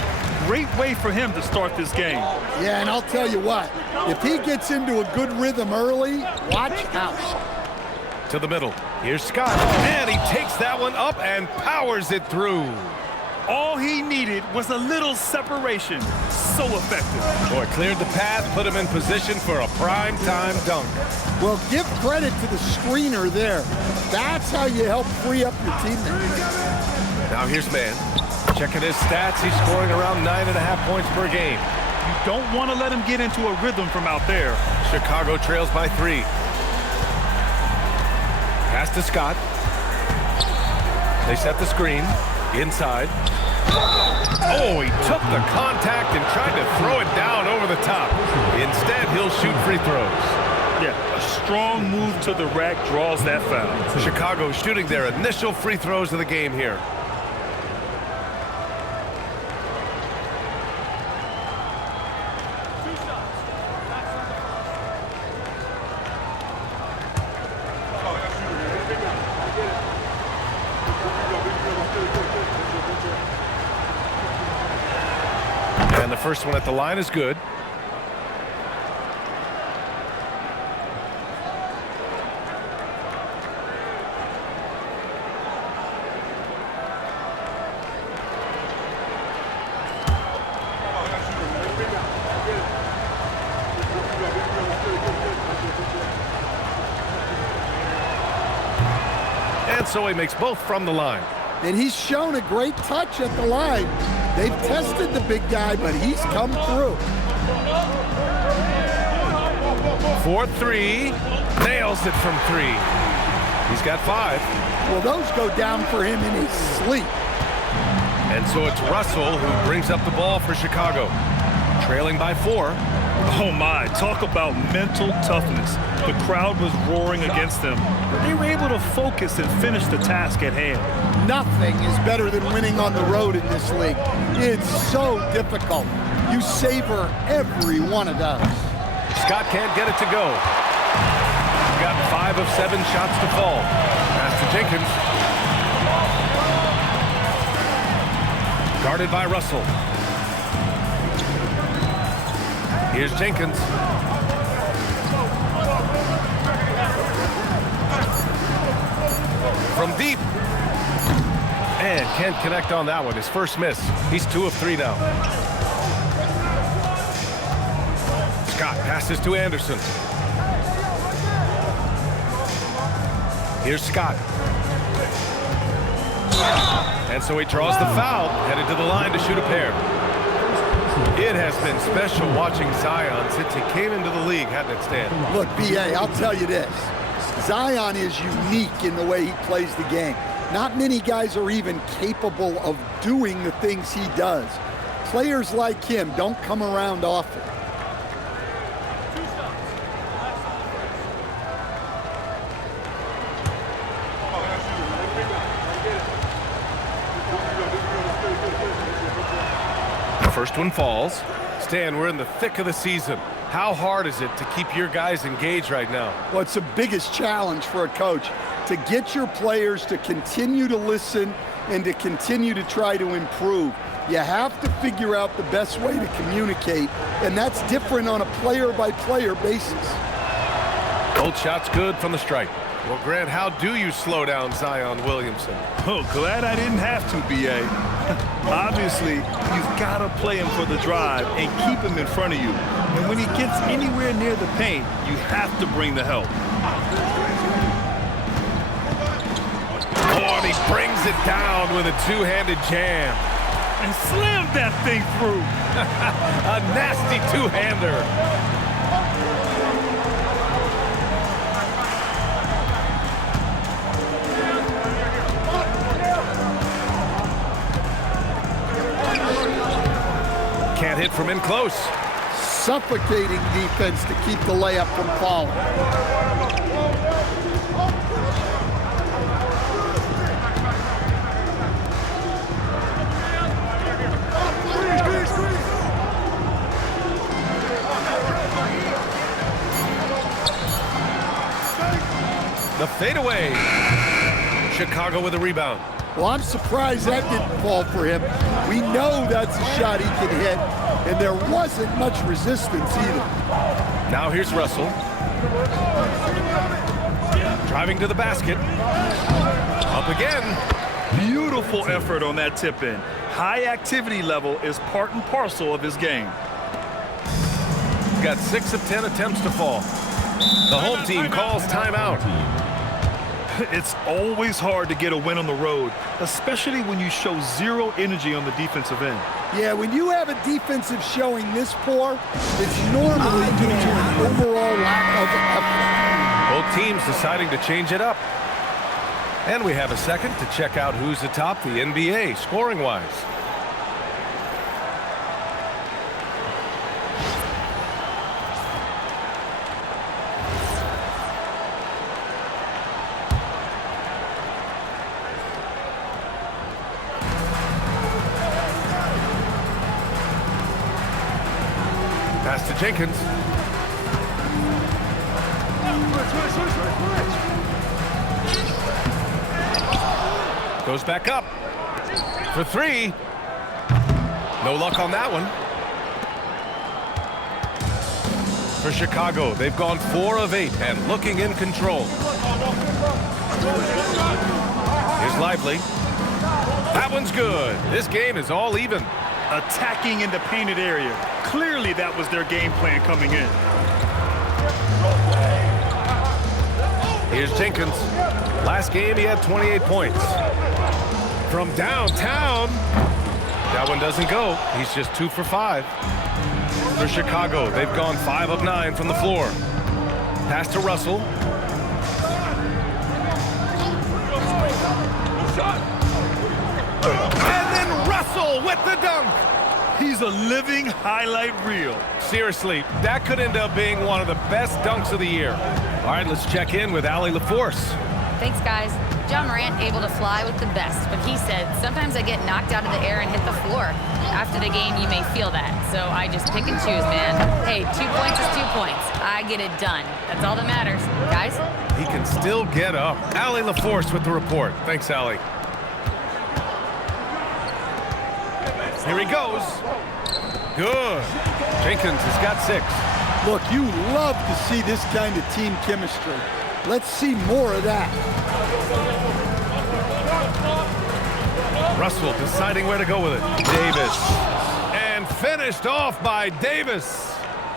Great way for him to start this game. Yeah, and I'll tell you what, if he gets into a good rhythm early, watch out. To the middle. Here's Scott. And he takes that one up and powers it through. All he needed was a little separation. So effective. Boy, cleared the path, put him in position for a prime-time dunk. Well, give credit to the screener there. That's how you help free up your teammates. Now here's man. Checking his stats, he's scoring around 9.5 points per game. You don't want to let him get into a rhythm from out there. Chicago trails by 3. Pass to Scott. They set the screen. Inside. Oh, he took the contact and tried to throw it down over the top. Instead, he'll shoot free throws. Yeah, a strong move to the rack draws that foul. Chicago shooting their initial free throws of the game here. And the first one at the line is good. And so he makes both from the line. And he's shown a great touch at the line. They've tested the big guy, but he's come through. 4-3. Nails it from 3. He's got 5. Well, those go down for him in his sleep. And so it's Russell who brings up the ball for Chicago. Trailing by 4. Oh my, talk about mental toughness. The crowd was roaring against them, but they were able to focus and finish the task at hand. Nothing is better than winning on the road in this league. It's so difficult. You savor every one of those. Scott can't get it to go. He's got 5 of 7 shots to fall. Pass to Jenkins. Guarded by Russell. Here's Jenkins. From deep. And can't connect on that one. His first miss. He's 2 of 3 now. Scott passes to Anderson. Here's Scott. And so he draws the foul, headed to the line to shoot a pair. It has been special watching Zion since he came into the league, hasn't it, Stan? Look, B.A., I'll tell you this. Zion is unique in the way he plays the game. Not many guys are even capable of doing the things he does. Players like him don't come around often. The first one falls. Stan, we're in the thick of the season. How hard is it to keep your guys engaged right now? Well, it's the biggest challenge for a coach, to get your players to continue to listen and to continue to try to improve. You have to figure out the best way to communicate, and that's different on a player-by-player basis. Both shots good from the strike. Well, Grant, how do you slow down Zion Williamson? Oh, glad I didn't have to, B.A. Obviously, you've got to play him for the drive and keep him in front of you. And when he gets anywhere near the paint, you have to bring the help. Oh, and he brings it down with a two-handed jam. And slammed that thing through. A nasty two-hander. Can't hit from in close. Suffocating defense to keep the layup from falling. The fadeaway. Chicago with a rebound. Well, I'm surprised that didn't fall for him. We know that's a shot he can hit, and there wasn't much resistance either. Now here's Russell. Driving to the basket. Up again. Beautiful effort on that tip-in. High activity level is part and parcel of his game. Got 6 of 10 attempts to fall. The home team calls timeout. It's always hard to get a win on the road, especially when you show zero energy on the defensive end. Yeah, when you have a defensive showing this poor, it's normally due to an overall lack of effort. Both teams deciding to change it up. And we have a second to check out who's atop the NBA scoring-wise. Pass to Jenkins. Goes back up for 3. No luck on that one. For Chicago, they've gone 4 of 8 and looking in control. Here's Lively. That one's good. This game is all even. Attacking in the painted area. Clearly that was their game plan coming in. Here's Jenkins. Last game he had 28 points. From downtown. That one doesn't go. He's just 2 for 5. For Chicago, they've gone 5 of 9 from the floor. Pass to Russell. And then Russell with the dunk. He's a living highlight reel. Seriously, that could end up being one of the best dunks of the year. All right, let's check in with Allie LaForce. Thanks, guys. John Morant able to fly with the best, but he said, sometimes I get knocked out of the air and hit the floor. After the game, you may feel that, so I just pick and choose, man. Hey, 2 points is 2 points. I get it done. That's all that matters. Guys? He can still get up. Allie LaForce with the report. Thanks, Allie. Here he goes. Good. Jenkins has got 6. Look, you love to see this kind of team chemistry. Let's see more of that. Russell deciding where to go with it. Davis. And finished off by Davis.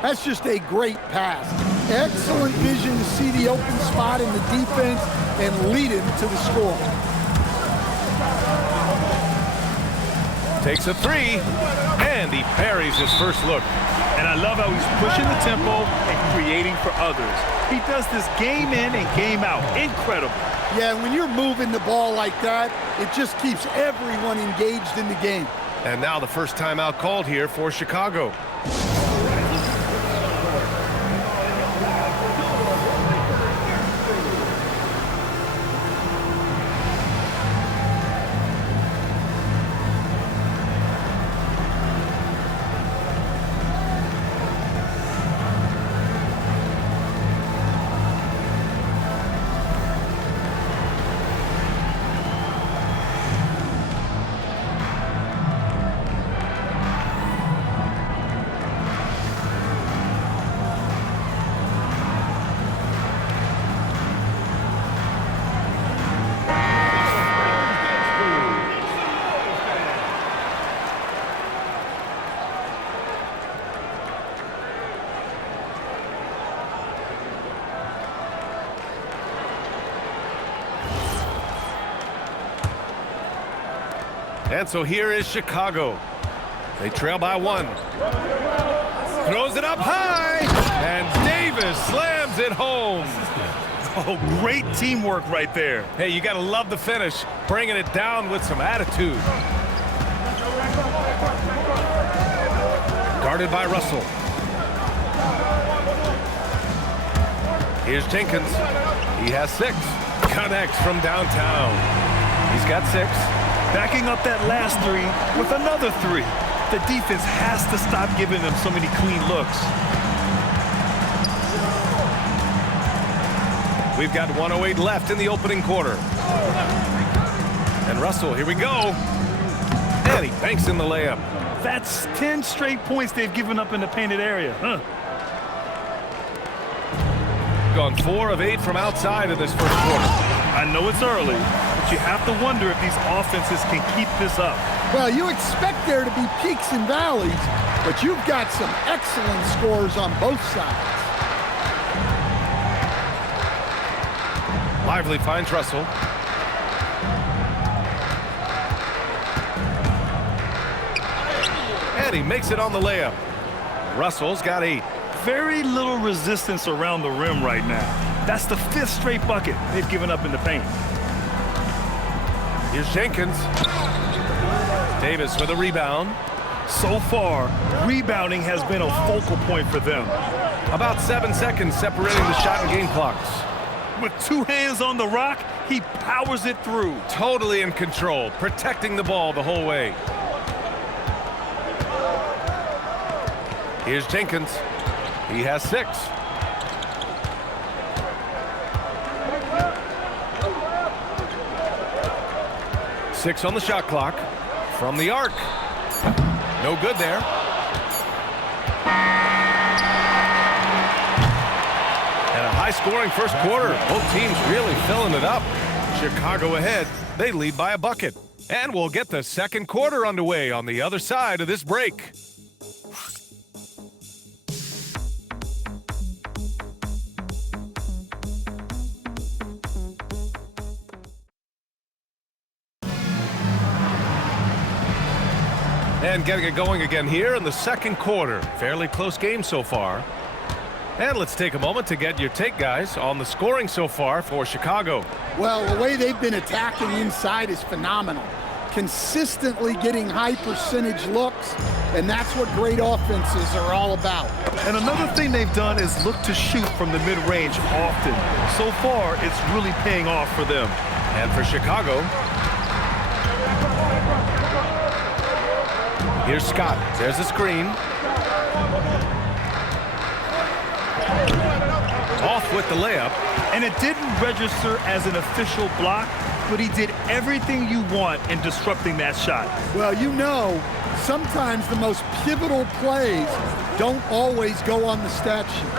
That's just a great pass. Excellent vision to see the open spot in the defense and lead him to the score. Takes a 3, and he parries his first look. And I love how he's pushing the tempo and creating for others. He does this game in and game out. Incredible. Yeah, when you're moving the ball like that, it just keeps everyone engaged in the game. And now the first timeout called here for Chicago. And so here is Chicago. They trail by 1. Throws it up high, and Davis slams it home. Oh, great teamwork right there. Hey, you got to love the finish, bringing it down with some attitude. Guarded by Russell. Here's Jenkins. He has 6. Connects from downtown. He's got 6. Backing up that last 3 with another 3. The defense has to stop giving them so many clean looks. We've got 1:08 left in the opening quarter. And Russell, here we go. And he banks in the layup. That's 10 straight points they've given up in the painted area. Gone 4 of 8 from outside in this first quarter. I know it's early, but you have to wonder if these offenses can keep this up. Well, you expect there to be peaks and valleys, but you've got some excellent scores on both sides. Lively finds Russell. And he makes it on the layup. Russell's got 8. Very little resistance around the rim right now. That's the 5th straight bucket they've given up in the paint. Here's Jenkins. Davis with a rebound. So far, rebounding has been a focal point for them. About 7 seconds separating the shot and game clocks. With 2 hands on the rock, he powers it through. Totally in control, protecting the ball the whole way. Here's Jenkins. He has 6. Six on the shot clock. From the arc. No good there. And a high-scoring first quarter. Both teams really filling it up. Chicago ahead. They lead by a bucket. And we'll get the second quarter underway on the other side of this break. And getting it going again here in the second quarter. Fairly close game so far. And let's take a moment to get your take, guys, on the scoring so far for Chicago. Well, the way they've been attacking inside is phenomenal. Consistently getting high percentage looks, and that's what great offenses are all about. And another thing they've done is look to shoot from the mid-range often. So far, it's really paying off for them. And for Chicago, here's Scott. There's a screen. Off with the layup. And it didn't register as an official block, but he did everything you want in disrupting that shot. Well, you know, sometimes the most pivotal plays don't always go on the stat sheet.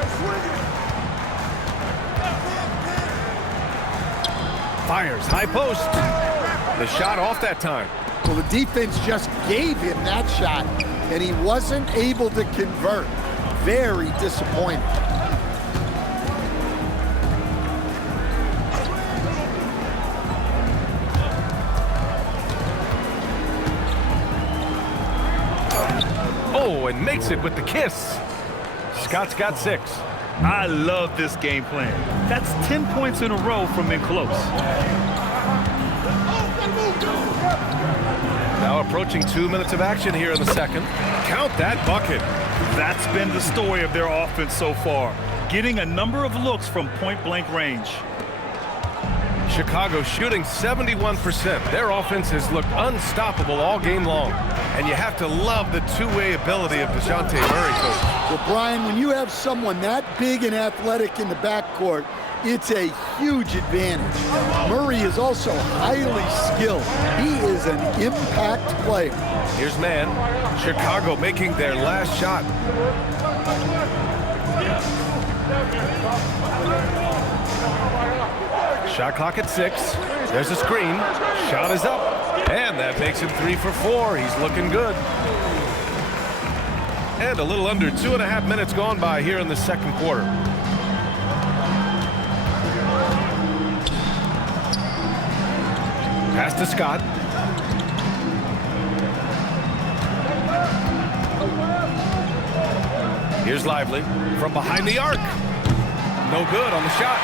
Fires, high post. The shot off that time. Well, the defense just gave him that shot, and he wasn't able to convert. Very disappointing. Oh, and makes it with the kiss. Scott's got 6. I love this game plan. That's 10 points in a row from in close. Now approaching 2 minutes of action here in the second. Count that bucket. That's been the story of their offense so far, getting a number of looks from point-blank range. Chicago shooting 71%. Their offense has looked unstoppable all game long. And you have to love the two-way ability of DeJounte Murray, coach. Well, Brian, when you have someone that big and athletic in the backcourt, it's a huge advantage. Murray is also highly skilled. He is an impact player. Here's man. Chicago making their last shot. Shot clock at 6. There's a screen. Shot is up. And that makes him 3 for 4. He's looking good. And a little under 2.5 minutes gone by here in the second quarter. Pass to Scott. Here's Lively from behind the arc. No good on the shot.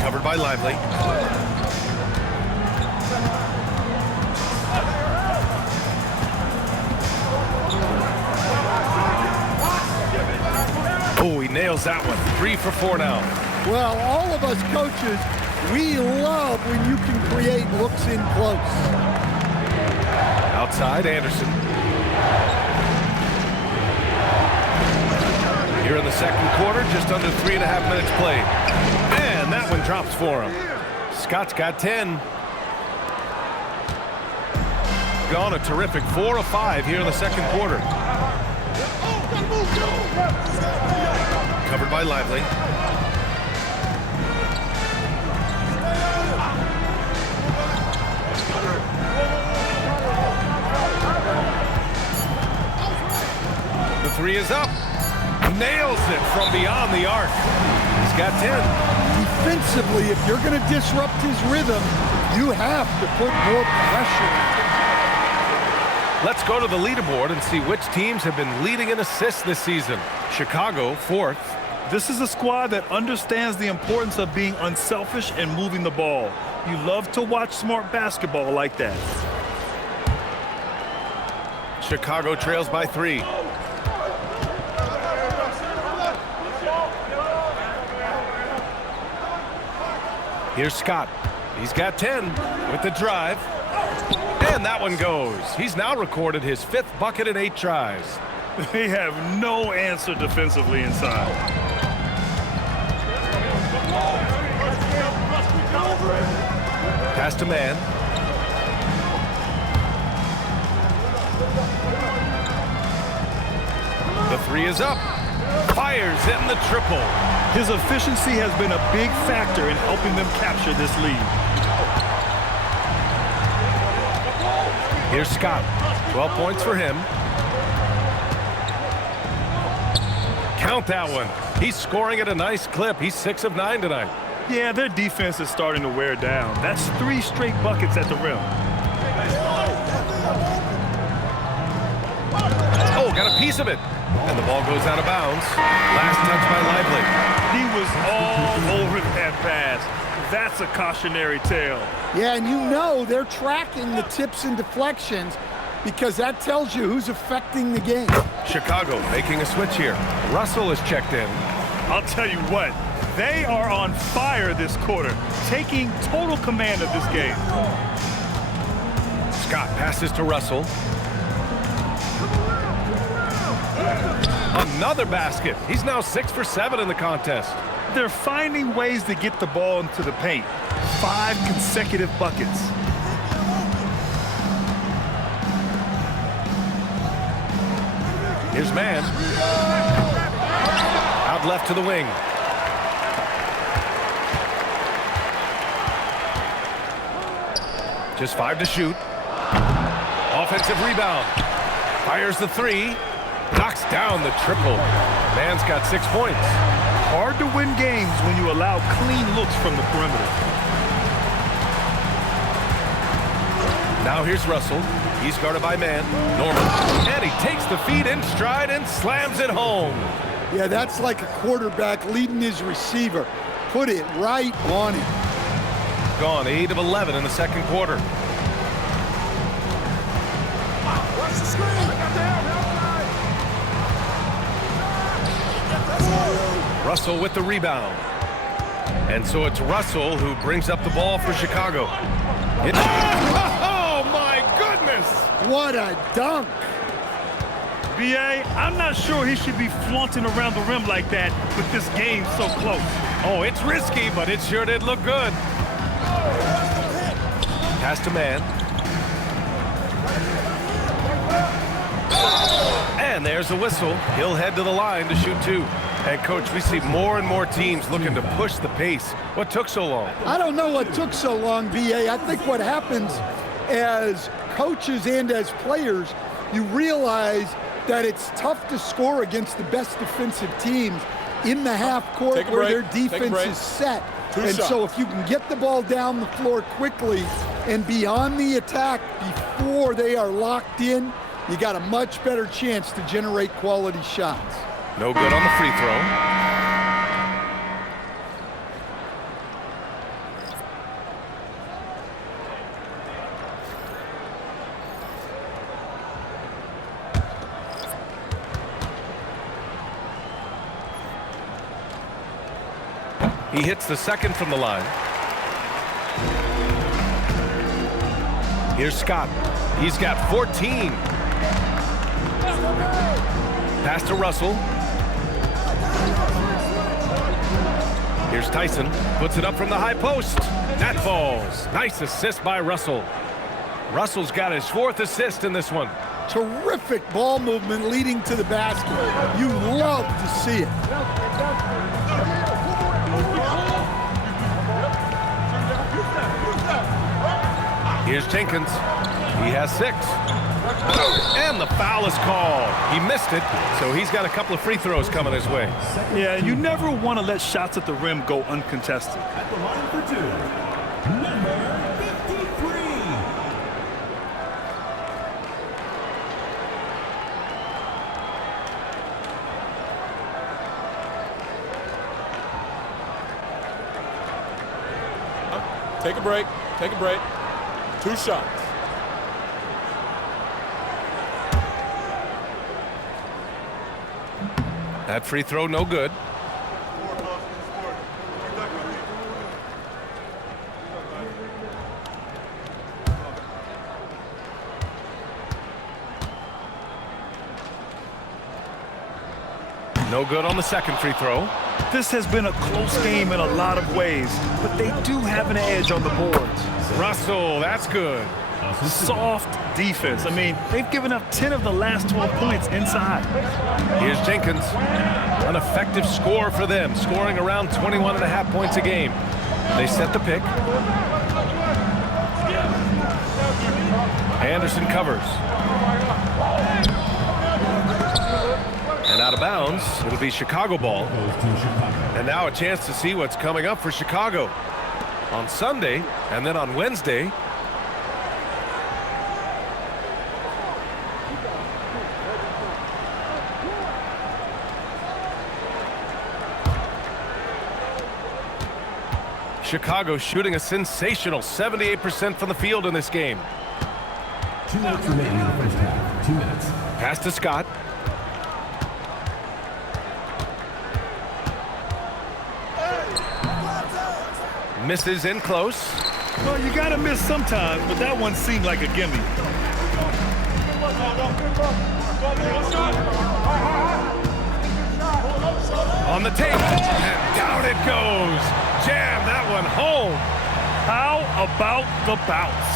Covered by Lively. Oh, he nails that one. 3 for 4 now. Well, all of us coaches, we love when you can create looks in close. Outside, Anderson. Here in the second quarter, just under 3.5 minutes played. And that one drops for him. Scott's got 10. Gone a terrific 4 of 5 here in the second quarter. Covered by Lively. The 3 is up. Nails it from beyond the arc. He's got 10. Defensively, if you're going to disrupt his rhythm, you have to put more pressure. Let's go to the leaderboard and see which teams have been leading in assists this season. Chicago, 4th. This is a squad that understands the importance of being unselfish and moving the ball. You love to watch smart basketball like that. Chicago trails by 3. Here's Scott. He's got 10 with the drive. And that one goes. He's now recorded his 5th bucket in 8 tries. They have no answer defensively inside. Pass to man. The 3 is up. Fires in the triple. His efficiency has been a big factor in helping them capture this lead. Here's Scott. 12 points for him. Count that one. He's scoring at a nice clip. He's 6 of 9 tonight. Yeah, their defense is starting to wear down. That's 3 straight buckets at the rim. Oh, got a piece of it. And the ball goes out of bounds. Last touch by Lively. He was all over that pass. That's a cautionary tale. Yeah, and you know they're tracking the tips and deflections because that tells you who's affecting the game. Chicago making a switch here. Russell is checked in. I'll tell you what, they are on fire this quarter, taking total command of this game. Scott passes to Russell. Another basket. He's now 6 for 7 in the contest. They're finding ways to get the ball into the paint. 5 consecutive buckets. Here's man. Out left to the wing. Just 5 to shoot. Offensive rebound. Fires the 3. Knocks down the triple. Man's got 6 points. Hard to win games when you allow clean looks from the perimeter. Now here's Russell. He's guarded by man. Norman. And he takes the feed in stride and slams it home. Yeah, that's like a quarterback leading his receiver. Put it right on him. Gone 8 of 11 in the second quarter. Watch the screen. Russell with the rebound. And so it's Russell who brings up the ball for Chicago. Oh, my goodness! What a dunk! B.A., I'm not sure he should be flaunting around the rim like that with this game so close. Oh, it's risky, but it sure did look good. Pass to man. And there's a whistle. He'll head to the line to shoot 2. And, Coach, we see more and more teams looking to push the pace. What took so long? I don't know what took so long, B.A. I think what happens as coaches and as players, you realize that it's tough to score against the best defensive teams in the half court where their defense is set. And so if you can get the ball down the floor quickly, and be on the attack before they are locked in, you got a much better chance to generate quality shots. No good on the free throw. He hits the second from the line. Here's Scott. He's got 14. Pass to Russell. Here's Tyson. Puts it up from the high post. That falls. Nice assist by Russell. Russell's got his 4th assist in this one. Terrific ball movement leading to the basket. You love to see it. Here's Jenkins. He has 6. And the foul is called. He missed it, so he's got a couple of free throws coming his way. Yeah, you never want to let shots at the rim go uncontested. At the line for 2, number 53. Take a break. Take a break. 2 shots. That free throw, no good. No good on the second free throw. This has been a close game in a lot of ways, but they do have an edge on the boards. Russell, that's good. Soft defense. I mean, they've given up 10 of the last 12 points inside. Here's Jenkins. An effective score for them, scoring around 21.5 points a game. They set the pick. Anderson covers. And out of bounds, it'll be Chicago ball. And now a chance to see what's coming up for Chicago on Sunday and then on Wednesday. Chicago shooting a sensational 78% from the field in this game. 2 minutes remaining in the first half. 2 minutes. Pass to Scott. Misses in close. Well, you got to miss sometimes, but that one seemed like a gimme. On the tape, and down it goes. Jam that one home. How about the bounce?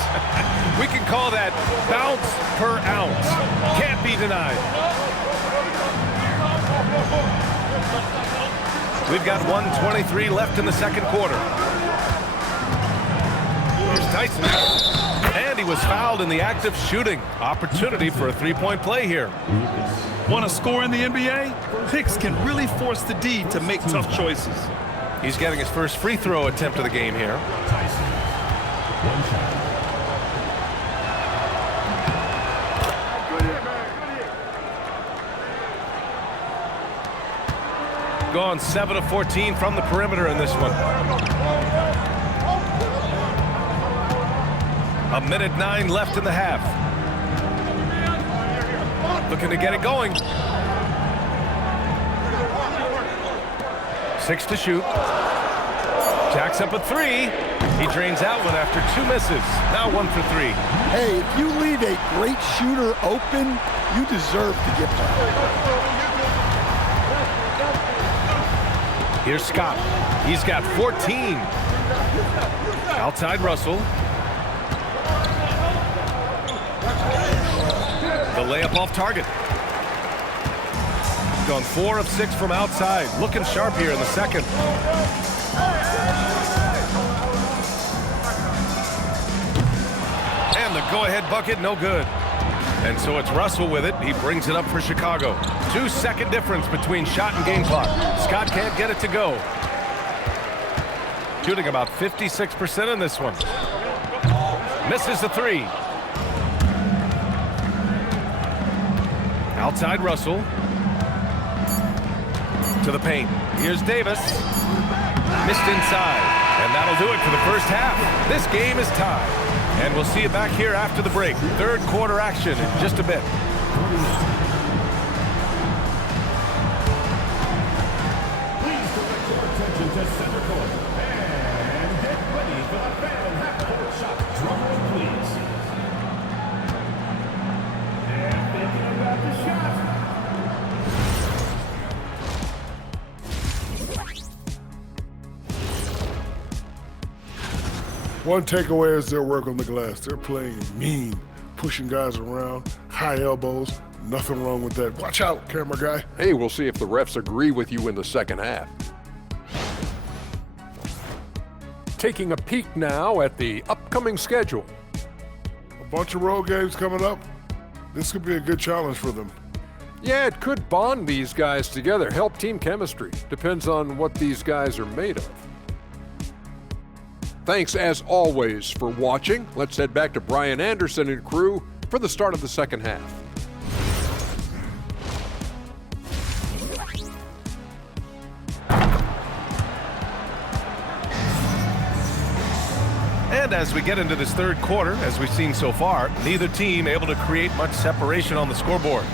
We can call that bounce per ounce. Can't be denied. We've got 1:23 left in the second quarter. Here's Tyson. And he was fouled in the act of shooting. Opportunity for a three-point play here. Want to score in the NBA? Picks can really force the D to make tough choices. He's getting his first free throw attempt of the game here. Tyson. 1 shot. Gone 7 of 14 from the perimeter in this one. 1:09 left in the half. Looking to get it going. 6 to shoot. Jacks up a 3. He drains out one after 2 misses. Now 1 for 3. Hey, if you leave a great shooter open, you deserve to get that. Here's Scott. He's got 14. Outside Russell. The layup off target. Gone 4 of 6 from outside. Looking sharp here in the second. And the go-ahead bucket, no good. And so it's Russell with it. He brings it up for Chicago. 2-second difference between shot and game clock. Scott can't get it to go. Shooting about 56% in this one. Misses the three. Outside Russell. To the paint. Here's Davis. Missed inside. And that'll do it for the first half. This game is tied. And we'll see you back here after the break. Third quarter action in just a bit. Please direct your attention to center court. And get ready for the fan half-court shot. Drum roll, please. And thinking about the shot. One takeaway is their work on the glass. They're playing mean, pushing guys around, high elbows. Nothing wrong with that. Watch out, camera guy. Hey, we'll see if the refs agree with you in the second half. Taking a peek now at the upcoming schedule. A bunch of road games coming up. This could be a good challenge for them. Yeah, it could bond these guys together, help team chemistry. Depends on what these guys are made of. Thanks, as always, for watching. Let's head back to Brian Anderson and crew for the start of the second half. And as we get into this third quarter, as we've seen so far, neither team able to create much separation on the scoreboard.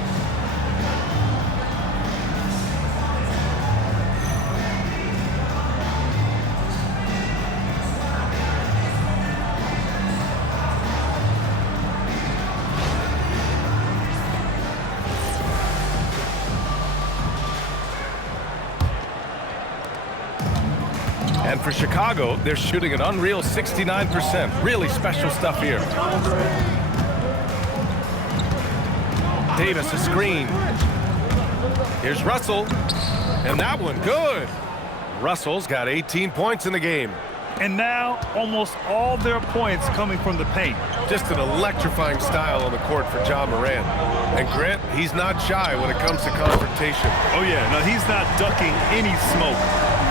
And for Chicago, they're shooting an unreal 69%. Really special stuff here. Davis, a screen. Here's Russell. And that one, good. Russell's got 18 points in the game. And now, almost all their points coming from the paint. Just an electrifying style on the court for John Morant. And Grant, he's not shy when it comes to confrontation. Oh yeah, no, he's not ducking any smoke.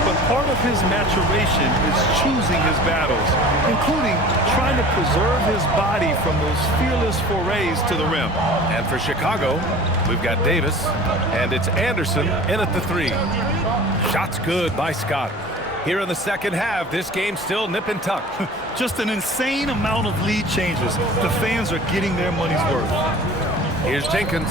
But part of his maturation is choosing his battles, including trying to preserve his body from those fearless forays to the rim. And for Chicago, we've got Davis, and it's Anderson in at the three. Shot's good by Scott. Here in the second half, this game's still nip and tuck. Just an insane amount of lead changes. The fans are getting their money's worth. Here's Jenkins.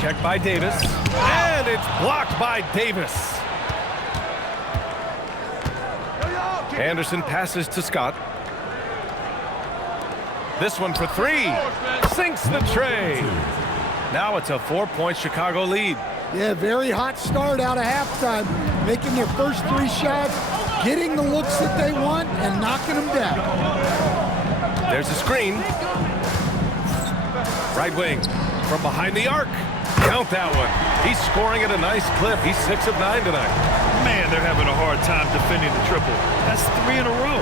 Check by Davis, and it's blocked by Davis. Anderson passes to Scott. This one for three. Sinks the tray. Now it's a 4-point Chicago lead. Yeah, very hot start out of halftime. Making their first three shots, getting the looks that they want, and knocking them down. There's a screen. Right wing from behind the arc. Count that one. He's scoring at a nice clip. He's 6 of 9 tonight. Man, they're having a hard time defending the triple. That's 3 in a row.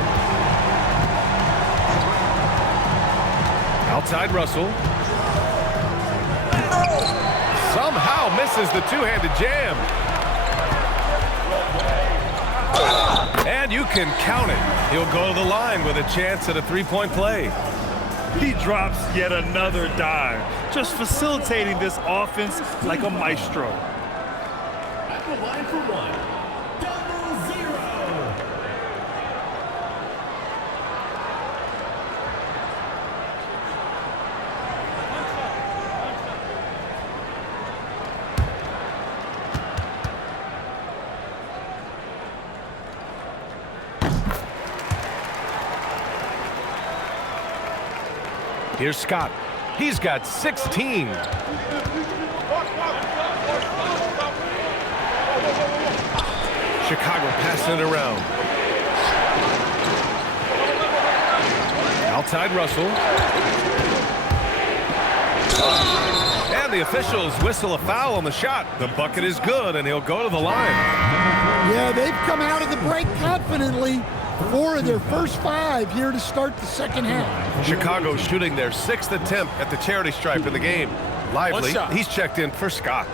Outside Russell. Somehow misses the two-handed jam. And you can count it. He'll go to the line with a chance at a three-point play. He drops yet another dime, just facilitating this offense like a maestro. At the line for one, 0-0. Here's Scott. He's got 16. Chicago passing it around. Outside Russell. And the officials whistle a foul on the shot. The bucket is good, and he'll go to the line. Yeah, they've come out of the break confidently. 4 of their first 5 here to start the second half. Chicago shooting their 6th attempt at the charity stripe in the game. Lively, he's checked in for Scott.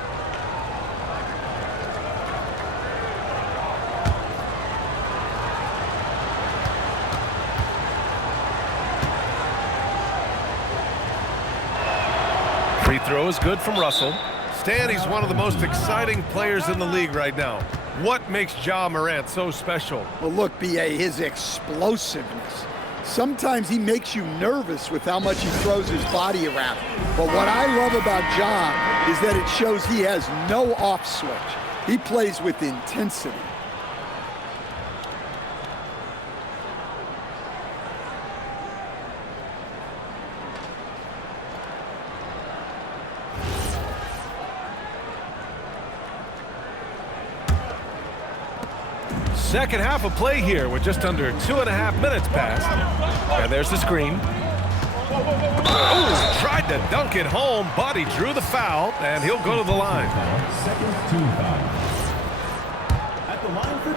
Free throw is good from Russell. Stan, he's one of the most exciting players in the league right now. What makes Ja Morant so special? Well, look, B.A., his explosiveness. Sometimes he makes you nervous with how much he throws his body around. But what I love about Ja is that it shows he has no off switch. He plays with intensity. Second half of play here with just under 2.5 minutes passed. And there's the screen. Oh, tried to dunk it home, but he drew the foul, and he'll go to the line. Seconds to foul. At the line for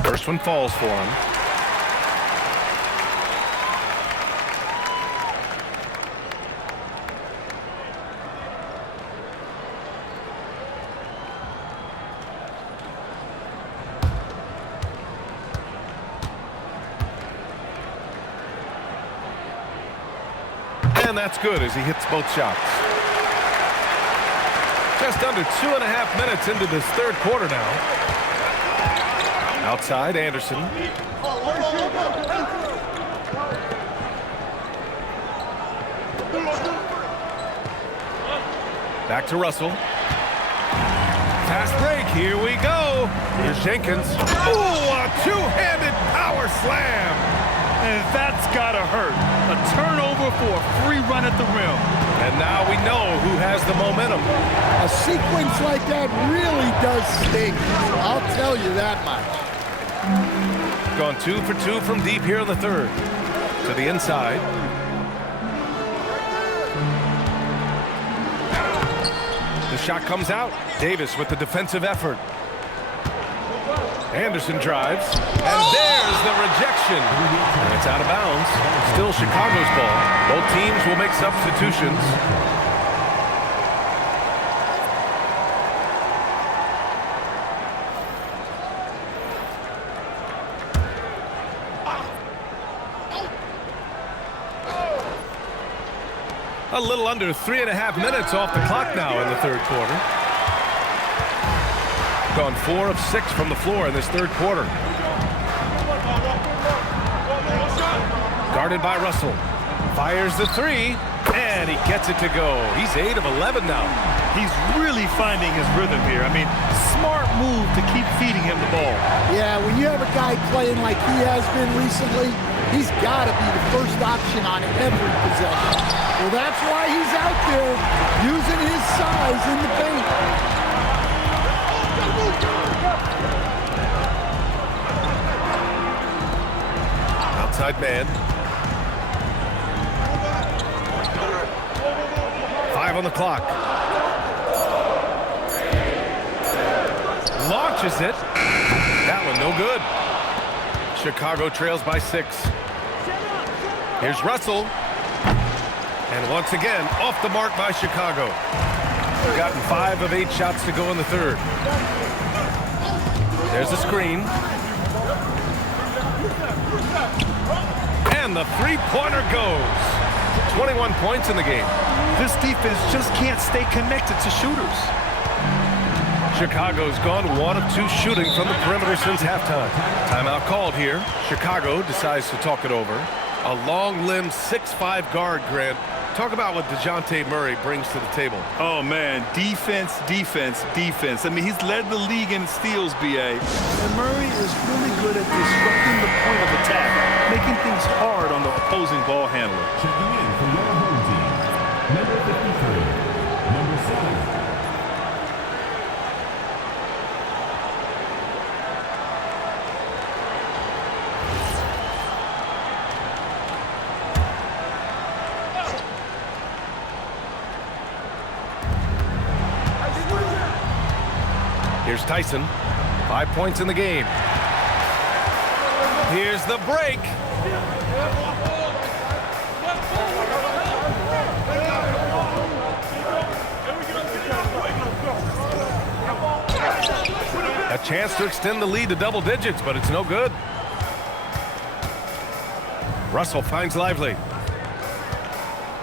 two. First one falls for him. And that's good as he hits both shots. Just under 2.5 minutes into this third quarter now. Outside, Anderson. Back to Russell. Fast break, here we go. Here's Jenkins. Ooh, a two-handed power slam. And that's gotta hurt. A turnover for a free run at the rim. And now we know who has the momentum. A sequence like that really does sting. I'll tell you that much. Gone 2 for 2 from deep here in the third. To the inside. The shot comes out. Davis with the defensive effort. Anderson drives, and there's the rejection. And it's out of bounds. Still Chicago's ball. Both teams will make substitutions. A little under 3.5 minutes off the clock now in the third quarter. Gone 4 of 6 from the floor in this third quarter. Guarded by Russell. Fires the three, and he gets it to go. He's 8 of 11 now. He's really finding his rhythm here. I mean, smart move to keep feeding him the ball. Yeah, when you have a guy playing like he has been recently, he's got to be the first option on every possession. Well, that's why he's out there using his size in the paint. Outside man. 5 on the clock. Launches it. That one no good. Chicago trails by 6. Here's Russell. And once again, off the mark by Chicago. They've gotten 5 of 8 shots to go in the third. There's a screen. And the three-pointer goes. 21 points in the game. This defense just can't stay connected to shooters. Chicago's gone 1 of 2 shooting from the perimeter since halftime. Timeout called here. Chicago decides to talk it over. A long-limbed 6'5" guard, Grant. Talk about what DeJounte Murray brings to the table. Oh, man. Defense, defense, defense. I mean, he's led the league in steals, B.A. And Murray is really good at disrupting the point of attack, making things hard on the opposing ball handler. Checking in for your home team, number 53, number 7. Here's Tyson. 5 points in the game. Here's the break. A chance to extend the lead to double digits, but it's no good. Russell finds Lively.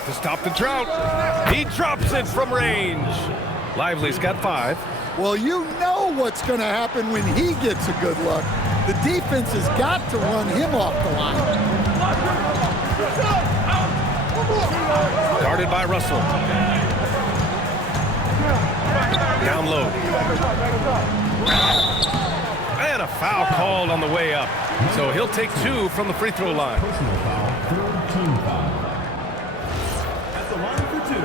To stop the drought. He drops it from range. Lively's got 5. Well, you know what's going to happen when he gets a good look. The defense has got to run him off the line. Guarded by Russell. Down low. And a foul called on the way up. So he'll take 2 from the free throw line. Personal foul, third team foul. At the line for 2,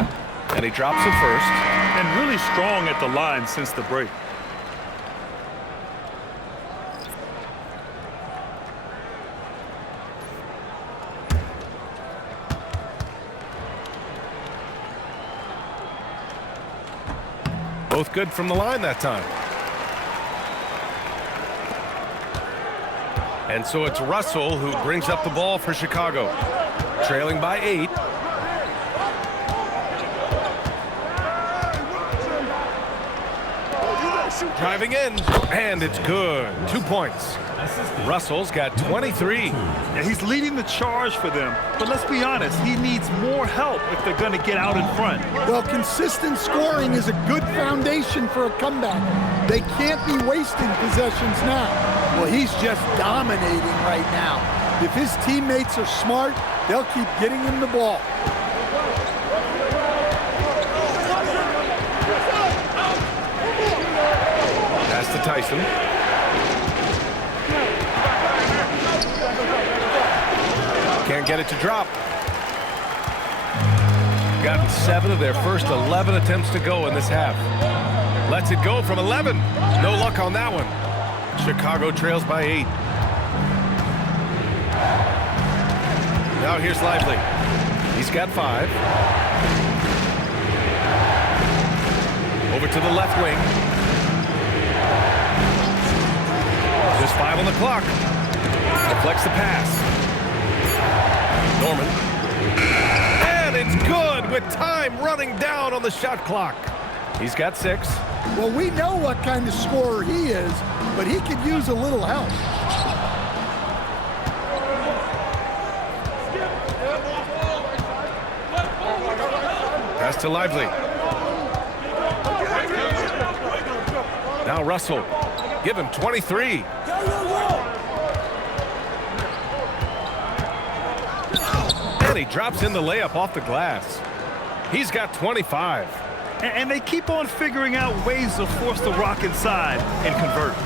0-0. And he drops it first. And really strong at the line since the break. Both good from the line that time. And so it's Russell who brings up the ball for Chicago. Trailing by 8. Driving in, and it's good. 2 points. Russell's got 23. Yeah, he's leading the charge for them. But let's be honest, he needs more help if they're going to get out in front. Well, consistent scoring is a good foundation for a comeback. They can't be wasting possessions now. Well, he's just dominating right now. If his teammates are smart, they'll keep getting him the ball. Pass to Tyson. Can't get it to drop. Gotten 7 of their first 11 attempts to go in this half. Lets it go from 11. No luck on that one. Chicago trails by 8. Now here's Lively. He's got 5. Over to the left wing. Just 5 on the clock. Deflects the pass. Norman. And it's good with time running down on the shot clock. He's got 6. Well, we know what kind of scorer he is, but he could use a little help. Pass to Lively. Now Russell. Give him 23. And he drops in the layup off the glass. He's got 25. And they keep on figuring out ways to force the Rock inside and convert.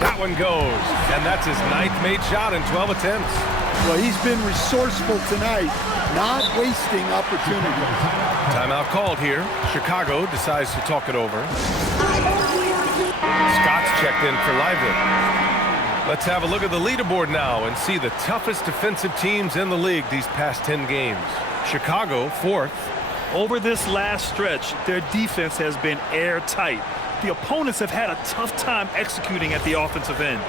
That one goes. And that's his 9th made shot in 12 attempts. Well, he's been resourceful tonight, not wasting opportunity. Timeout called here. Chicago decides to talk it over. Scott's checked in for Lively. Let's have a look at the leaderboard now and see the toughest defensive teams in the league these past 10 games. Chicago, 4th. Over this last stretch, their defense has been airtight. The opponents have had a tough time executing at the offensive end.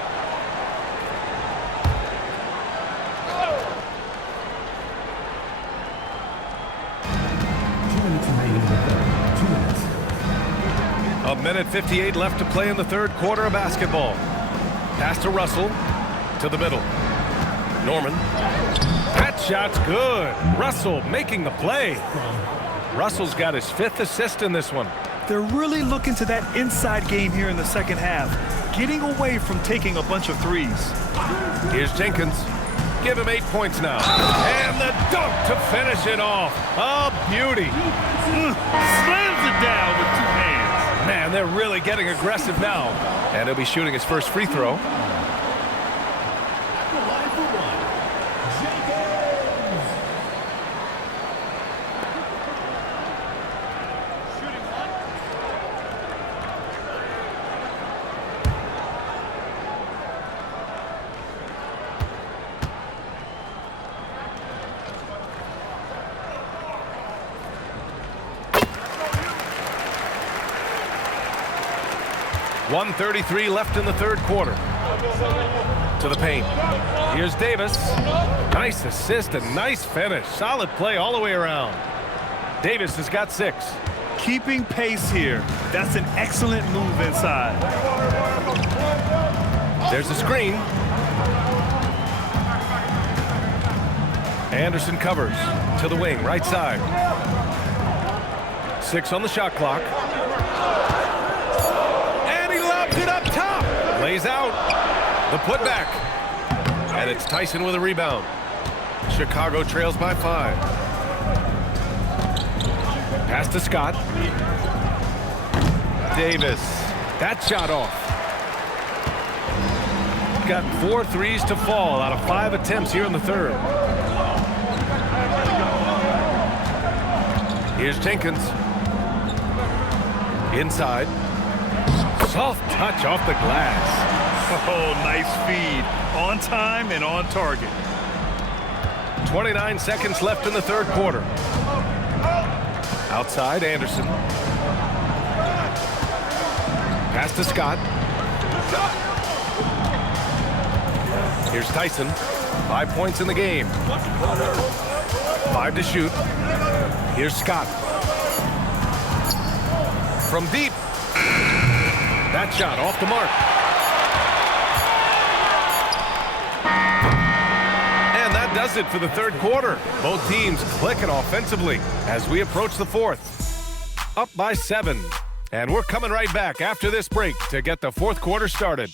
A minute 58 left to play in the third quarter of basketball. Pass to Russell. To the middle. Norman. That shot's good. Russell making the play. Russell's got his 5th assist in this one. They're really looking to that inside game here in the second half, getting away from taking a bunch of threes. Here's Jenkins. Give him 8 points now. And the dunk to finish it off. A beauty. Slams it down with 2 hands. Man, they're really getting aggressive now. And he'll be shooting his first free throw. 1:33 left in the third quarter. To the paint. Here's Davis. Nice assist and nice finish. Solid play all the way around. Davis has got 6. Keeping pace here. That's an excellent move inside. There's a screen. Anderson covers to the wing, right side. 6 on the shot clock. And he lobs it up top. Lays out. The putback. And it's Tyson with a rebound. Chicago trails by 5. Pass to Scott. Davis. That shot off. Got 4 threes to fall out of 5 attempts here in the third. Here's Jenkins. Inside. Soft touch off the glass. Oh, nice feed. On time and on target. 29 seconds left in the third quarter. Outside, Anderson. Pass to Scott. Here's Tyson. 5 points in the game. 5 to shoot. Here's Scott. From deep. That shot off the mark. And that does it for the third quarter. Both teams clicking offensively as we approach the fourth. Up by 7. And we're coming right back after this break to get the fourth quarter started.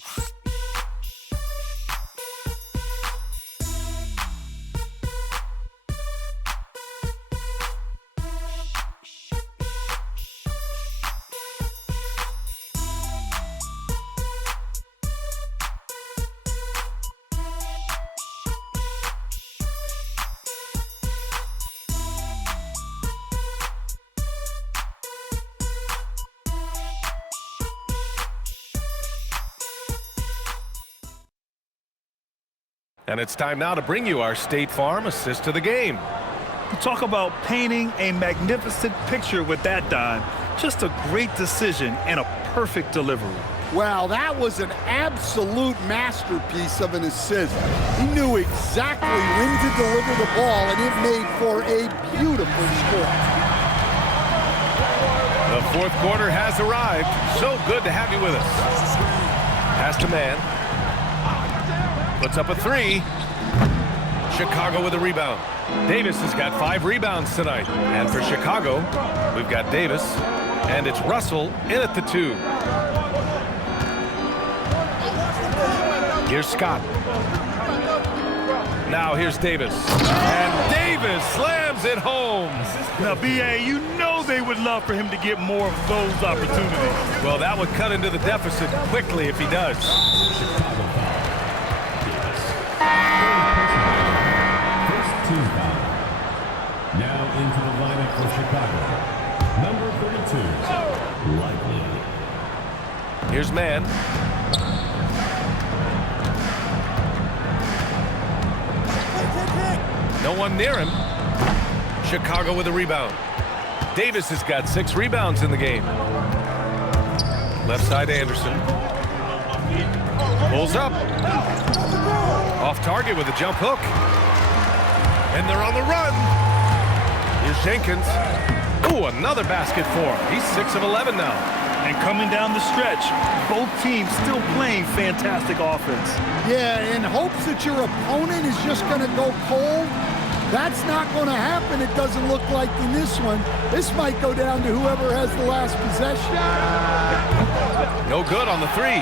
And it's time now to bring you our State Farm assist to the game. You talk about painting a magnificent picture with that dime. Just a great decision and a perfect delivery. Wow, that was an absolute masterpiece of an assist. He knew exactly when to deliver the ball, and it made for a beautiful score. The fourth quarter has arrived. So good to have you with us. Pass to man. Puts up a 3. Chicago with a rebound. Davis has got 5 rebounds tonight. And for Chicago, we've got Davis. And it's Russell in at the 2. Here's Scott. Now here's Davis. And Davis slams it home. Now, B.A., you know they would love for him to get more of those opportunities. Well, that would cut into the deficit quickly if he does. Now into the lineup for Chicago. Number 32, Likely. Here's man. No one near him. Chicago with a rebound. Davis has got 6 rebounds in the game. Left side Anderson. Pulls up. Off target with a jump hook. And they're on the run. Here's Jenkins. Ooh, another basket for him. He's 6 of 11 now. And coming down the stretch, both teams still playing fantastic offense. Yeah, in hopes that your opponent is just going to go cold, that's not going to happen, it doesn't look like in this one. This might go down to whoever has the last possession. No good on the 3.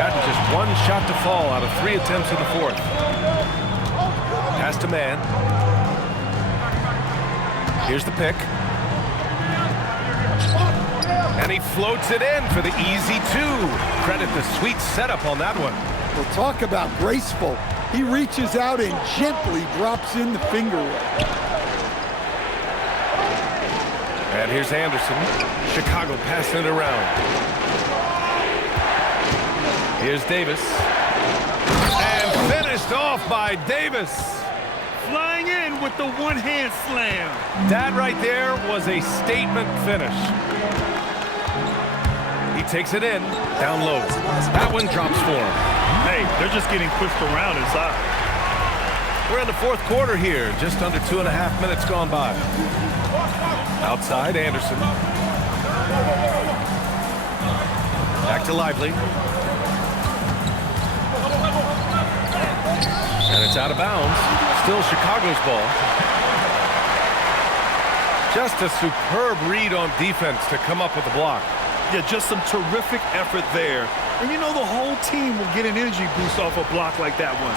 Gotten just 1 shot to fall out of 3 attempts in the fourth. Pass to man. Here's the pick. And he floats it in for the easy 2. Credit the sweet setup on that one. We'll talk about graceful. He reaches out and gently drops in the finger roll. And here's Anderson. Chicago passing it around. Here's Davis. And finished off by Davis. Flying in with the one-hand slam. That right there was a statement finish. He takes it in. Down low. That one drops for him. Hey, they're just getting pushed around inside. We're in the fourth quarter here. Just under 2.5 minutes gone by. Outside, Anderson. Back to Lively. And it's out of bounds. Still Chicago's ball. Just a superb read on defense to come up with the block. Yeah, just some terrific effort there. And you know the whole team will get an energy boost off a block like that one.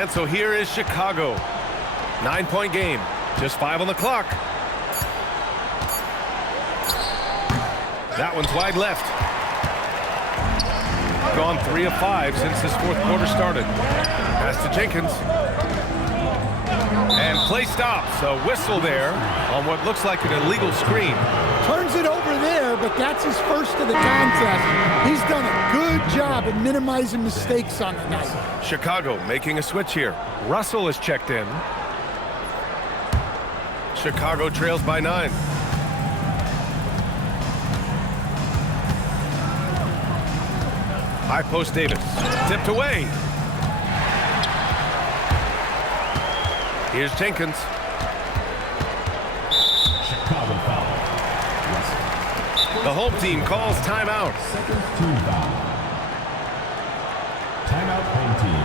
And so here is Chicago. 9-point game. Just 5 on the clock. That one's wide left. Gone 3 of 5 since this fourth quarter started. Pass to Jenkins. And play stops. A whistle there on what looks like an illegal screen. Turns it over there, but that's his first of the contest. He's done a good job of minimizing mistakes on the night. Chicago making a switch here. Russell is checked in. Chicago trails by 9. High post Davis. Tipped away. Here's Jenkins. Chicago foul. The home team calls timeout. Second team foul. Timeout home team.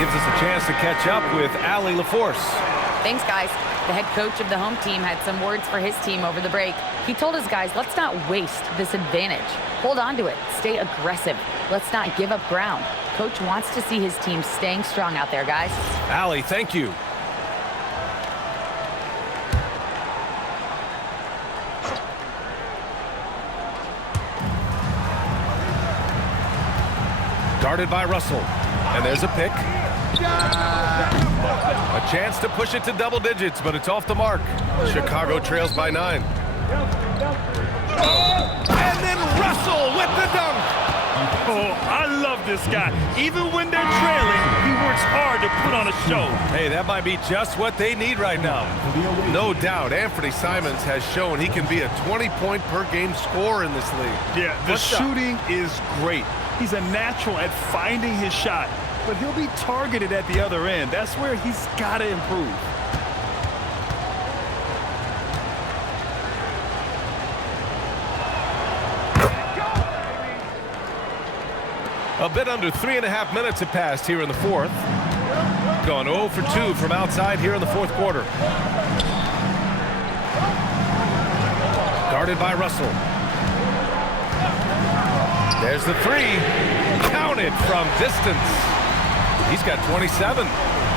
Gives us a chance to catch up with Allie LaForce. Thanks, guys. The head coach of the home team had some words for his team over the break. He told his guys, let's not waste this advantage. Hold on to it. Stay aggressive. Let's not give up ground. Coach wants to see his team staying strong out there, guys. Allie, thank you. Guarded by Russell. And there's a pick. A chance to push it to double digits, but it's off the mark. Chicago trails by 9. And then Russell with the dunk. Oh, I love this guy. Even when they're trailing, he works hard to put on a show. Hey, that might be just what they need right now. No doubt, Anthony Simons has shown he can be a 20-point per game scorer in this league. Yeah, the shooting is great. He's a natural at finding his shot, but he'll be targeted at the other end. That's where he's got to improve. A bit under 3.5 minutes have passed here in the fourth. Gone 0 for 2 from outside here in the fourth quarter. Guarded by Russell. There's the 3. Counted from distance. He's got 27.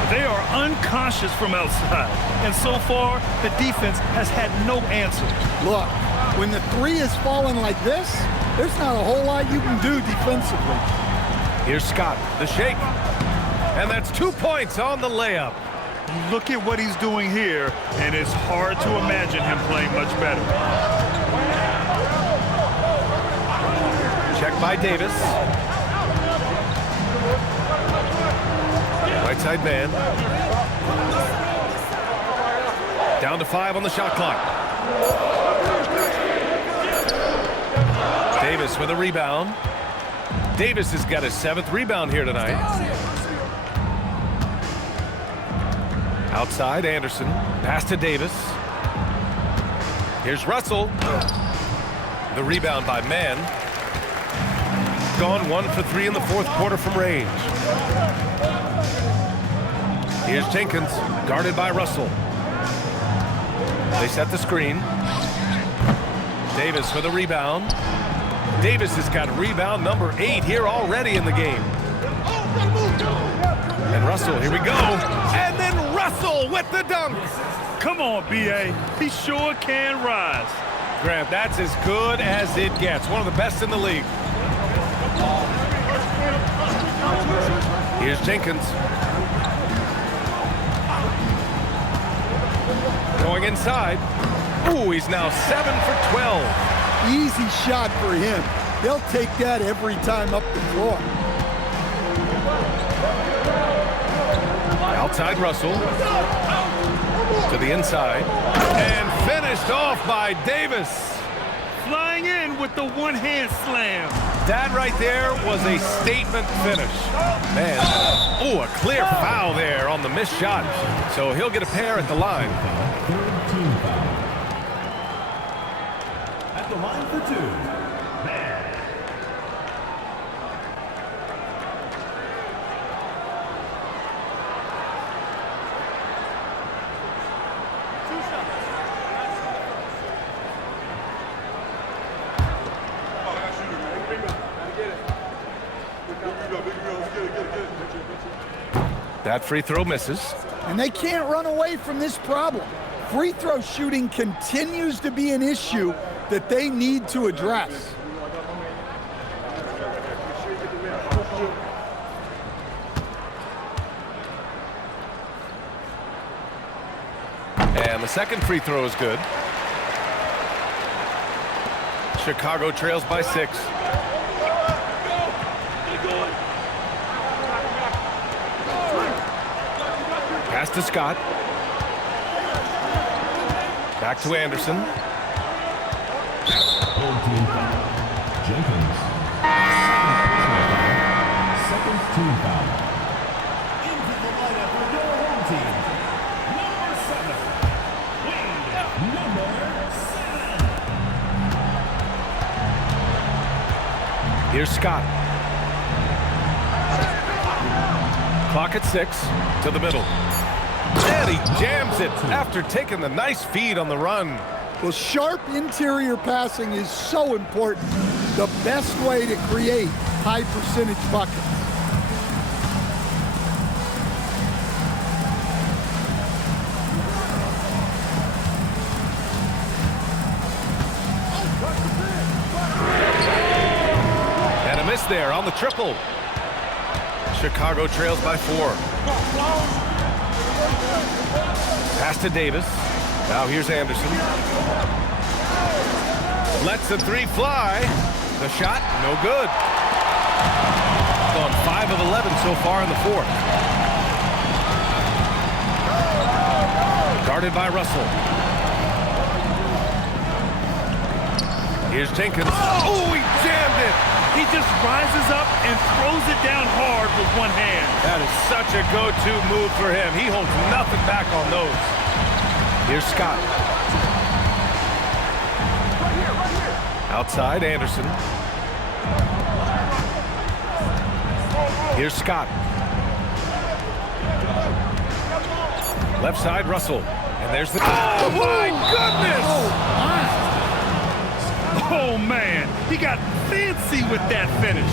They are uncautious from outside. And so far, the defense has had no answer. Look, when the 3 is falling like this, there's not a whole lot you can do defensively. Here's Scott, the shake. And that's 2 points on the layup. You look at what he's doing here, and it's hard to imagine him playing much better. Check by Davis. Right side man. Down to 5 on the shot clock. Davis with a rebound. Davis has got his 7th rebound here tonight. Outside, Anderson. Pass to Davis. Here's Russell. The rebound by Mann. Gone 1 for 3 in the fourth quarter from range. Here's Jenkins, guarded by Russell. They set the screen. Davis for the rebound. Davis has got rebound number 8 here already in the game. And Russell, here we go. And then Russell with the dunk. Come on, B.A. He sure can rise. Grant, that's as good as it gets. One of the best in the league. Here's Jenkins. Going inside. Ooh, he's now 7 for 12. Easy shot for him. They'll take that every time up the floor. Outside Russell. To the inside. And finished off by Davis. Flying in with the one-hand slam. That right there was a statement finish. Man, oh, a clear foul there on the missed shot. So he'll get a pair at the line. Third team foul. At the line for two. Man. That free throw misses. And they can't run away from this problem. Free throw shooting continues to be an issue that they need to address. And the second free throw is good. Chicago trails by 6. Pass to Scott. Back to Anderson. Jenkins. Second team foul. Into the lineup for your home team. Number 7. Wing number 7. Here's Scott. Clock at 6. To the middle. And he jams it after taking the nice feed on the run. Well, sharp interior passing is so important. The best way to create high percentage buckets. And a miss there on the triple. Chicago trails by 4. Pass to Davis. Now here's Anderson. Lets the 3 fly. The shot, no good. Gone 5 of 11 so far in the 4th. Guarded by Russell. Here's Jenkins. Oh, he jammed it. He just rises up and throws it down hard with one hand. That is such a go-to move for him. He holds nothing back on those. Here's Scott. Outside, Anderson. Here's Scott. Left side, Russell. And there's the... Oh, my goodness! Oh, man. He got fancy with that finish.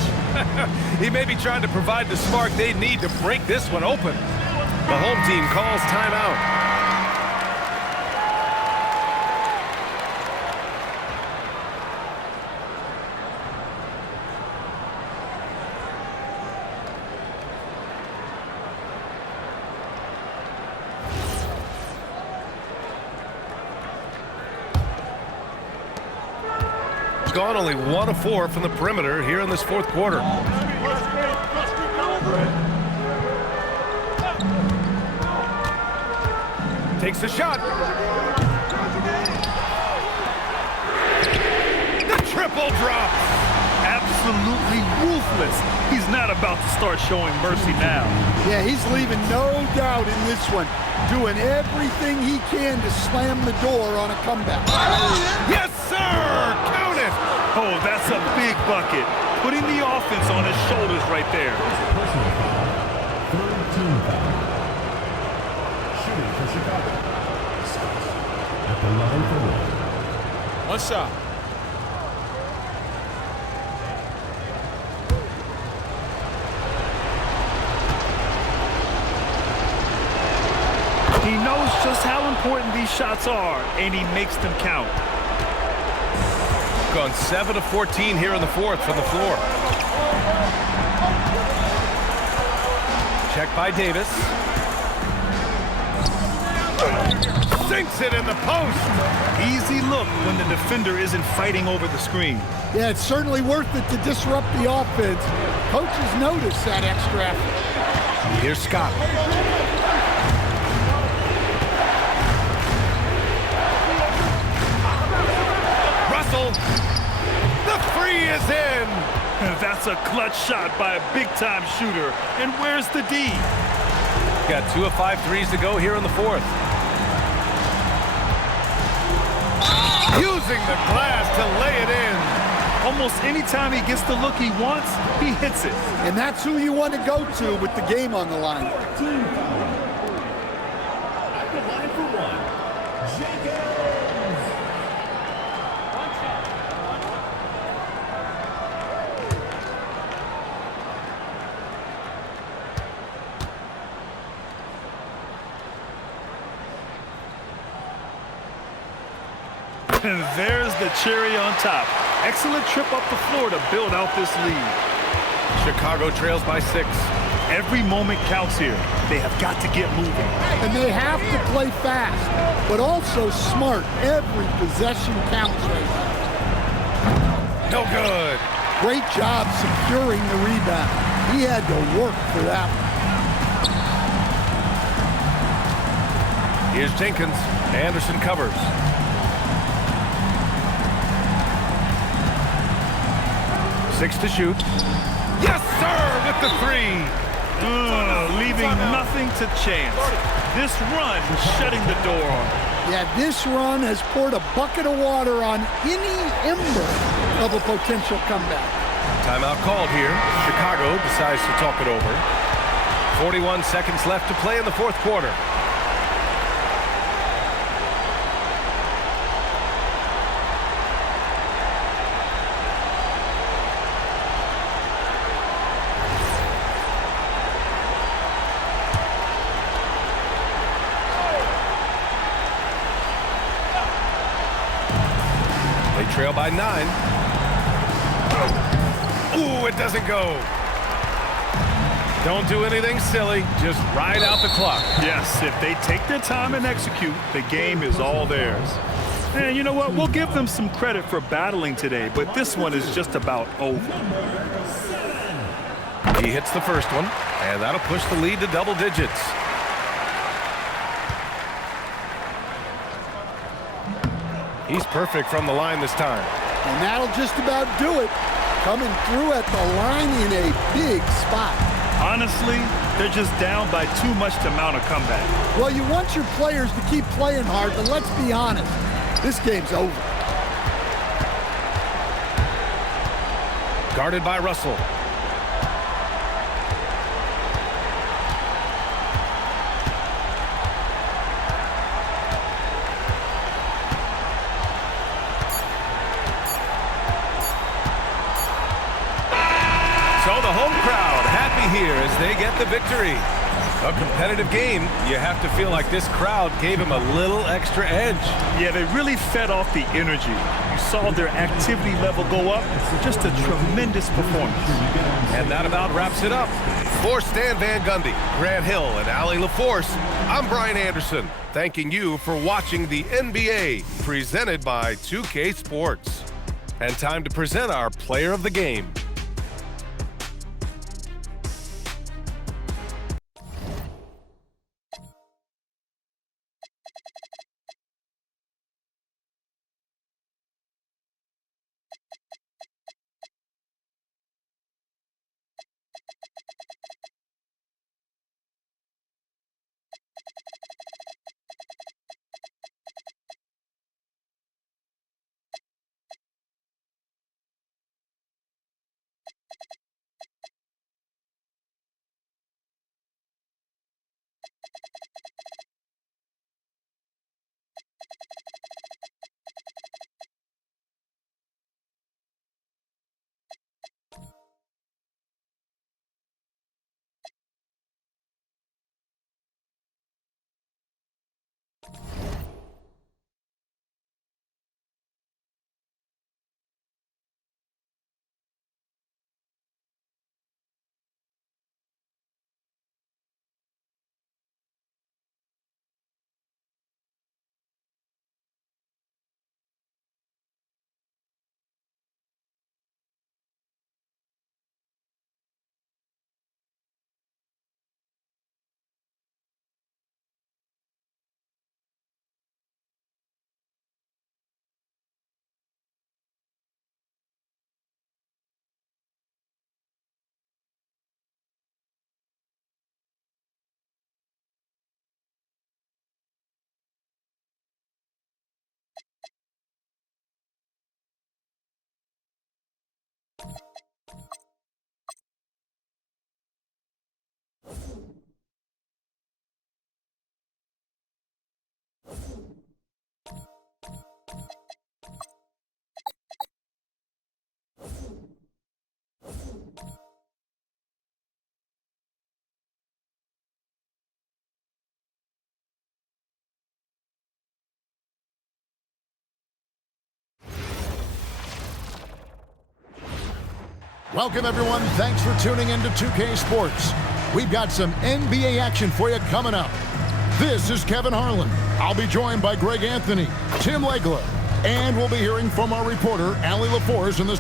He may be trying to provide the spark they need to break this one open. The home team calls timeout. Gone only 1 of 4 from the perimeter here in this 4th quarter. Takes a shot. The triple drop. Absolutely ruthless. He's not about to start showing mercy now. Yeah, he's leaving no doubt in this one. Doing everything he can to slam the door on a comeback. Yes, sir! Count it! Oh, that's a big bucket. Putting the offense on his shoulders right there. Personal foul. Third team foul. Shooting for Chicago. Scott at the line for 1. One shot. He knows just how important these shots are, and he makes them count. Gone 7 of 14 here in the 4th from the floor. Check by Davis. Sinks it in the post. Easy look when the defender isn't fighting over the screen. Yeah, it's certainly worth it to disrupt the offense. Coaches notice that extra effort. Here's Scott. Russell. The three is in. That's a clutch shot by a big-time shooter. And where's the D? Got 2 of 5 threes to go here in the fourth. Using the glass to lay it in. Almost any time he gets the look he wants, he hits it. And that's who you want to go to with the game on the line. Team foul. At the line for one, Jenkins. And there's the cherry on top. Excellent trip up the floor to build out this lead. Chicago trails by 6. Every moment counts here. They have got to get moving. And they have to play fast, but also smart. Every possession counts right now. No good. Great job securing the rebound. He had to work for that one. Here's Jenkins. Anderson covers. 6 to shoot. Yes, sir, with the 3. Leaving nothing to chance. This run shutting the door on him. Yeah, this run has poured a bucket of water on any ember of a potential comeback. Timeout called here. Chicago decides to talk it over. 41 seconds left to play in the fourth quarter. Trail by 9. Ooh, it doesn't go. Don't do anything silly. Just ride out the clock. Yes, if they take their time and execute, the game is all theirs. And you know what? We'll give them some credit for battling today, but this one is just about over. He hits the first one, and that'll push the lead to double digits. He's perfect from the line this time. And that'll just about do it. Coming through at the line in a big spot. Honestly, they're just down by too much to mount a comeback. Well, you want your players to keep playing hard, but let's be honest. This game's over. Guarded by Russell. So the home crowd happy here as they get the victory. A competitive game, you have to feel like this crowd gave him a little extra edge. Yeah, they really fed off the energy. You saw their activity level go up. Just a tremendous performance. And that about wraps it up. For Stan Van Gundy, Grant Hill, and Allie LaForce, I'm Brian Anderson, thanking you for watching the NBA presented by 2K Sports. And time to present our player of the game. Welcome, everyone. Thanks for tuning in to 2K Sports. We've got some NBA action for you coming up. This is Kevin Harlan. I'll be joined by Greg Anthony, Tim Legler, and we'll be hearing from our reporter, Allie LaForce, in this.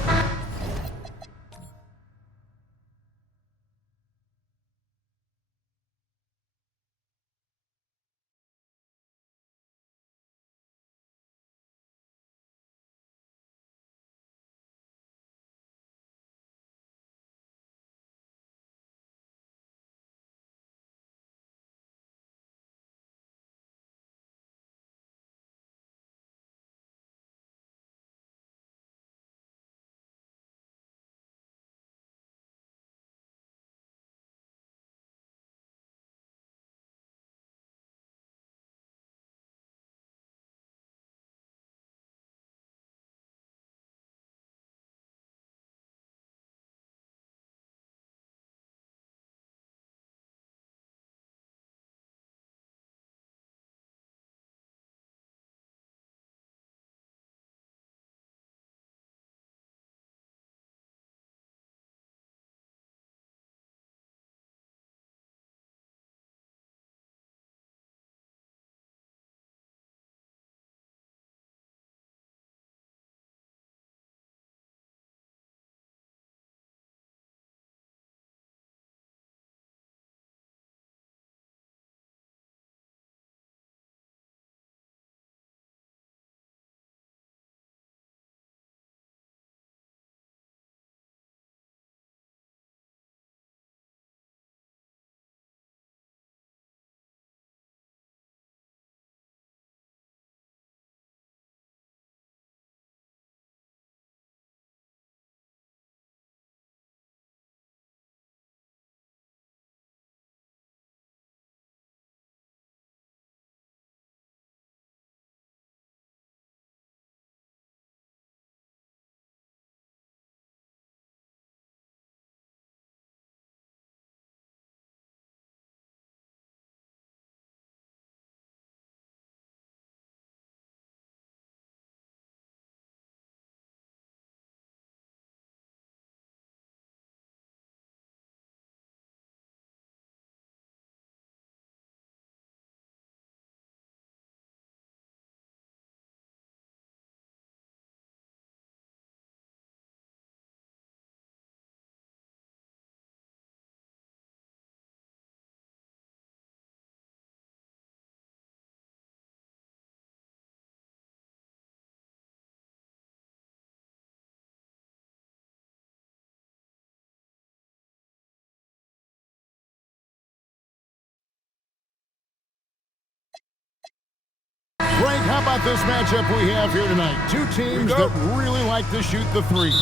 Greg, how about this matchup we have here tonight? Two teams that really like to shoot the three.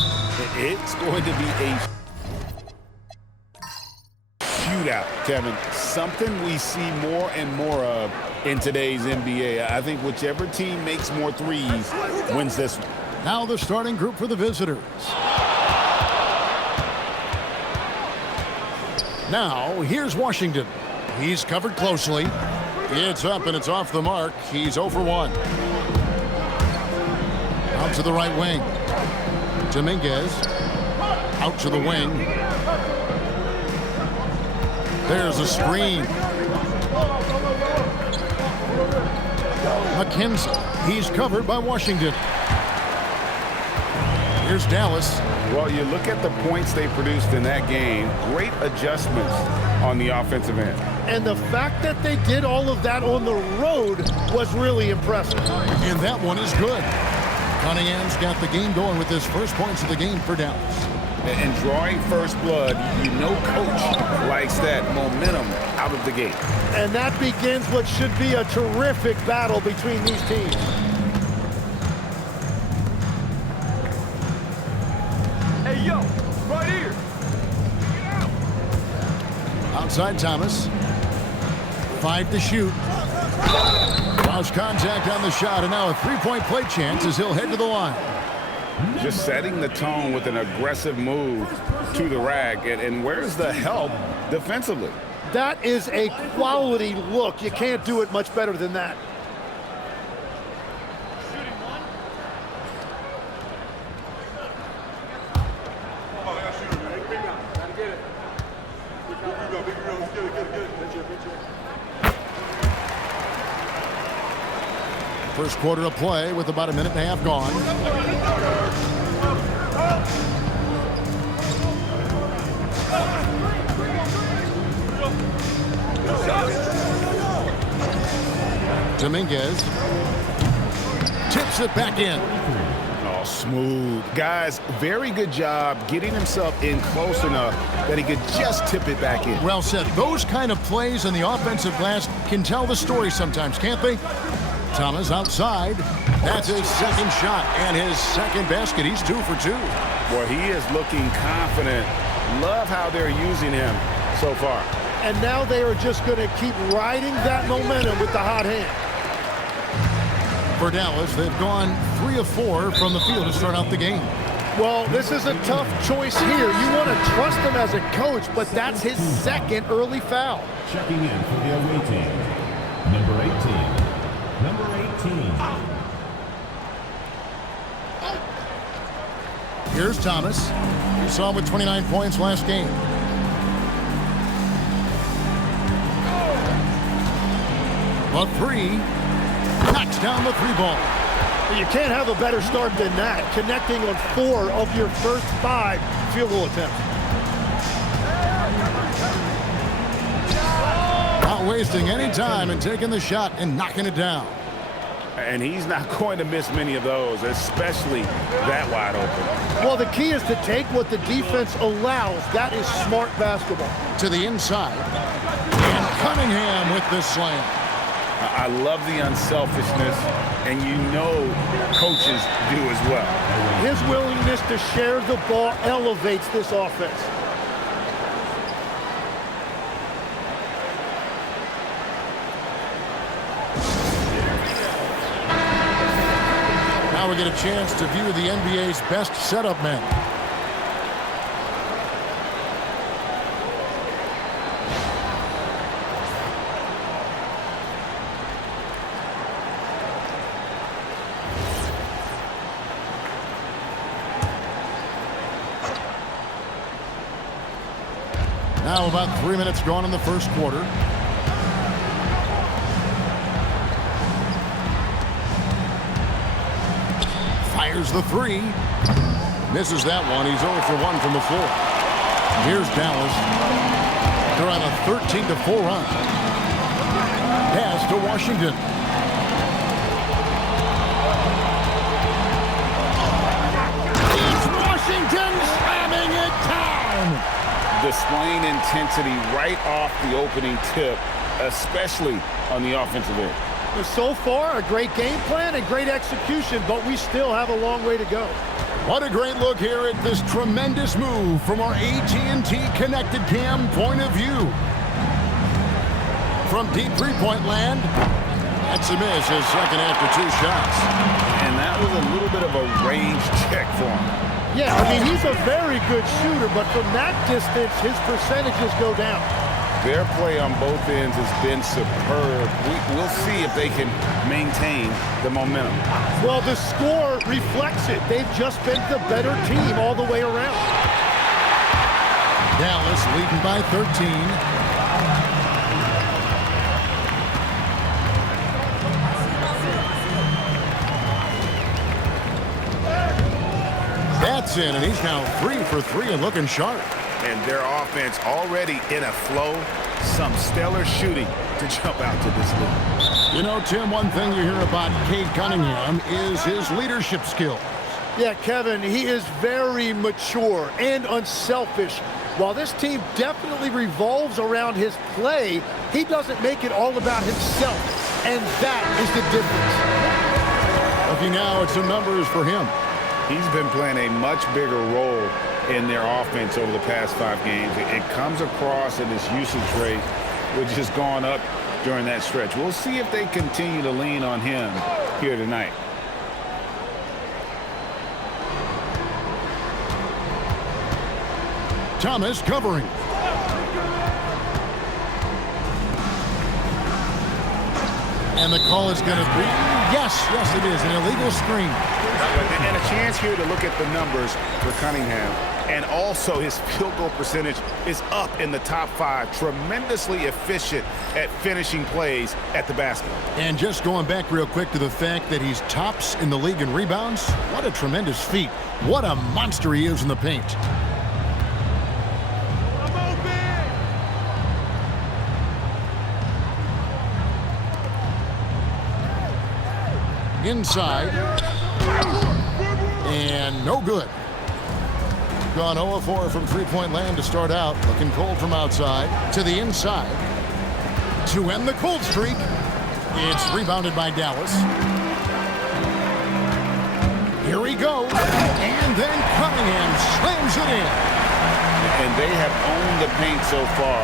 It's going to be a shootout, Kevin. Something we see more and more of in today's NBA. I think whichever team makes more threes wins this one. Now the starting group for the visitors. Now, here's Washington. He's covered closely. It's up and it's off the mark. He's 0 for 1. Out to the right wing. Dominguez. Out to the wing. There's a screen. McKenzie. He's covered by Washington. Here's Dallas. Well, you look at the points they produced in that game. Great adjustments on the offensive end. And the fact that they did all of that on the road was really impressive. And that one is good. Cunningham's got the game going with his first points of the game for Dallas. And drawing first blood, you know coach likes that momentum out of the gate. And that begins what should be a terrific battle between these teams. Hey, yo, right here. Outside Thomas. 5 to shoot. Lost contact on the shot, and now a three-point play chance as he'll head to the line. Just setting the tone with an aggressive move to the rack. And where's the help defensively? That is a quality look. You can't do it much better than that. First quarter of play with about a minute and a half gone. Dominguez tips it back in. Oh, smooth. Guys, very good job getting himself in close enough that he could just tip it back in. Well said. Those kind of plays on the offensive glass can tell the story sometimes, can't they? Thomas outside. That's his second shot and his second basket. He's 2 for 2. Boy, he is looking confident. Love how they're using him so far. And now they are just going to keep riding that momentum with the hot hand. For Dallas, they've gone 3 of 4 from the field to start out the game. Well, this is a tough choice here. You want to trust him as a coach, but that's his second early foul. Checking in for the away team, number 18. Number 18. Here's Thomas. You saw him with 29 points last game. A 3. Knocks down the 3 ball. You can't have a better start than that. Connecting on 4 of your first 5 field goal attempts. Not wasting any time and taking the shot and knocking it down. And he's not going to miss many of those, especially that wide open. Well, the key is to take what the defense allows. That is smart basketball. To the inside. And Cunningham with the slam. I love the unselfishness, and you know coaches do as well. His willingness to share the ball elevates this offense. Now we get a chance to view the NBA's best setup men. Now about 3 minutes gone in the first quarter. Fires the 3. Misses that one. He's 0 for 1 from the floor. Here's Dallas. They're on a 13-4 run. Pass to Washington. It's Washington slamming it down. Displaying intensity right off the opening tip, especially on the offensive end. So far, a great game plan and great execution, but we still have a long way to go. What a great look here at this tremendous move from our AT&T Connected Cam point of view. From deep three-point land, that's a miss, his second after 2 shots. And that was a little bit of a range check for him. Yeah, I mean, he's a very good shooter, but from that distance, his percentages go down. Their play on both ends has been superb. We'll see if they can maintain the momentum. Well, the score reflects it. They've just been the better team all the way around. Dallas leading by 13. That's in, and he's now 3 for 3 and looking sharp. And their offense already in a flow. Some stellar shooting to jump out to this league. You know, Tim, one thing you hear about Cade Cunningham is his leadership skills. Yeah, Kevin, he is very mature and unselfish. While this team definitely revolves around his play, he doesn't make it all about himself. And that is the difference. Looking now at some numbers for him. He's been playing a much bigger role in their offense over the past 5 games. It comes across in his usage rate, which has gone up during that stretch. We'll see if they continue to lean on him here tonight. Thomas covering. And the call is going to be, yes, it is, an illegal screen. And a chance here to look at the numbers for Cunningham. And also his field goal percentage is up in the top 5. Tremendously efficient at finishing plays at the basket. And just going back real quick to the fact that he's tops in the league in rebounds, what a tremendous feat. What a monster he is in the paint. Inside. And no good. Gone 0-4 from three-point land to start out. Looking cold from outside to the inside. To end the cold streak. It's rebounded by Dallas. Here he goes. And then Cunningham slams it in. And they have owned the paint so far,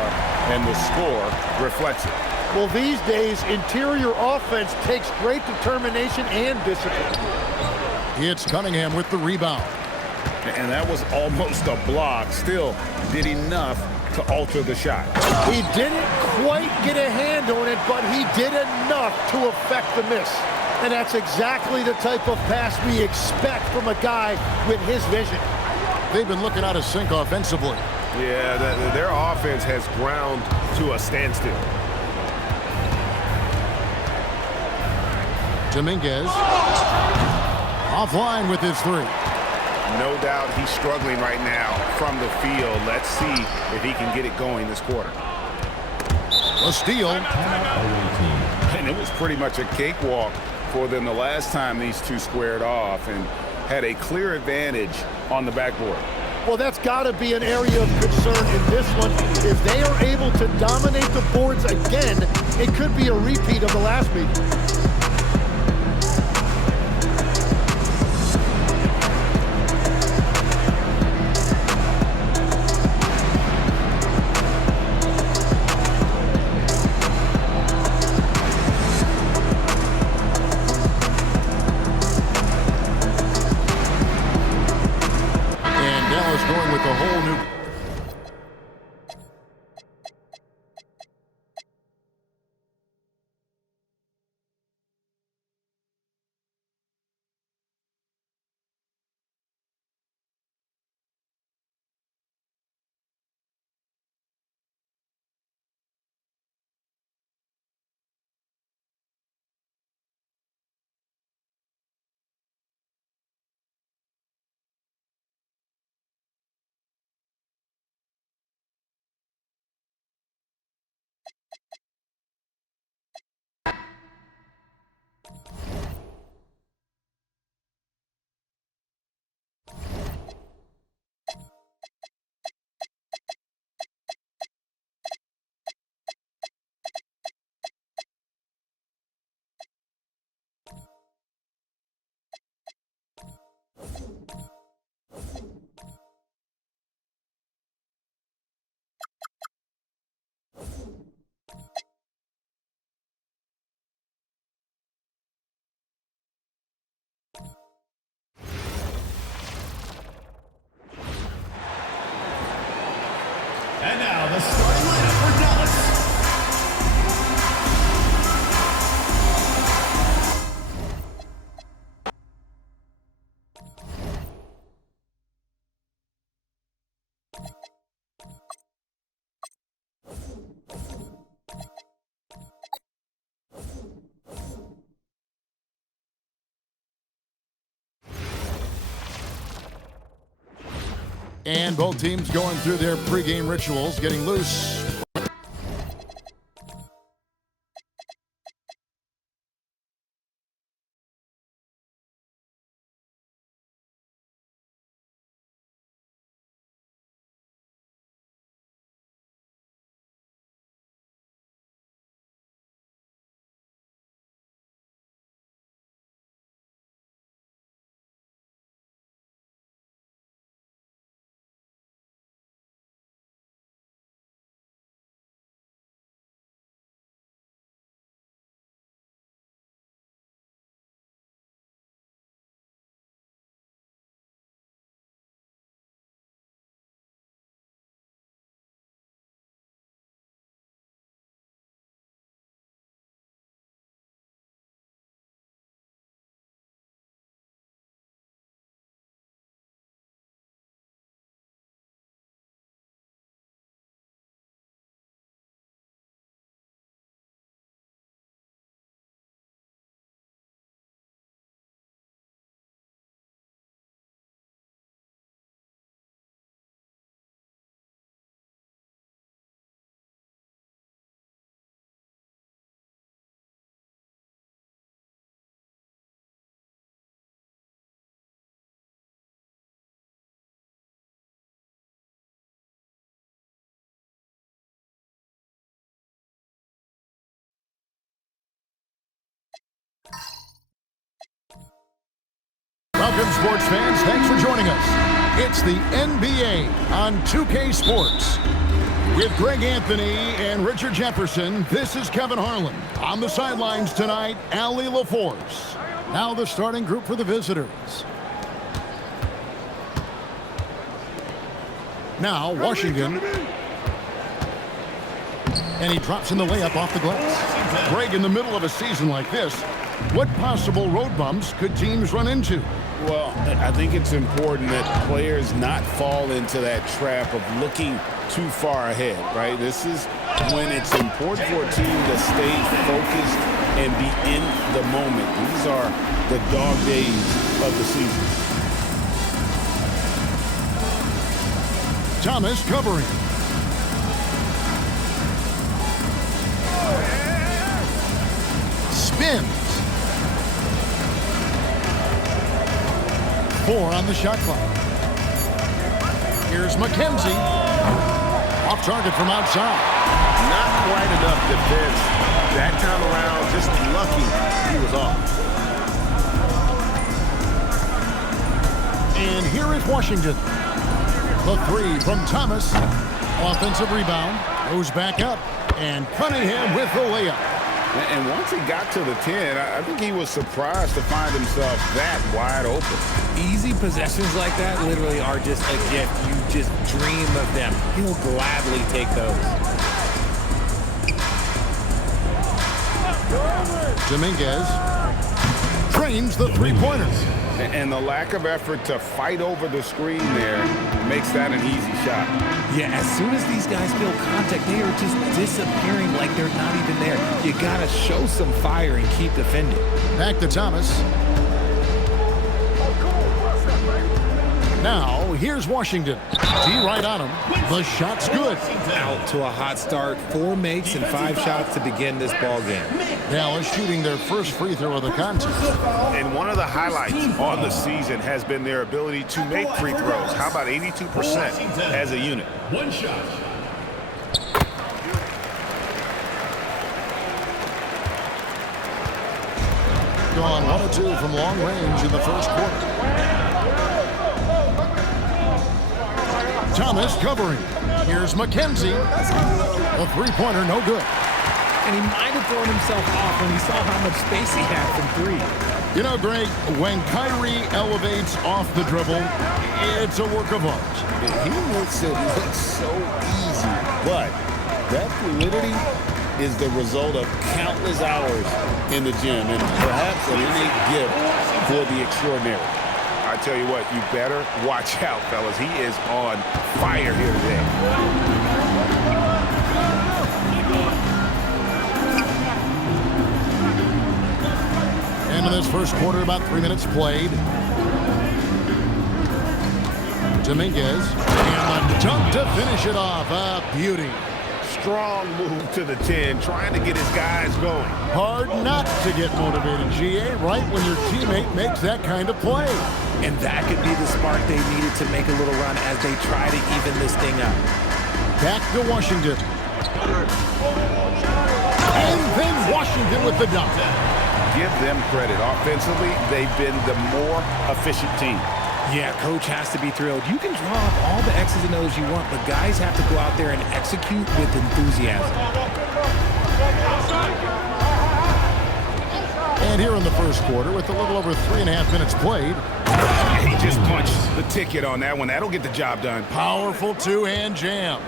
and the score reflects it. Well, these days, interior offense takes great determination and discipline. It's Cunningham with the rebound. And that was almost a block. Still did enough to alter the shot. He didn't quite get a hand on it, but he did enough to affect the miss. And that's exactly the type of pass we expect from a guy with his vision. They've been looking out of sync offensively. Yeah, their offense has ground to a standstill. Dominguez offline with his three. No doubt he's struggling right now from the field. Let's see if he can get it going this quarter. A steal. And it was pretty much a cakewalk for them the last time these two squared off and had a clear advantage on the backboard. Well, that's got to be an area of concern in this one. If they are able to dominate the boards again, it could be a repeat of the last meeting. Going with the whole new. And now the starting lineup for Dallas. And both teams going through their pregame rituals, getting loose. sports fans, thanks for joining us. It's the NBA on 2K Sports. With Greg Anthony and Richard Jefferson, this is Kevin Harlan. On the sidelines tonight, Allie LaForce. Now the starting group for the visitors. Now Washington. And he drops in the layup off the glass. Greg, in the middle of a season like this, what possible road bumps could teams run into? Well, I think it's important that players not fall into that trap of looking too far ahead, right? This is when it's important for a team to stay focused and be in the moment. These are the dog days of the season. Thomas covering. Spins. 4 on the shot clock. Here's McKenzie. Off target from outside. Not quite enough defense. That time around, just lucky he was off. And here is Washington. The 3 from Thomas. Offensive rebound. Goes back up. And Cunningham with the layup. And once he got to the 10, I think he was surprised to find himself that wide open. Easy possessions like that literally are just a gift. You just dream of them. He'll gladly take those. Dominguez trains the three-pointer. And the lack of effort to fight over the screen there makes that an easy shot. Yeah, as soon as these guys feel contact, they are just disappearing like they're not even there. You got to show some fire and keep defending. Back to Thomas. Now, here's Washington. D right on him. The shot's good. Out to a hot start. 4 makes and 5 shots to begin this ball game. Dallas shooting their first free throw of the contest. And one of the highlights on the season has been their ability to make free throws. How about 82% as a unit? 1 shot. Gone 1 of 2 from long range in the first quarter. Thomas covering. Here's McKenzie. A three-pointer, no good. And he might have thrown himself off when he saw how much space he had from 3. You know, Greg, when Kyrie elevates off the dribble, it's a work of art. He makes it look so easy, but that fluidity is the result of countless hours in the gym and perhaps an innate gift for the extraordinary. I tell you what, you better watch out, fellas. He is on fire here today. And in this first quarter, about 3 minutes played. Dominguez. And a dunk to finish it off. A beauty. Strong move to the 10, trying to get his guys going. Hard not to get motivated, GA, right when your teammate makes that kind of play. And that could be the spark they needed to make a little run as they try to even this thing up. Back to Washington. And then Washington with the dunk. Give them credit. Offensively, they've been the more efficient team. Yeah, coach has to be thrilled. You can draw up all the X's and O's you want, but guys have to go out there and execute with enthusiasm. And here in the first quarter, with a little over 3.5 minutes played. He just punched the ticket on that one. That'll get the job done. Powerful two-hand jam.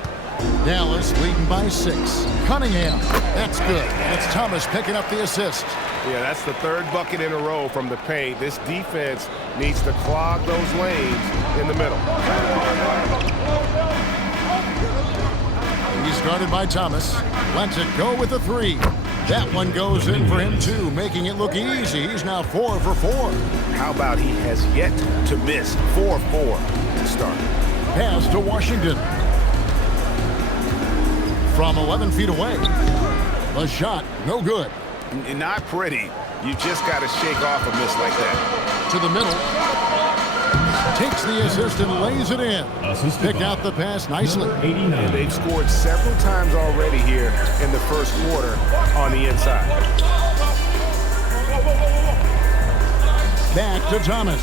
Dallas leading by 6. Cunningham. That's good. And it's Thomas picking up the assist. Yeah, that's the 3rd bucket in a row from the paint. This defense needs to clog those lanes in the middle. He's guarded by Thomas. Lets it go with the 3. That one goes in for him, too, making it look easy. He's now 4 for 4. How about he has yet to miss 4-4 to start. Pass to Washington. From 11 feet away. The shot, no good. Not pretty. You just got to shake off a miss like that. To the middle. Takes the assist and lays it in. Picked out the pass nicely. And they've scored several times already here in the first quarter on the inside. Back to Thomas.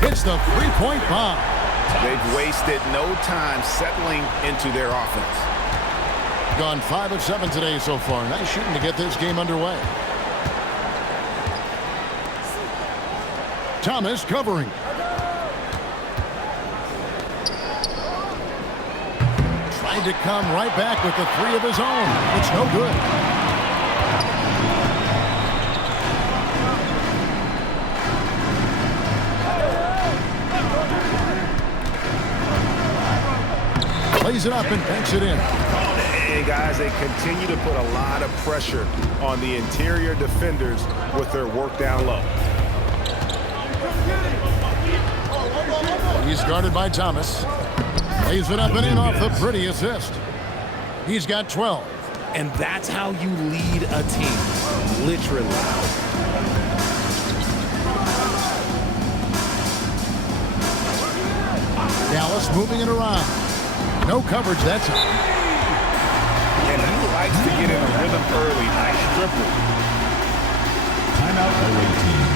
hits the three-point bomb. They've wasted no time settling into their offense. Gone 5 of 7 today so far. Nice shooting to get this game underway. Thomas covering. Tried to come right back with the three of his own. It's no good. Plays it up and banks it in. And guys, they continue to put a lot of pressure on the interior defenders with their work down low. He's guarded by Thomas. Lays it up and in off the pretty assist. He's got 12. And that's how you lead a team, literally. Dallas moving it around. No coverage that time. And he likes to get in a rhythm early. Nice triple. Timeout away team.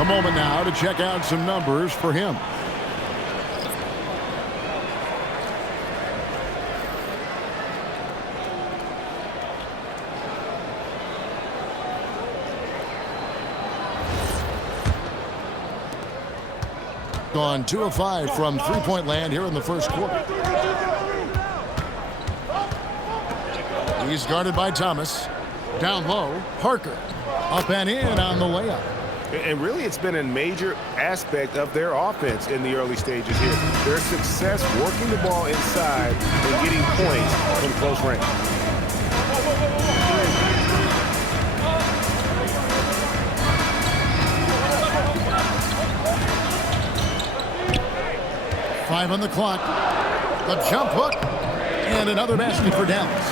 A moment now to check out some numbers for him. Gone 2 of 5 from three-point land here in the first quarter. He's guarded by Thomas. Down low, Parker. Up and in on the layup. And really, it's been a major aspect of their offense in the early stages here. Their success working the ball inside and getting points from close range. Five on the clock. The jump hook. And another basket for Dallas.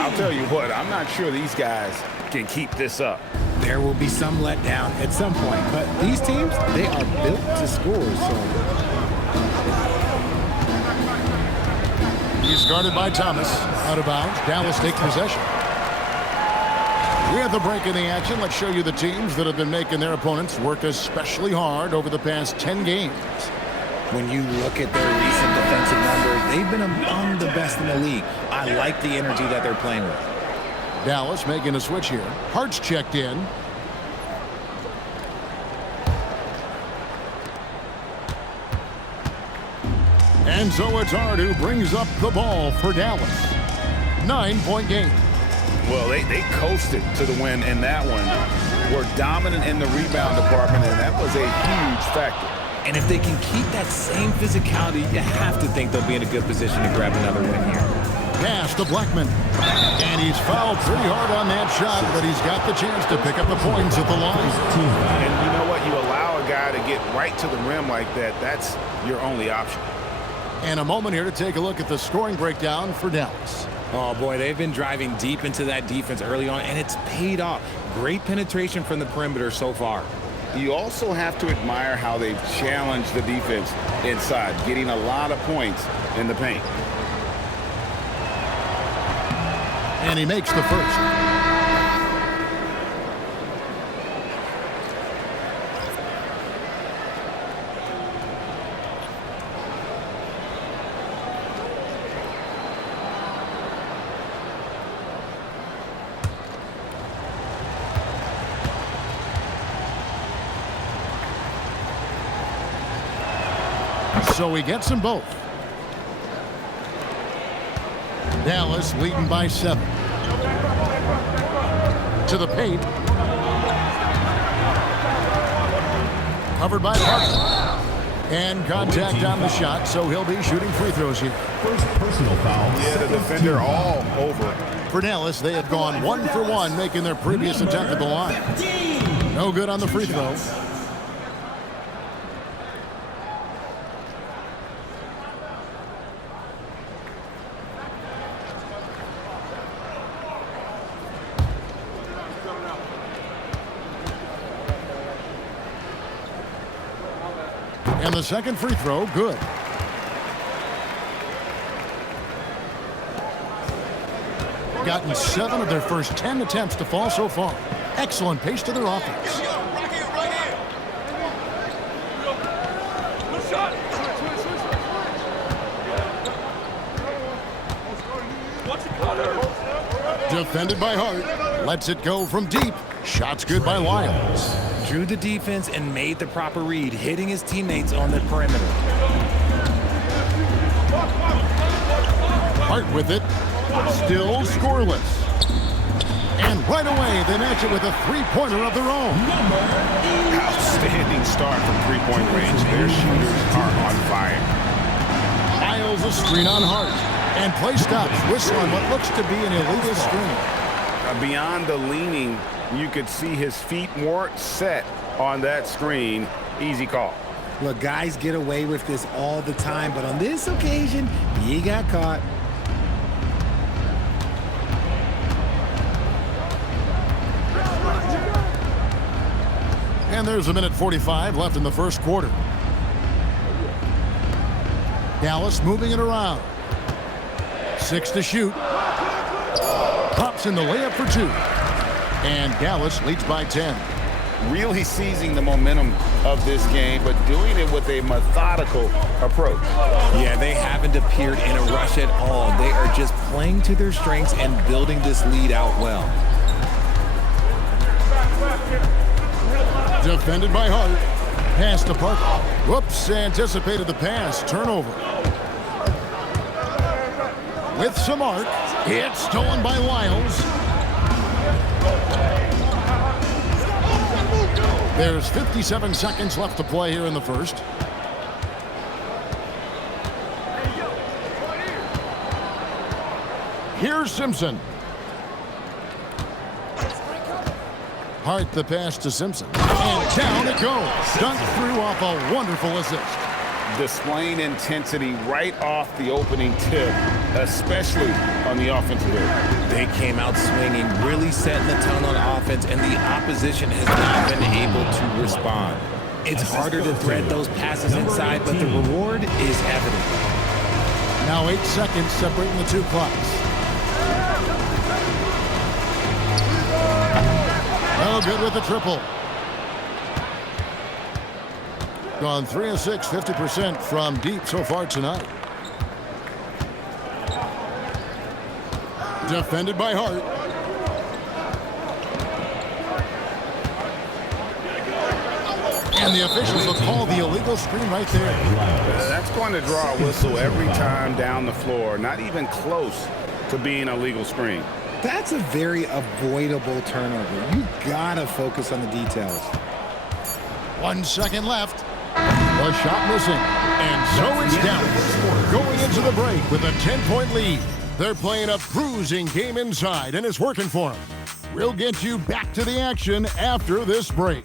I'll tell you what, I'm not sure these guys can keep this up. There will be some letdown at some point, but these teams, they are built to score. So he's guarded by Thomas. Out of bounds. Dallas takes possession. We have the break in the action. Let's show you the teams that have been making their opponents work especially hard over the past 10 games. When you look at their recent defensive numbers, they've been among the best in the league. I like the energy that they're playing with. Dallas making a switch here. Hart's checked in. And so it's Hart who brings up the ball for Dallas. 9-point game. Well, they coasted to the win in that one. Were dominant in the rebound department, and that was a huge factor. And if they can keep that same physicality, you have to think they'll be in a good position to grab another win here. Pass to Blackman. And he's fouled pretty hard on that shot, but he's got the chance to pick up the points at the line. And you know what? You allow a guy to get right to the rim like that, that's your only option. And a moment here to take a look at the scoring breakdown for Dallas. Oh, boy, they've been driving deep into that defense early on, and it's paid off. Great penetration from the perimeter so far. You also have to admire how they've challenged the defense inside, getting a lot of points in the paint. And he makes the first. So he gets them both. Dallas leading by 7. To the paint. Covered by Parker. And contact on the shot, so he'll be shooting free throws here. First personal foul. Yeah, the defender all over. For Dallas, they have gone 1 for 1, making their previous attempt at the line. No good on the free throw. And the second free throw, good. gotten 7 of their first 10 attempts to fall so far. Excellent pace to their offense. Defended by Hart. Lets it go from deep. Shots good by Lyles. Drew the defense and made the proper read, hitting his teammates on the perimeter. Hart with it. Still scoreless. And right away, they match it with a three-pointer of their own. Outstanding start from three-point range. Their shooters are on fire. Lyles a screen on Hart. And play stops, whistling what looks to be an illegal screen. Beyond the leaning, you could see his feet weren't set on that screen. Easy call. Look, guys get away with this all the time, but on this occasion, he got caught. And there's a minute 45 left in the first quarter. Dallas moving it around. 6 to shoot. Pops in the layup for 2. And Dallas leads by 10. Really seizing the momentum of this game, but doing it with a methodical approach. Yeah, they haven't appeared in a rush at all. They are just playing to their strengths and building this lead out well. Defended by Hart. Pass to Parker. Whoops, anticipated the pass. Turnover. With some arc. It's stolen by Lyles. There's 57 seconds left to play here in the first. Here's Simpson. Hart the pass to Simpson. And down it goes. Dunked through off a wonderful assist. Displaying intensity right off the opening tip, especially on the offensive end. They came out swinging, really setting the tone on offense, and the opposition has not been able to respond. It's harder to thread those passes inside, but the reward is evident. Now 8 seconds separating the two clocks. No good with the triple. Gone 3 of 6, 50% from deep so far tonight. Defended by Hart. And the officials will call the illegal screen right there. That's going to draw a whistle every time down the floor. Not even close to being a legal screen. That's a very avoidable turnover. You gotta focus on the details. 1 second left. The shot missing. And so it's Dallas going into the break with a 10-point lead. They're playing a cruising game inside, and it's working for them. We'll get you back to the action after this break.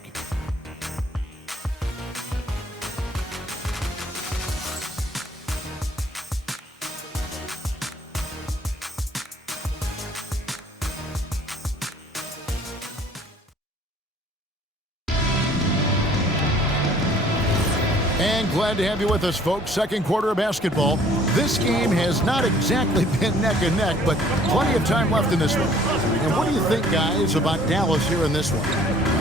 And glad to have you with us, folks. Second quarter of basketball. This game has not exactly been neck and neck, but plenty of time left in this one. And what do you think, guys, about Dallas here in this one?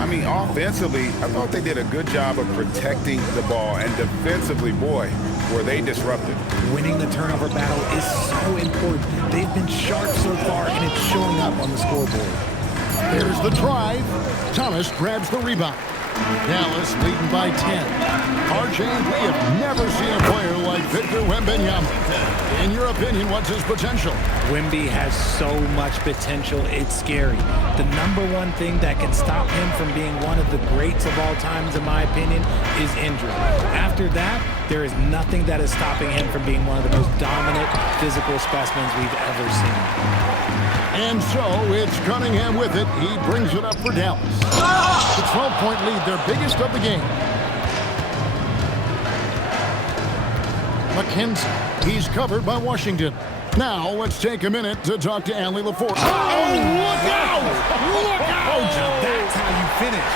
I mean, offensively, I thought they did a good job of protecting the ball. And defensively, boy, were they disruptive. Winning the turnover battle is so important. They've been sharp so far, and it's showing up on the scoreboard. There's the drive. Thomas grabs the rebound. Dallas leading by 10. RJ, we have never seen a player like Victor Wembanyama. In your opinion, what's his potential? Wemby has so much potential, it's scary. The number one thing that can stop him from being one of the greats of all times, in my opinion, is injury. After that, there is nothing that is stopping him from being one of the most dominant physical specimens we've ever seen. And so it's Cunningham with it. He brings it up for Dallas. The 12-point lead, their biggest of the game. McKenzie, he's covered by Washington. Now let's take a minute to talk to Allie LaForce. Oh, look out! Look out! That's how you finish.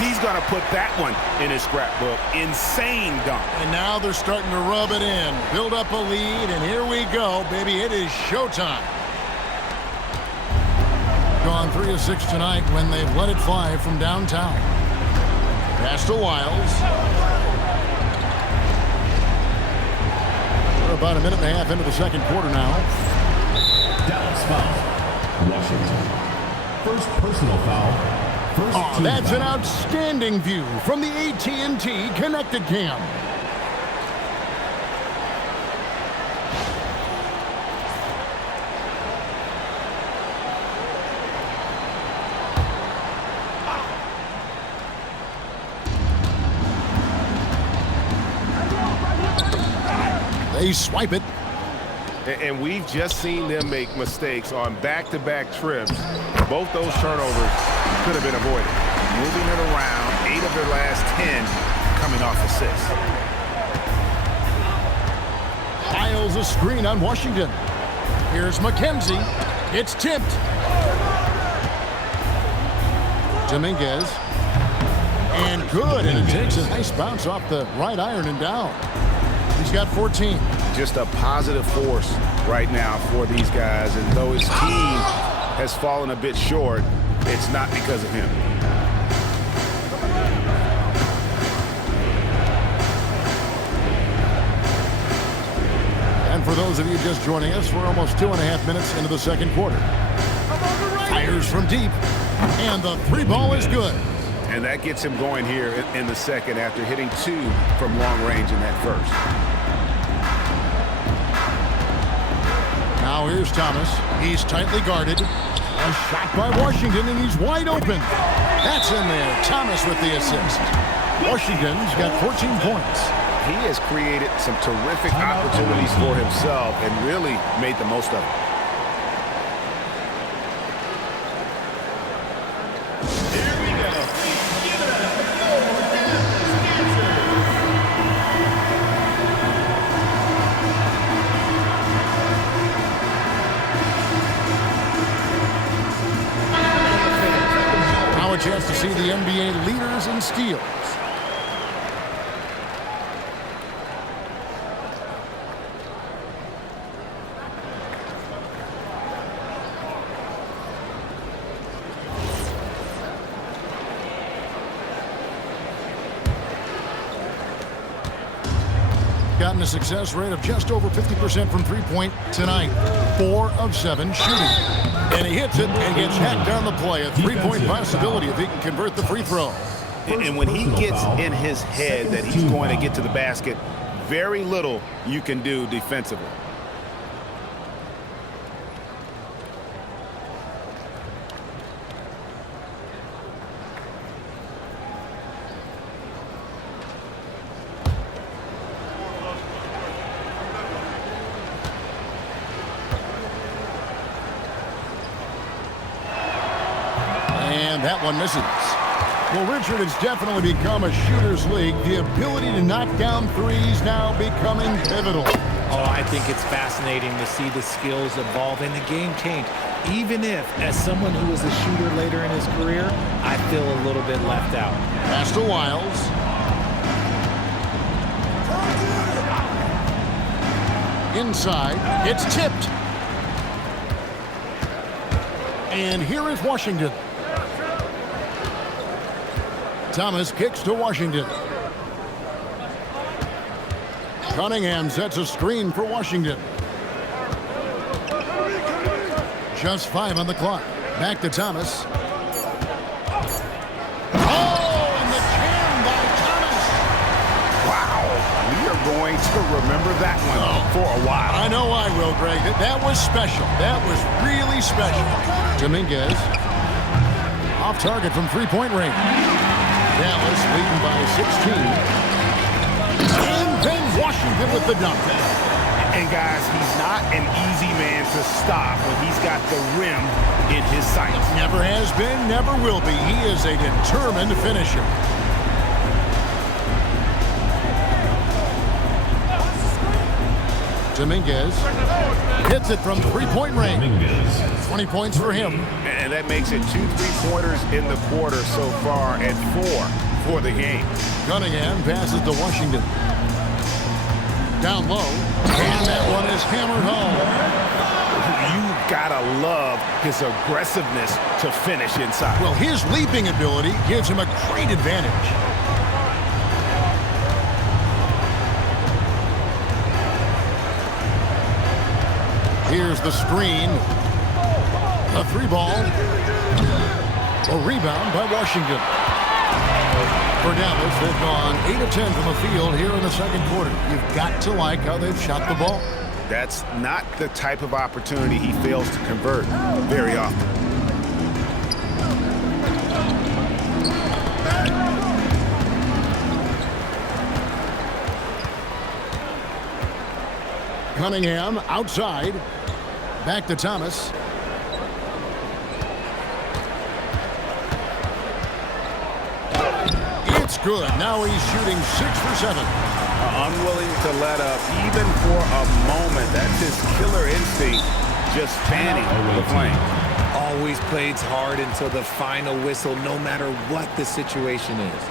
He's going to put that one in his scrapbook. Insane dunk. And now they're starting to rub it in. Build up a lead, and here we go, baby. It is showtime. gone 3 of 6 tonight when they've let it fly from downtown. Pass to Wiles. We're about a minute and a half into the second quarter now. Dallas foul. Washington. First personal foul. First That's foul. an outstanding view from the AT&T Connected Cam. They swipe it. And we've just seen them make mistakes on back-to-back trips. Both those turnovers could have been avoided. Moving it around, 8 of their last 10 coming off assists. Piles a screen on Washington. Here's McKenzie. It's tipped. Dominguez. And good. And it takes a nice bounce off the right iron and down. He's got 14. Just a positive force right now for these guys. And though his team has fallen a bit short, it's not because of him. And for those of you just joining us, we're almost 2.5 minutes into the second quarter. Fires from deep. And the 3 ball is good. And that gets him going here in the second after hitting 2 from long range in that first. Now here's Thomas. He's tightly guarded. A shot by Washington, and he's wide open. That's in there. Thomas with the assist. Washington's got 14 points. He has created some terrific opportunities for himself and really made the most of it. Now a chance to see the NBA leaders in steals. Gotten a success rate of just over 50% from three-point tonight. 4 of 7 shooting. And he hits it and gets hacked down the play. A 3-point possibility if he can convert the free throw. And when he gets in his head that he's going to get to the basket, very little you can do defensively. And that one misses. Well, Richard, it's definitely become a shooter's league. The ability to knock down threes now becoming pivotal. Oh, I think it's fascinating to see the skills evolve and the game change. Even if, as someone who was a shooter later in his career, I feel a little bit left out. Pass to Wiles. Inside, it's tipped. And here is Washington. Thomas kicks to Washington. Cunningham sets a screen for Washington. Just 5 on the clock. Back to Thomas. Oh, and the jam by Thomas. Wow. We are going to remember that one for a while. I know I will, Greg. That was special. That was really special. Dominguez. Off target from three-point range. Dallas leading by 16. And then Washington with the dunk. And guys, he's not an easy man to stop when he's got the rim in his sights. Never has been, never will be. He is a determined finisher. Dominguez hits it from three-point range. 20 points for him. And that makes it 2 3-pointers in the quarter so far and 4 for the game. Cunningham passes to Washington. Down low. And that one is hammered home. You've got to love his aggressiveness to finish inside. Well, his leaping ability gives him a great advantage. Here's the screen. A 3-ball. A rebound by Washington. For Dallas, they've gone 8 of 10 from the field here in the second quarter. You've got to like how they've shot the ball. That's not the type of opportunity he fails to convert very often. Cunningham outside. Back to Thomas. It's good. Now he's shooting 6 for 7. Unwilling to let up even for a moment. That's his killer instinct, just fanning the flame. Always plays hard until the final whistle, no matter what the situation is.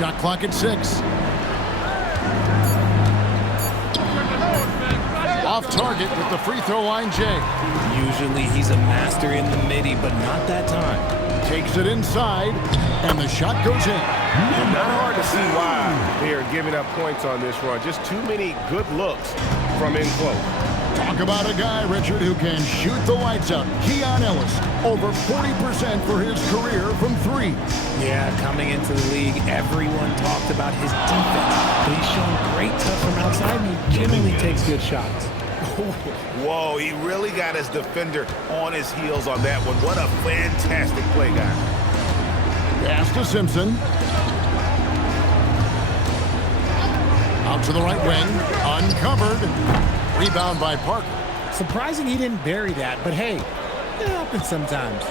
Shot clock at 6. Off target with the free throw line, Jay. Usually he's a master in the midi, but not that time. Takes it inside, and the shot goes in. Not hard to see why they are giving up points on this run. Just too many good looks from in close. Talk about a guy, Richard, who can shoot the lights out. Keon Ellis, over 40% for his career from 3. Yeah, coming into the league, everyone talked about his defense, but he's shown great touch from outside, and he generally takes good shots. Whoa, he really got his defender on his heels on that one. What a fantastic play, guy. Pass to Simpson. Out to the right wing, uncovered. Rebound by Parker. Surprising he didn't bury that, but hey, it happens sometimes.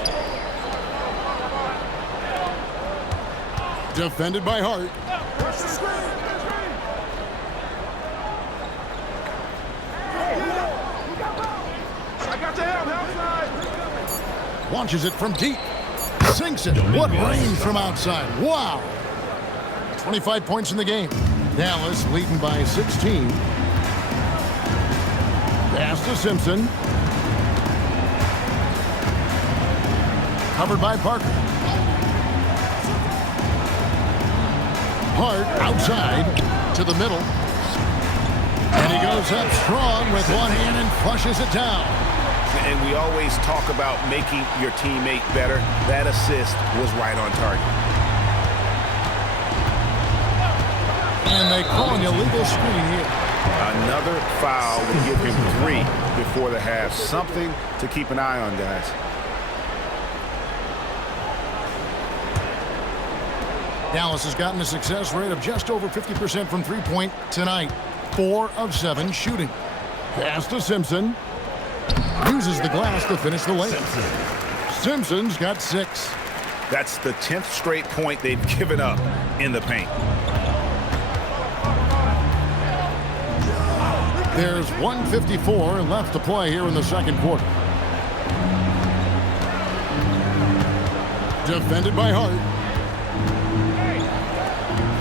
Defended by Hart. Launches it from deep. Sinks it. What range from outside. Wow. 25 points in the game. Dallas leading by 16. Pass to Simpson. Covered by Parker. Hart outside to the middle. And he goes up strong with one hand and flushes it down. And we always talk about making your teammate better. That assist was right on target. And they call an illegal screen here. Another foul will give him 3 before the half. Something to keep an eye on, guys. Dallas has gotten a success rate of just over 50% from three-point tonight. 4 of 7 shooting. Pass to Simpson. Uses the glass to finish the layup. Simpson's got 6. That's the 10th straight point they've given up in the paint. There's 1:54 left to play here in the second quarter. Defended by Hart.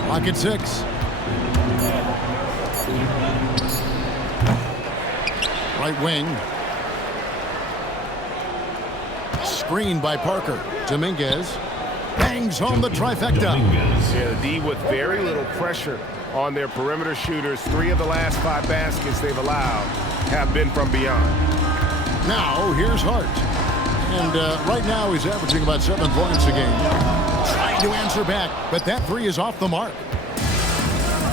Clock at 6. Right wing. Screen by Parker. Dominguez bangs home the trifecta. Yeah, the D with very little pressure on their perimeter shooters. 3 of the last 5 baskets they've allowed have been from beyond. Now here's Hart. And right now he's averaging about 7 points a game. Trying to answer back, but that 3 is off the mark.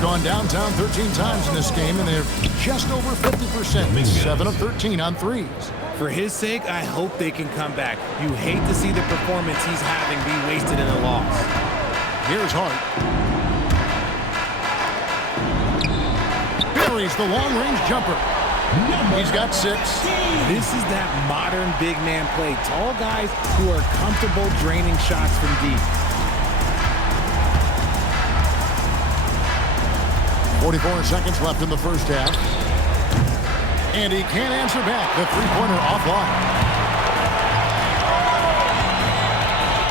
Gone downtown 13 times in this game, and they're just over 50%. 7 of 13 on threes. For his sake, I hope they can come back. You hate to see the performance he's having be wasted in a loss. Here's Hart. Buries the long-range jumper. He's got 6. This is that modern big man play. Tall guys who are comfortable draining shots from deep. 44 seconds left in the first half. And he can't answer back. The three-pointer offline.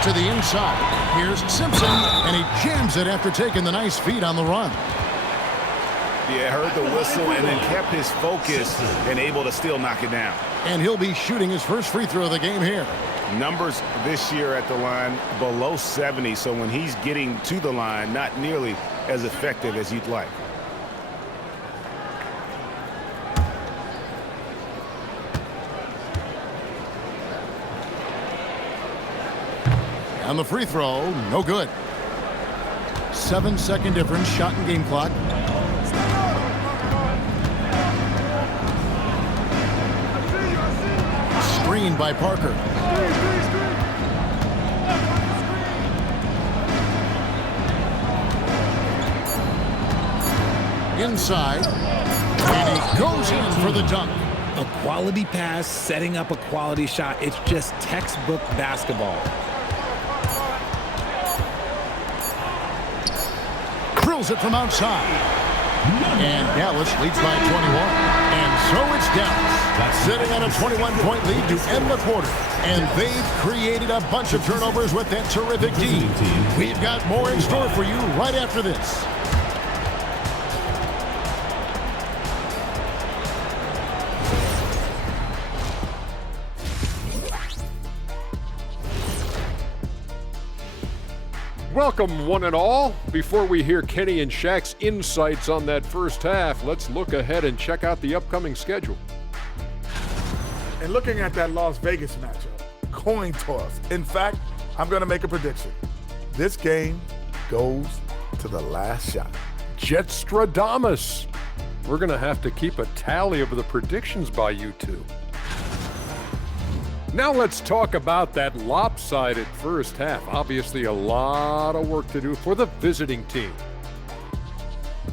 To the inside. Here's Simpson, and he jams it after taking the nice feed on the run. Yeah, heard the whistle and then kept his focus and able to still knock it down. And he'll be shooting his first free throw of the game here. Numbers this year at the line below 70, so when he's getting to the line, not nearly as effective as you'd like. And the free throw, no good. 7-second difference, shot and game clock. Screen by Parker. Inside. And he goes in for the dunk. A quality pass, setting up a quality shot. It's just textbook basketball. Drills it from outside. And Dallas leads by 21. And so it's Dallas sitting on a 21-point lead to end the quarter. And they've created a bunch of turnovers with that terrific D. We've got more in store for you right after this. Welcome, one and all. Before we hear Kenny and Shaq's insights on that first half, let's look ahead and check out the upcoming schedule. And looking at that Las Vegas matchup, coin toss. In fact, I'm going to make a prediction. This game goes to the last shot. Jetstradamus. We're going to have to keep a tally of the predictions by you two. Now let's talk about that lopsided first half. Obviously a lot of work to do for the visiting team.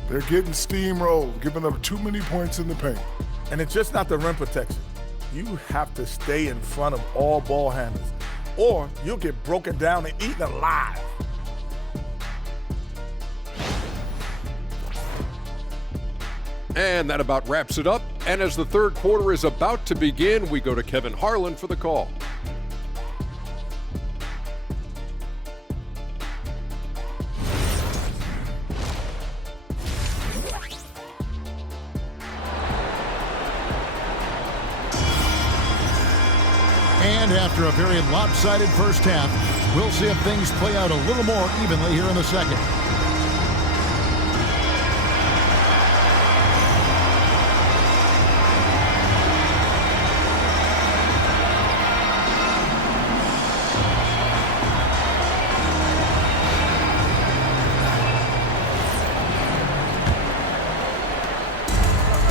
They're getting steamrolled, giving up too many points in the paint. And it's just not the rim protection. You have to stay in front of all ball handlers, or you'll get broken down and eaten alive. And that about wraps it up. And as the third quarter is about to begin, we go to Kevin Harlan for the call. And after a very lopsided first half, we'll see if things play out a little more evenly here in the second.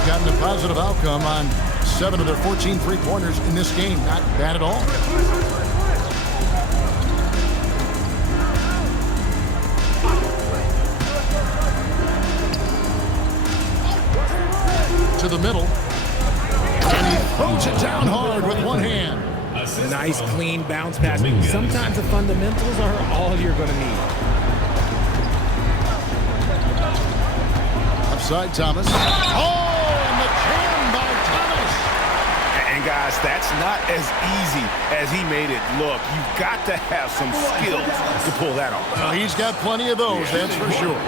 Gotten a positive outcome on 7 of their 14 three-pointers in this game. Not bad at all. to the middle. And he throws it down hard with one hand. Nice, clean bounce pass. Sometimes the fundamentals are all you're going to need. Upside Thomas. Oh, and the jam by Thomas. And guys, that's not as easy as he made it look. You've got to have some skills to pull that off. Well, he's got plenty of those, that's for sure.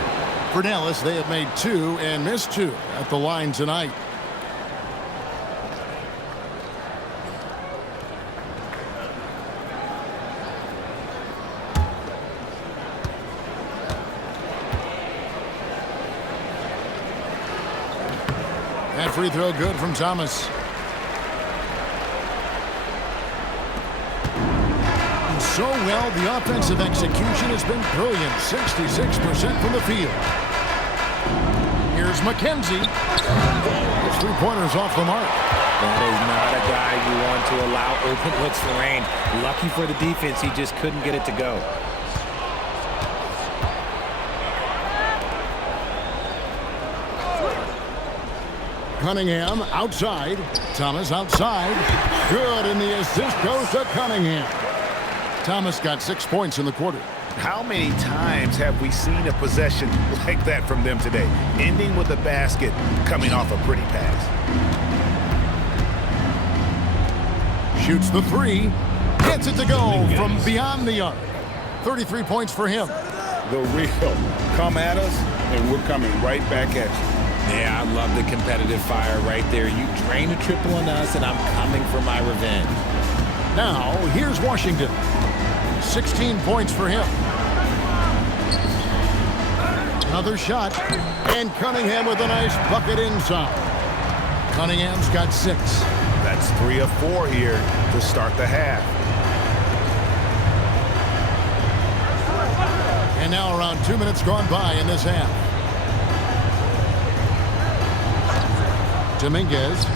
For Dallas, they have made 2 and missed 2 at the line tonight. That free throw good from Thomas. And so well, the offensive execution has been brilliant. 66% from the field. Here's McKenzie. His three-pointers off the mark. That is not a guy you want to allow open looks for rain. Lucky for the defense, he just couldn't get it to go. Cunningham outside. Thomas outside. Good, and the assist goes to Cunningham. Thomas got 6 points in the quarter. How many times have we seen a possession like that from them today? Ending with a basket, coming off a pretty pass. Shoots the 3. Gets it to go from beyond the arc. 33 points for him. The real. Come at us, and we're coming right back at you. Yeah, I love the competitive fire right there. You drain a triple on us, and I'm coming for my revenge. Now, here's Washington. 16 points for him. Another shot. And Cunningham with a nice bucket inside. Cunningham's got 6. That's 3 of 4 here to start the half. And now around 2 minutes gone by in this half. Dominguez.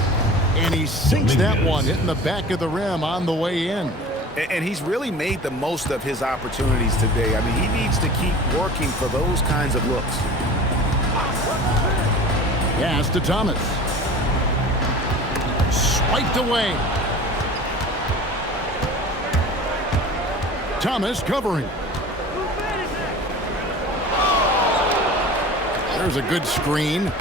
And he sinks that one, hitting the back of the rim on the way in. And he's really made the most of his opportunities today. I mean, he needs to keep working for those kinds of looks. Pass to Thomas. Swiped away. Thomas covering. There's a good screen.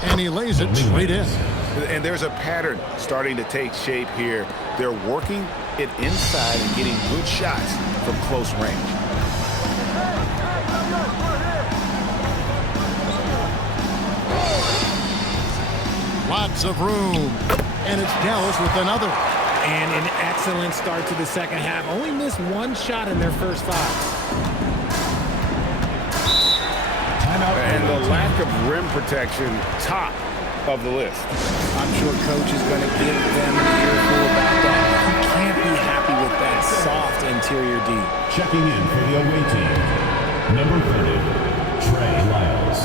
And he lays it straight in. And there's a pattern starting to take shape here. They're working it inside and getting good shots from close range. Lots of room. And it's Dallas with another. And an excellent start to the second half. Only missed 1 shot in their first 5. And the lack of rim protection, top of the list. I'm sure coach is going to give them an earful about that. You can't be happy with that soft interior D. Checking in for the away team, number 30, Trey Lyles.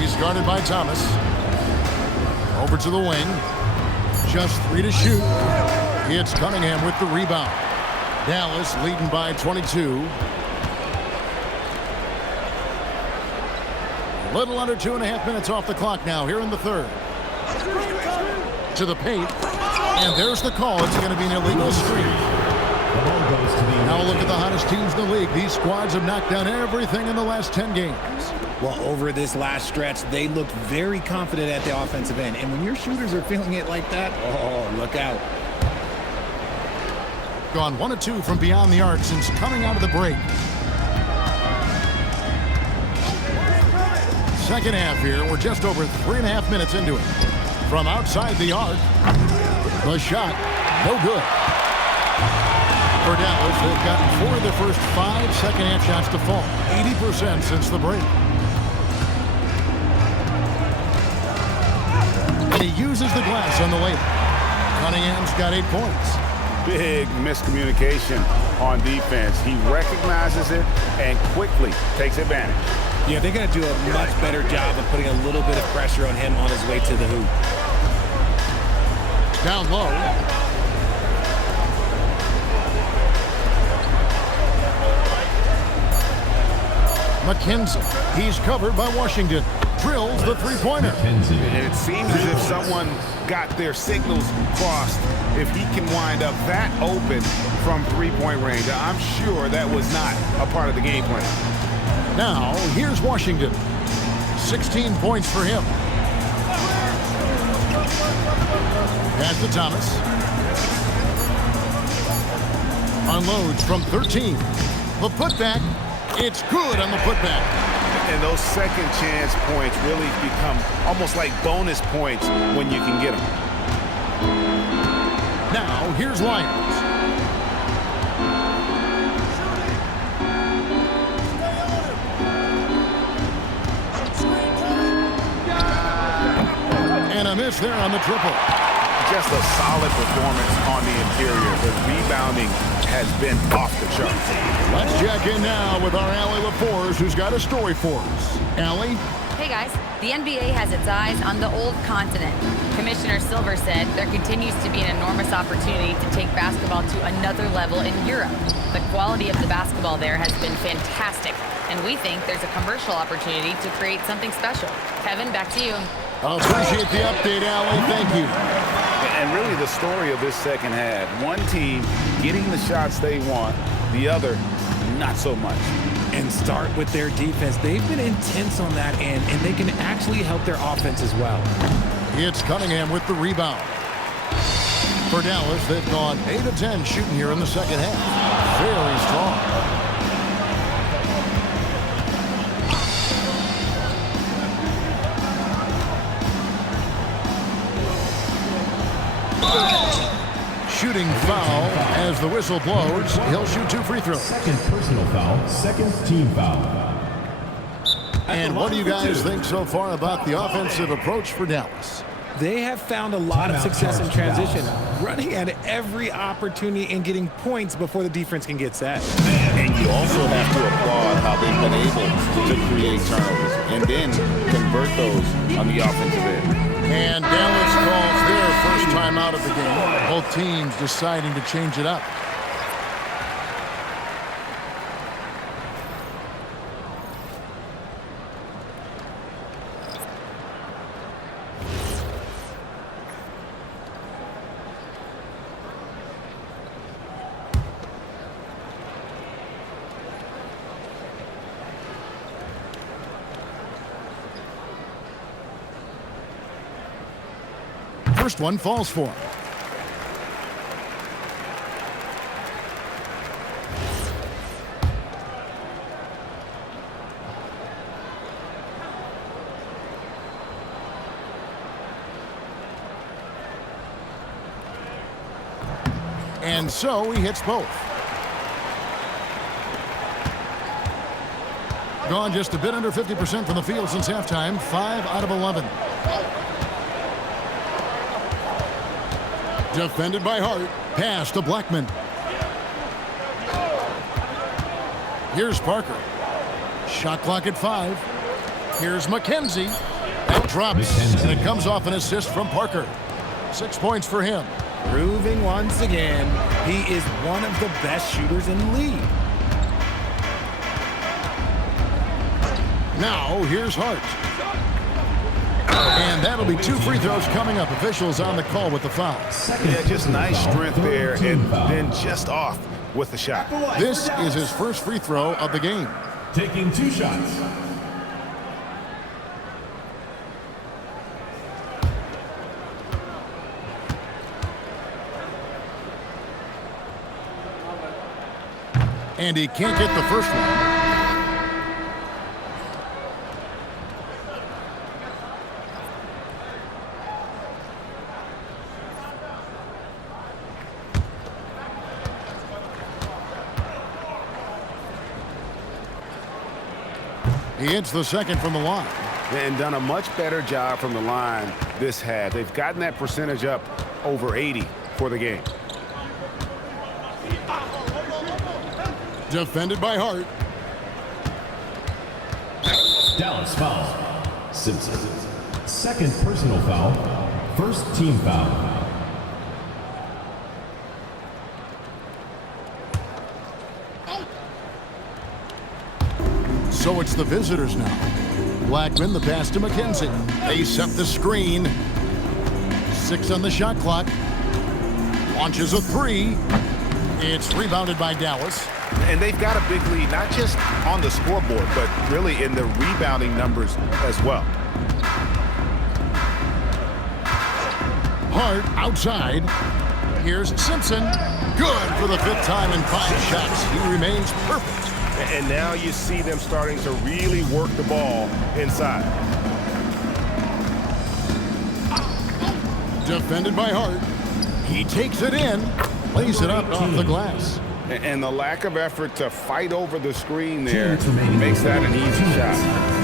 He's guarded by Thomas. Over to the wing. Just 3 to shoot. It's Cunningham with the rebound. Dallas leading by 22. A little under 2.5 minutes off the clock now here in the third. To the paint. And there's the call. It's going to be an illegal screen. Now look at the hottest teams in the league. These squads have knocked down everything in the last 10 games. Well, over this last stretch, they looked very confident at the offensive end. And when your shooters are feeling it like that, oh, look out. Gone 1 of 2 from beyond the arc since coming out of the break. Second half here. We're just over 3.5 minutes into it. From outside the arc, the shot, no good. For Dallas, they've gotten 4 of the first 5 second-half shots to fall. 80% since the break. And he uses the glass on the layup. Cunningham's got 8 points. Big miscommunication on defense. He recognizes it and quickly takes advantage. Yeah, they're going to do a much better job of putting a little bit of pressure on him on his way to the hoop. Down low. McKenzie. He's covered by Washington. Drills the three-pointer. And it seems as if someone got their signals crossed. If he can wind up that open from three-point range, I'm sure that was not a part of the game plan. Now, here's Washington. 16 points for him. Pass to Thomas. Unloads from 13. The putback. It's good on the putback. And those second chance points really become almost like bonus points when you can get them. Now, here's Lyons. And a miss there on the triple. Just a solid performance on the interior. The rebounding has been off the charts. Let's check in now with our Allie LaForce, who's got a story for us. Allie? Hey guys, the NBA has its eyes on the old continent. Commissioner Silver said there continues to be an enormous opportunity to take basketball to another level in Europe. The quality of the basketball there has been fantastic, and we think there's a commercial opportunity to create something special. Kevin, back to you. I appreciate the update, Allie. Thank you. And really the story of this second half, one team getting the shots they want, the other not so much. And start with their defense. They've been intense on that end, and they can actually help their offense as well. It's Cunningham with the rebound. For Dallas, they've gone 8 of 10 shooting here in the second half. Very strong. Shooting foul as the whistle blows. He'll shoot 2 free throws. Second personal foul, second team foul. And what do you guys think so far about the offensive approach for Dallas? They have found a lot of success in transition, running at every opportunity and getting points before the defense can get set. And you also have to applaud how they've been able to create turnovers and then convert those on the offensive end. And Dallas calls their first time out of the game. Both teams deciding to change it up. First one falls for him. And so he hits both. Gone just a bit under 50% from the field since halftime. 5 out of 11. Defended by Hart. Pass to Blackman. Here's Parker. Shot clock at 5. Here's McKenzie. That drops. And it comes off an assist from Parker. 6 points for him. Proving once again, he is one of the best shooters in the league. Now, here's Hart. And that'll be 2 free throws coming up. Officials on the call with the foul. Yeah, just nice strength there and then just off with the shot. This is his first free throw of the game. Taking 2 shots. And he can't get the first one. He hits the second from the line. And done a much better job from the line this half. They've gotten that percentage up over 80 for the game. Defended by Hart. Dallas foul. Simpson. Second personal foul. First team foul. So it's the visitors now. Blackman, the pass to McKenzie. They set the screen. 6 on the shot clock. Launches a 3. It's rebounded by Dallas. And they've got a big lead, not just on the scoreboard, but really in the rebounding numbers as well. Hart outside. Here's Simpson. Good for the 5th time in 5 shots. He remains perfect. And now you see them starting to really work the ball inside. Defended by Hart. He takes it in. Lays it up off the glass. And the lack of effort to fight over the screen there makes that an easy shot.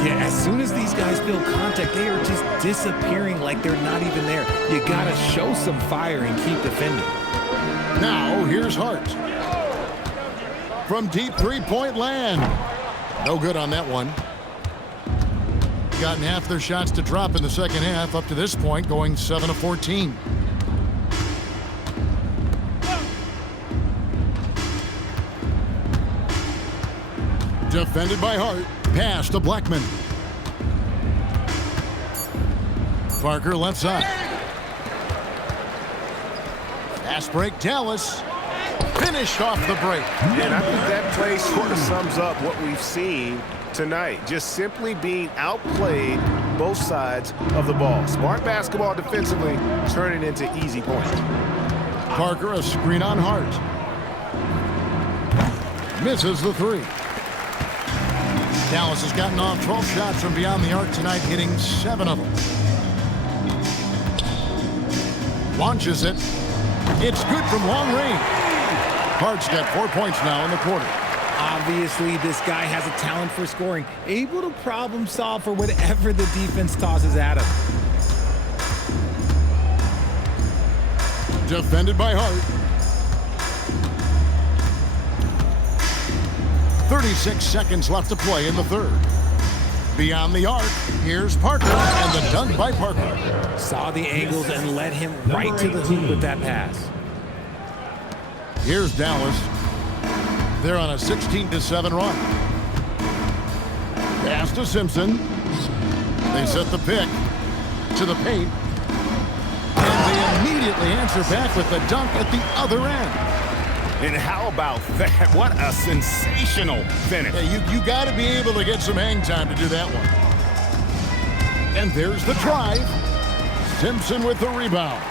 Yeah, as soon as these guys feel contact, they are just disappearing like they're not even there. You got to show some fire and keep defending. Now, here's Hart. From deep 3-point land. No good on that one. Gotten half their shots to drop in the second half up to this point, going 7 of 14. Defended by Hart. Pass to Blackman. Parker left side. Fast break, Dallas. Finished off the break. And I think that play sort of sums up what we've seen tonight. Just simply being outplayed both sides of the ball. Smart basketball defensively, turning into easy points. Parker, a screen on Hart. Misses the 3. Dallas has gotten off 12 shots from beyond the arc tonight, hitting 7 of them. Launches it. It's good from long range. Hart's got 4 points now in the quarter. Obviously, this guy has a talent for scoring, able to problem solve for whatever the defense tosses at him. Defended by Hart. 36 seconds left to play in the third. Beyond the arc, here's Parker, and the dunk by Parker. Saw the angles and led him right to the hoop with that pass. Here's Dallas. They're on a 16-7 run. Pass to Simpson. They set the pick to the paint. And they immediately answer back with the dunk at the other end. And how about that? What a sensational finish. Yeah, you got to be able to get some hang time to do that one. And there's the drive. Simpson with the rebound.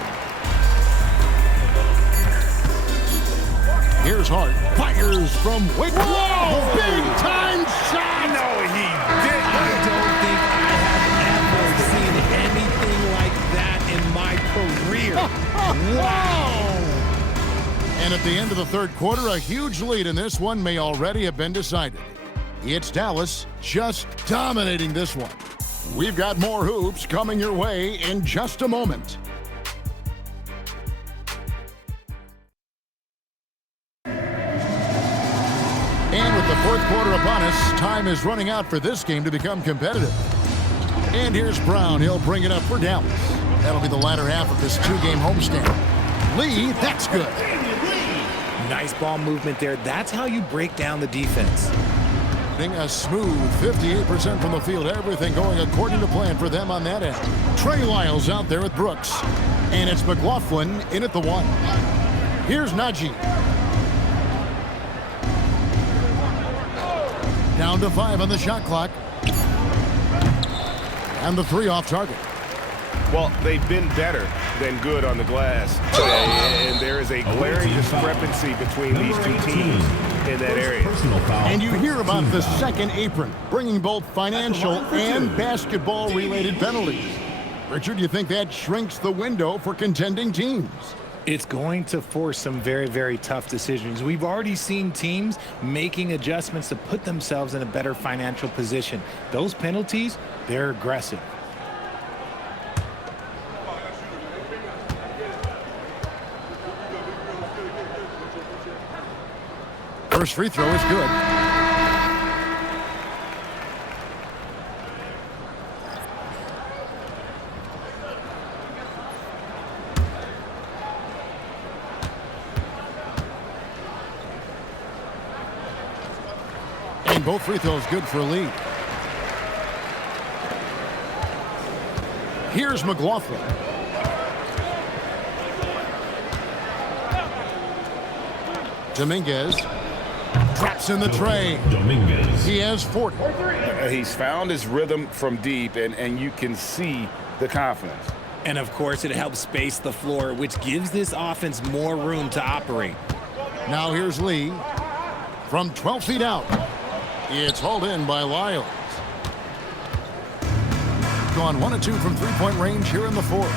Here's Hart. Fires from Wick. Whoa! Big time shot! No, he didn't. I don't think I have ever seen anything like that in my career. Wow! And at the end of the third quarter, a huge lead in this one may already have been decided. It's Dallas just dominating this one. We've got more hoops coming your way in just a moment. And with the fourth quarter upon us, time is running out for this game to become competitive. And here's Brown. He'll bring it up for Dallas. That'll be the latter half of this 2-game homestand. Lee, that's good. Nice ball movement there. That's how you break down the defense. A smooth 58% from the field. Everything going according to plan for them on that end. Trey Lyles out there with Brooks. And it's McLaughlin in at the 1. Here's Najee. Down to 5 on the shot clock. And the 3 off target. Well, they've been better than good on the glass today, and there is a glaring discrepancy between these two teams in that area. And you hear about the second apron, bringing both financial and basketball-related penalties. Richard, you think that shrinks the window for contending teams? It's going to force some very, very tough decisions. We've already seen teams making adjustments to put themselves in a better financial position. Those penalties, they're aggressive. First free throw is good. And And both free throws good for Lee. Here's McLaughlin. Dominguez traps in the tray. Dominguez. He has 40. He's found his rhythm from deep, and you can see the confidence. And of course, it helps space the floor, which gives this offense more room to operate. Now here's Lee from 12 feet out. It's hauled in by Lyles. Gone 1 of 2 from three-point range here in the fourth.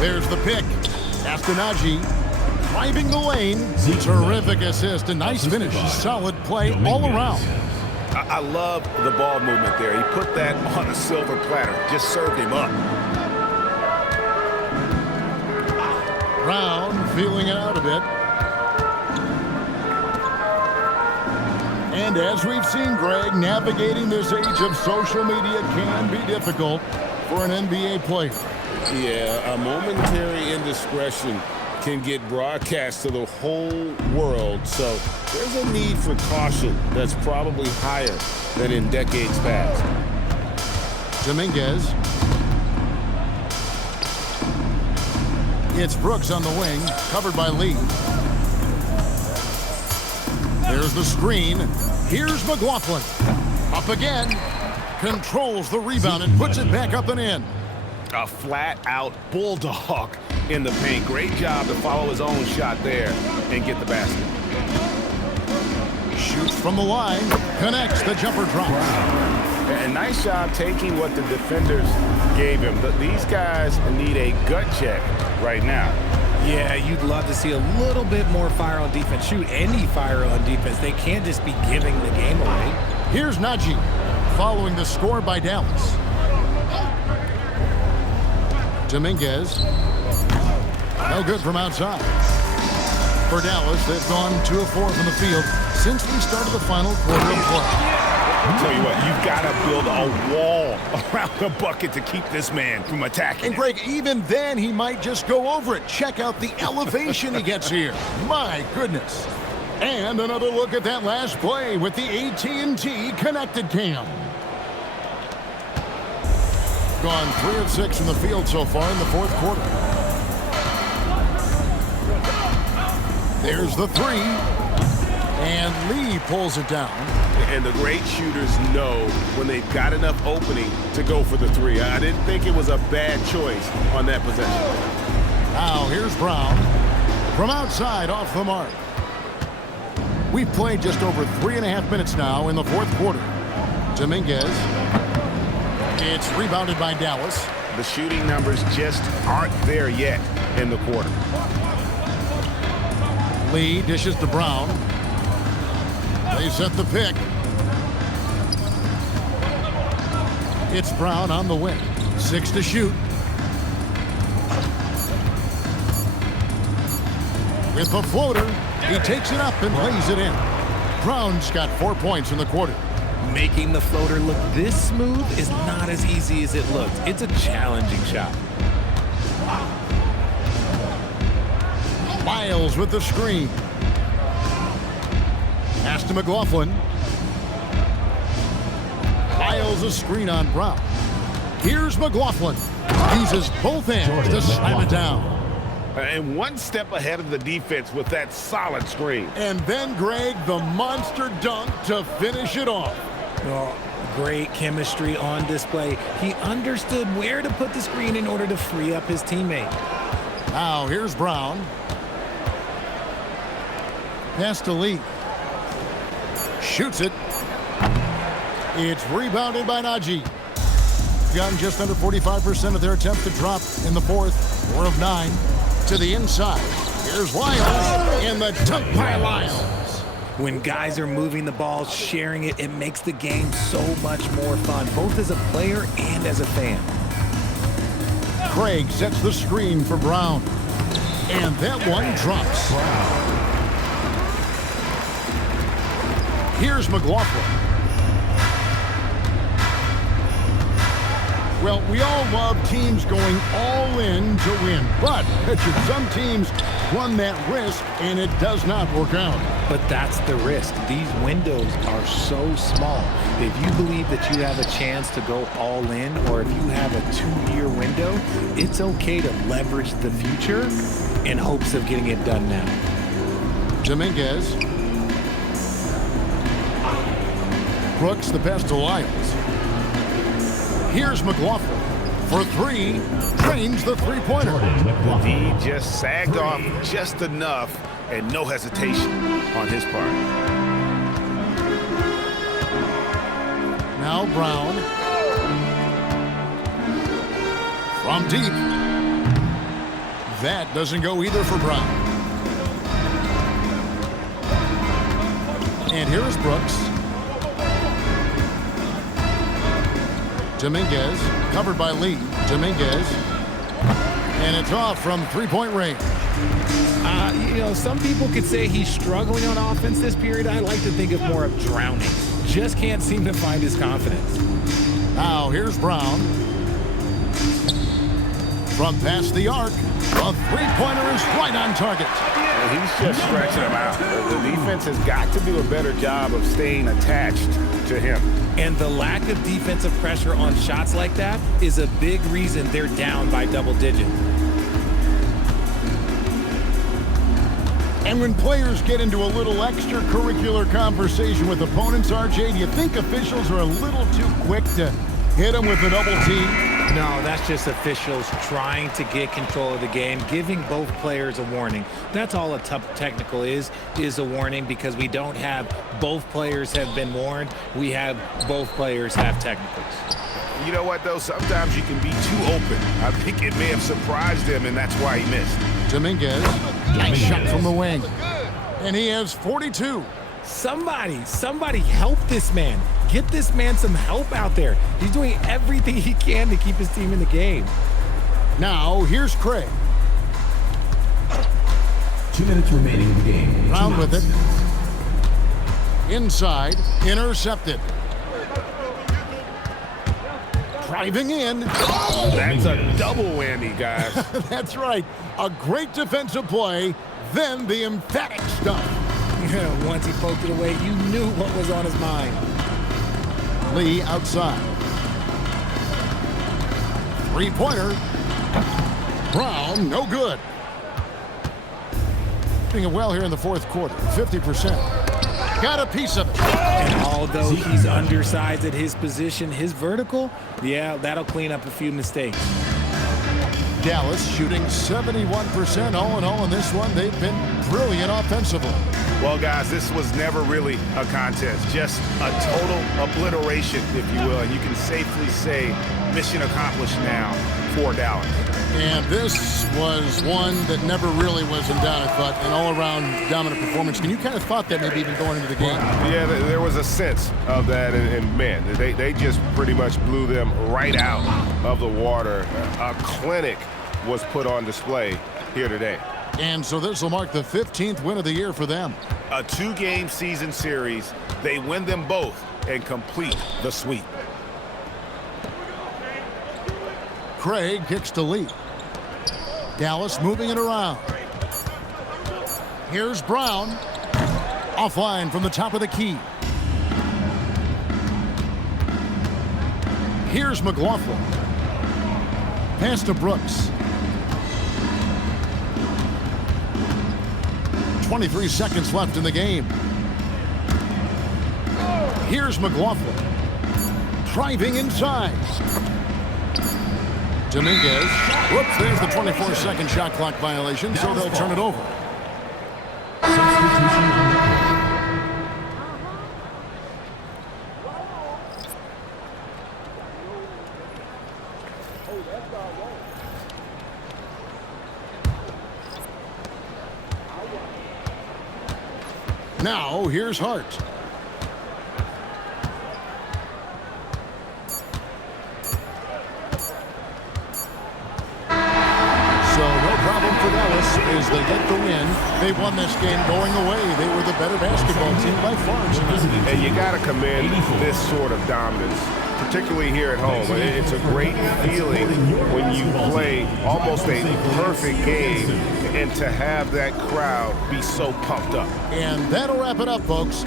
There's the pick. Castanagi driving the lane. Terrific assist. A nice finish. Solid play all around. I love the ball movement there. He put that on a silver platter. Just served him up. Brown feeling it out a bit. And as we've seen, Greg, navigating this age of social media can be difficult for an NBA player. Yeah, a momentary indiscretion can get broadcast to the whole world. So there's a need for caution that's probably higher than in decades past. Dominguez. It's Brooks on the wing, covered by Lee. There's the screen. Here's McLaughlin. Up again. Controls the rebound and puts it back up and in. A flat-out bulldog in the paint. Great job to follow his own shot there and get the basket. Shoots from the line. Connects. The jumper drops. And nice job taking what the defenders gave him. These guys need a gut check right now. Yeah, you'd love to see a little bit more fire on defense. Shoot, any fire on defense. They can't just be giving the game away. Here's Najee following the score by Dallas. Dominguez. No good from outside. For Dallas, they've gone 2 of 4 from the field since we started the final quarter of play. I'll tell you what, you've got to build a wall around the bucket to keep this man from attacking. And Greg, even then, he might just go over it. Check out the elevation he gets here. My goodness. And another look at that last play with the AT&T connected cam. Gone 3 of 6 from the field so far in the fourth quarter. There's the 3. And Lee pulls it down. And the great shooters know when they've got enough opening to go for the 3. I didn't think it was a bad choice on that possession. Now here's Brown. From outside, off the mark. We've played just over 3.5 minutes now in the fourth quarter. Dominguez. It's rebounded by Dallas. The shooting numbers just aren't there yet in the quarter. Lee dishes to Brown. They set the pick. It's Brown on the wing. 6 to shoot. With the floater, he takes it up and lays it in. Brown's got 4 points in the quarter. Making the floater look this smooth is not as easy as it looks. It's a challenging shot. Miles with the screen. Pass to McLaughlin. Miles a screen on Brown. Here's McLaughlin. Uses both hands to slam it down. And one step ahead of the defense with that solid screen. And then, Greg, the monster dunk to finish it off. Oh, great chemistry on display. He understood where to put the screen in order to free up his teammate. Now, here's Brown. Pass to Lee. Shoots it. It's rebounded by Najee. Gotten just under 45% of their attempts to drop in the fourth. 4 of 9 to the inside. Here's Lyles in the dunk by Lyles. When guys are moving the ball, sharing it, it makes the game so much more fun, both as a player and as a fan. Craig sets the screen for Brown. And that one drops. Here's McLaughlin. Well, we all love teams going all in to win. But some teams run that risk, and it does not work out. But that's the risk. These windows are so small. If you believe that you have a chance to go all in, or if you have a 2-year window, it's okay to leverage the future in hopes of getting it done now. Dominguez. Brooks, the pass to Lyles. Here's McLaughlin for 3, drains the three-pointer. The D just sagged off just enough, and no hesitation on his part. Now Brown. From deep. That doesn't go either for Brown. And here's Brooks. Dominguez, covered by Lee. Dominguez. And it's off from three-point range. You know, some people could say he's struggling on offense this period. I like to think of more of drowning. Just can't seem to find his confidence. Now here's Brown. From past the arc, a three-pointer is right on target. And he's just stretching him out. The defense has got to do a better job of staying attached to him. And the lack of defensive pressure on shots like that is a big reason they're down by double digits. And when players get into a little extracurricular conversation with opponents, RJ, do you think officials are a little too quick to hit them with a double team? No, that's just officials trying to get control of the game, giving both players a warning. That's all a tough technical is a warning, because we don't have both players have been warned. We have both players have technicals. You know what, though? Sometimes you can be too open. I think it may have surprised him, and that's why he missed. Dominguez, nice shot from the wing. And he has 42. Somebody help this man. Get this man some help out there. He's doing everything he can to keep his team in the game. Now, here's Craig. 2 minutes remaining in the game. Round with it. Inside, intercepted. Driving in. That's a double whammy, guys. That's right. A great defensive play, then the emphatic stuff. Yeah, once he poked it away, you knew what was on his mind. Lee outside. Three-pointer. Brown, no good. Doing it well here in the fourth quarter, 50%. Got a piece of it. And although he's undersized at his position, his vertical, yeah, that'll clean up a few mistakes. Dallas shooting 71% all in all in this one. They've been brilliant offensively. Well, guys, this was never really a contest, just a total obliteration, if you will. And you can safely say mission accomplished now for Dallas. And this was one that never really was in doubt, I thought, an all-around dominant performance. And you kind of thought that maybe even going into the game. Yeah, there was a sense of that, and man, they just pretty much blew them right out of the water. A clinic was put on display here today. And so this will mark the 15th win of the year for them. A 2-game season series. They win them both and complete the sweep. Craig kicks to Lee. Dallas moving it around. Here's Brown. Offline from the top of the key. Here's McLaughlin. Pass to Brooks. 23 seconds left in the game. Here's McLaughlin. Driving inside. Dominguez. Whoops, there's the 24-second shot clock violation, so they'll turn it over. Now, here's Hart. So no problem for Dallas as they get the win. They won this game going away. They were the better basketball team by far. And you got to commend this sort of dominance particularly here at home. It's a great feeling when you play almost a perfect game and to have that crowd be so pumped up. And that'll wrap it up, folks.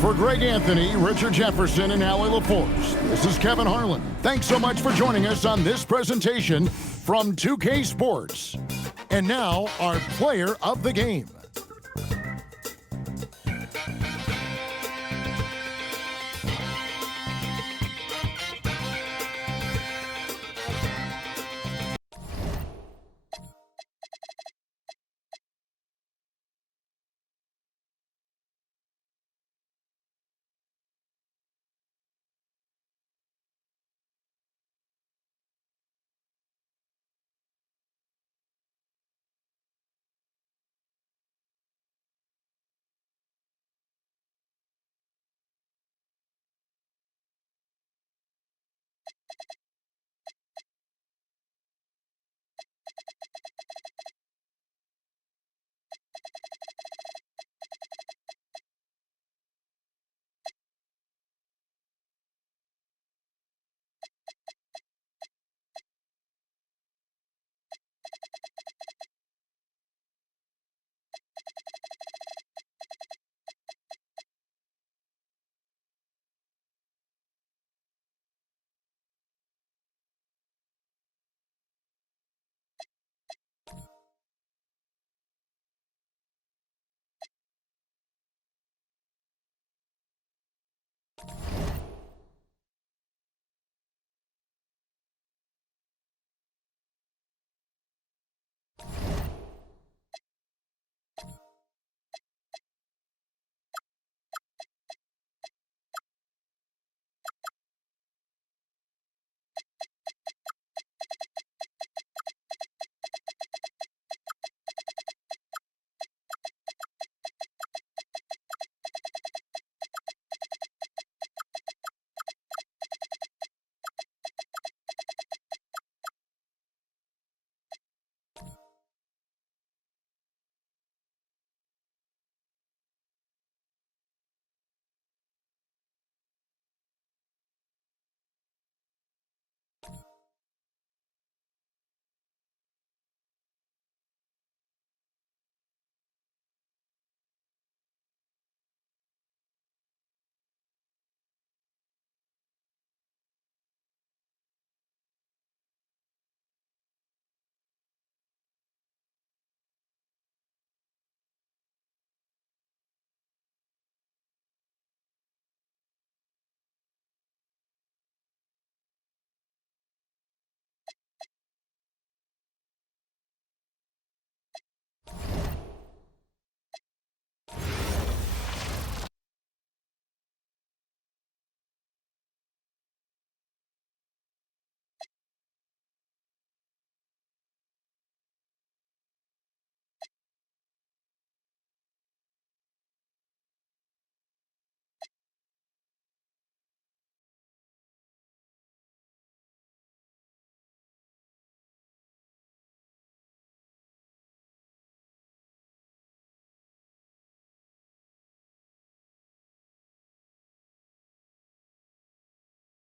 For Greg Anthony, Richard Jefferson, and Allie LaForce, this is Kevin Harlan. Thanks so much for joining us on this presentation from 2K Sports. And now, our player of the game.